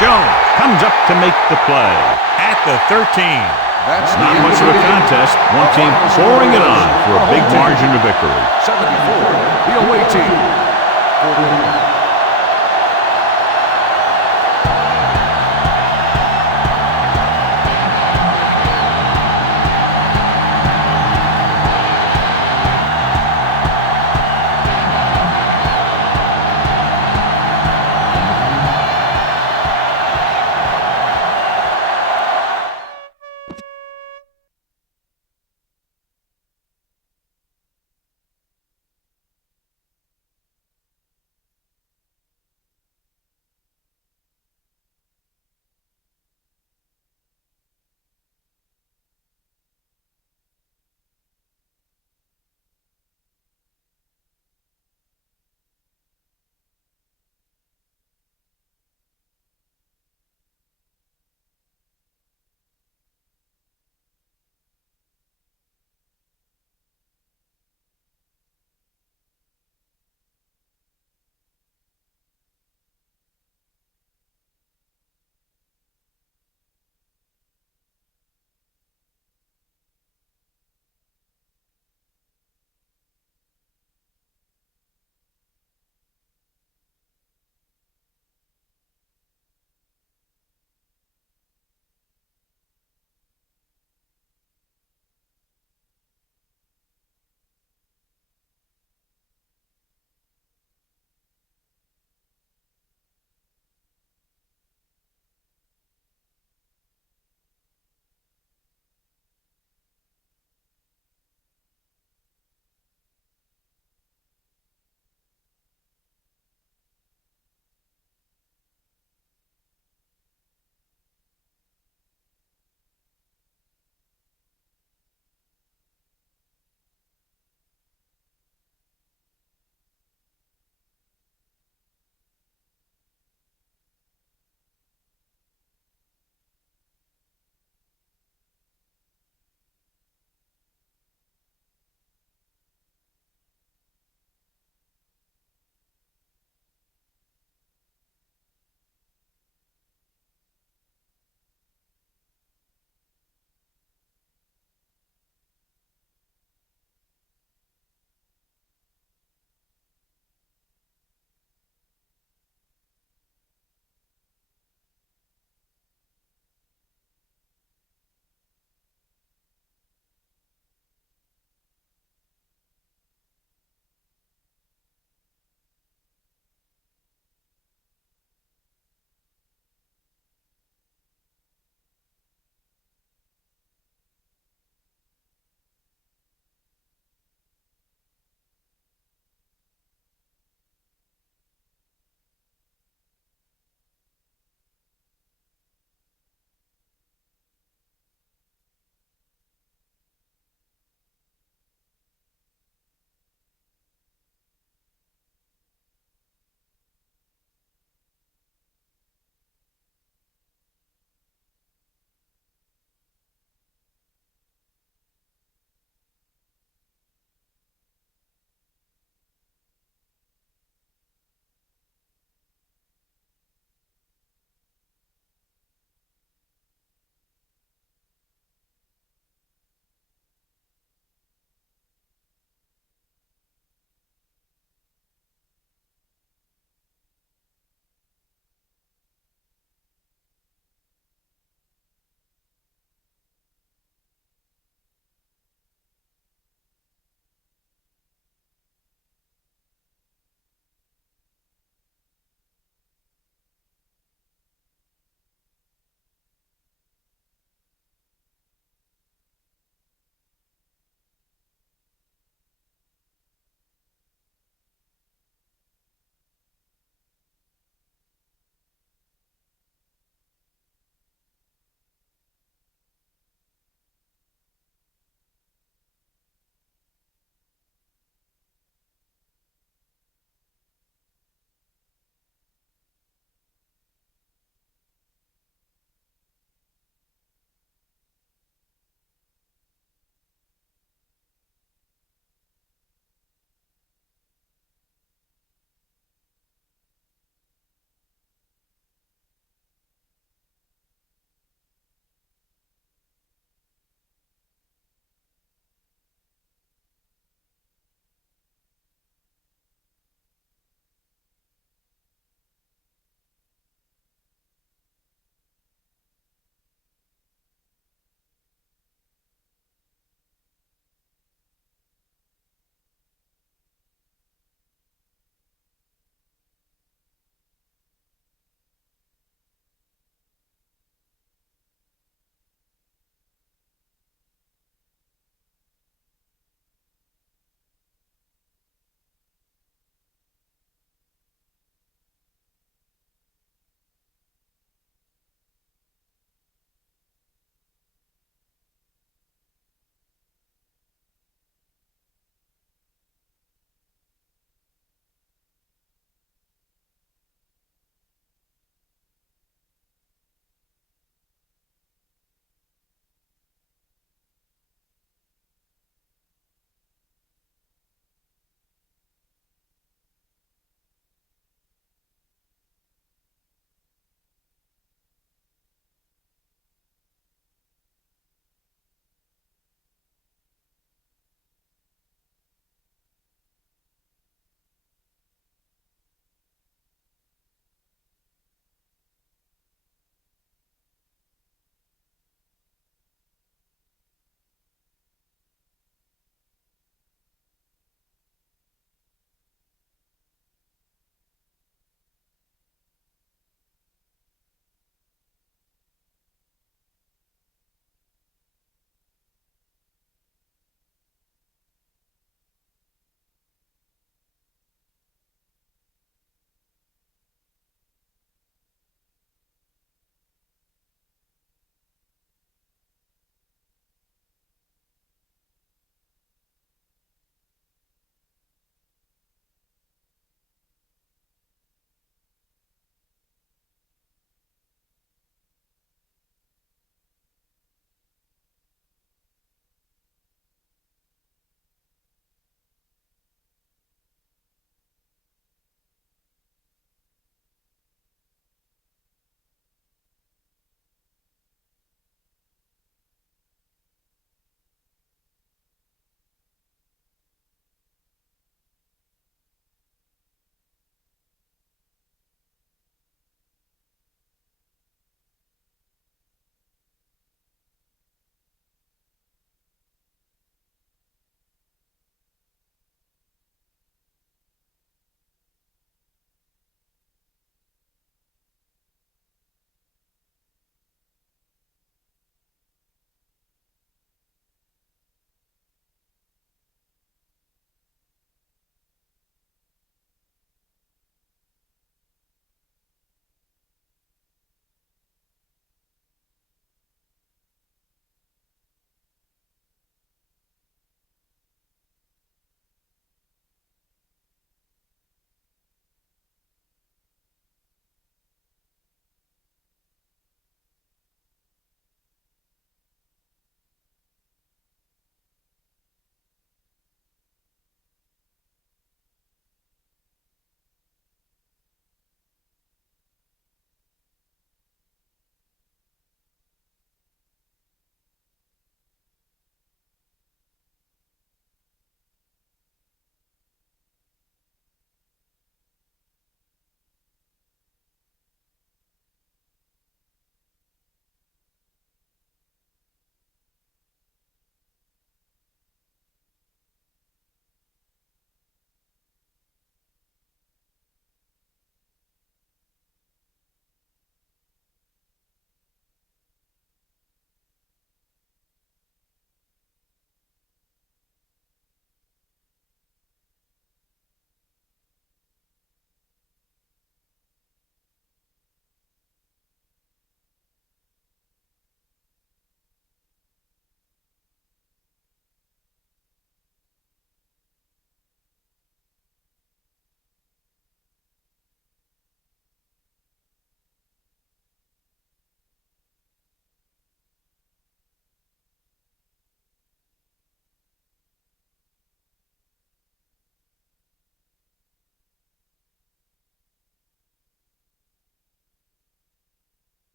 Jones comes up to make the play at the 13. That's Not much of a contest. One team pouring it on for a big margin of victory. 74. The away team. 41.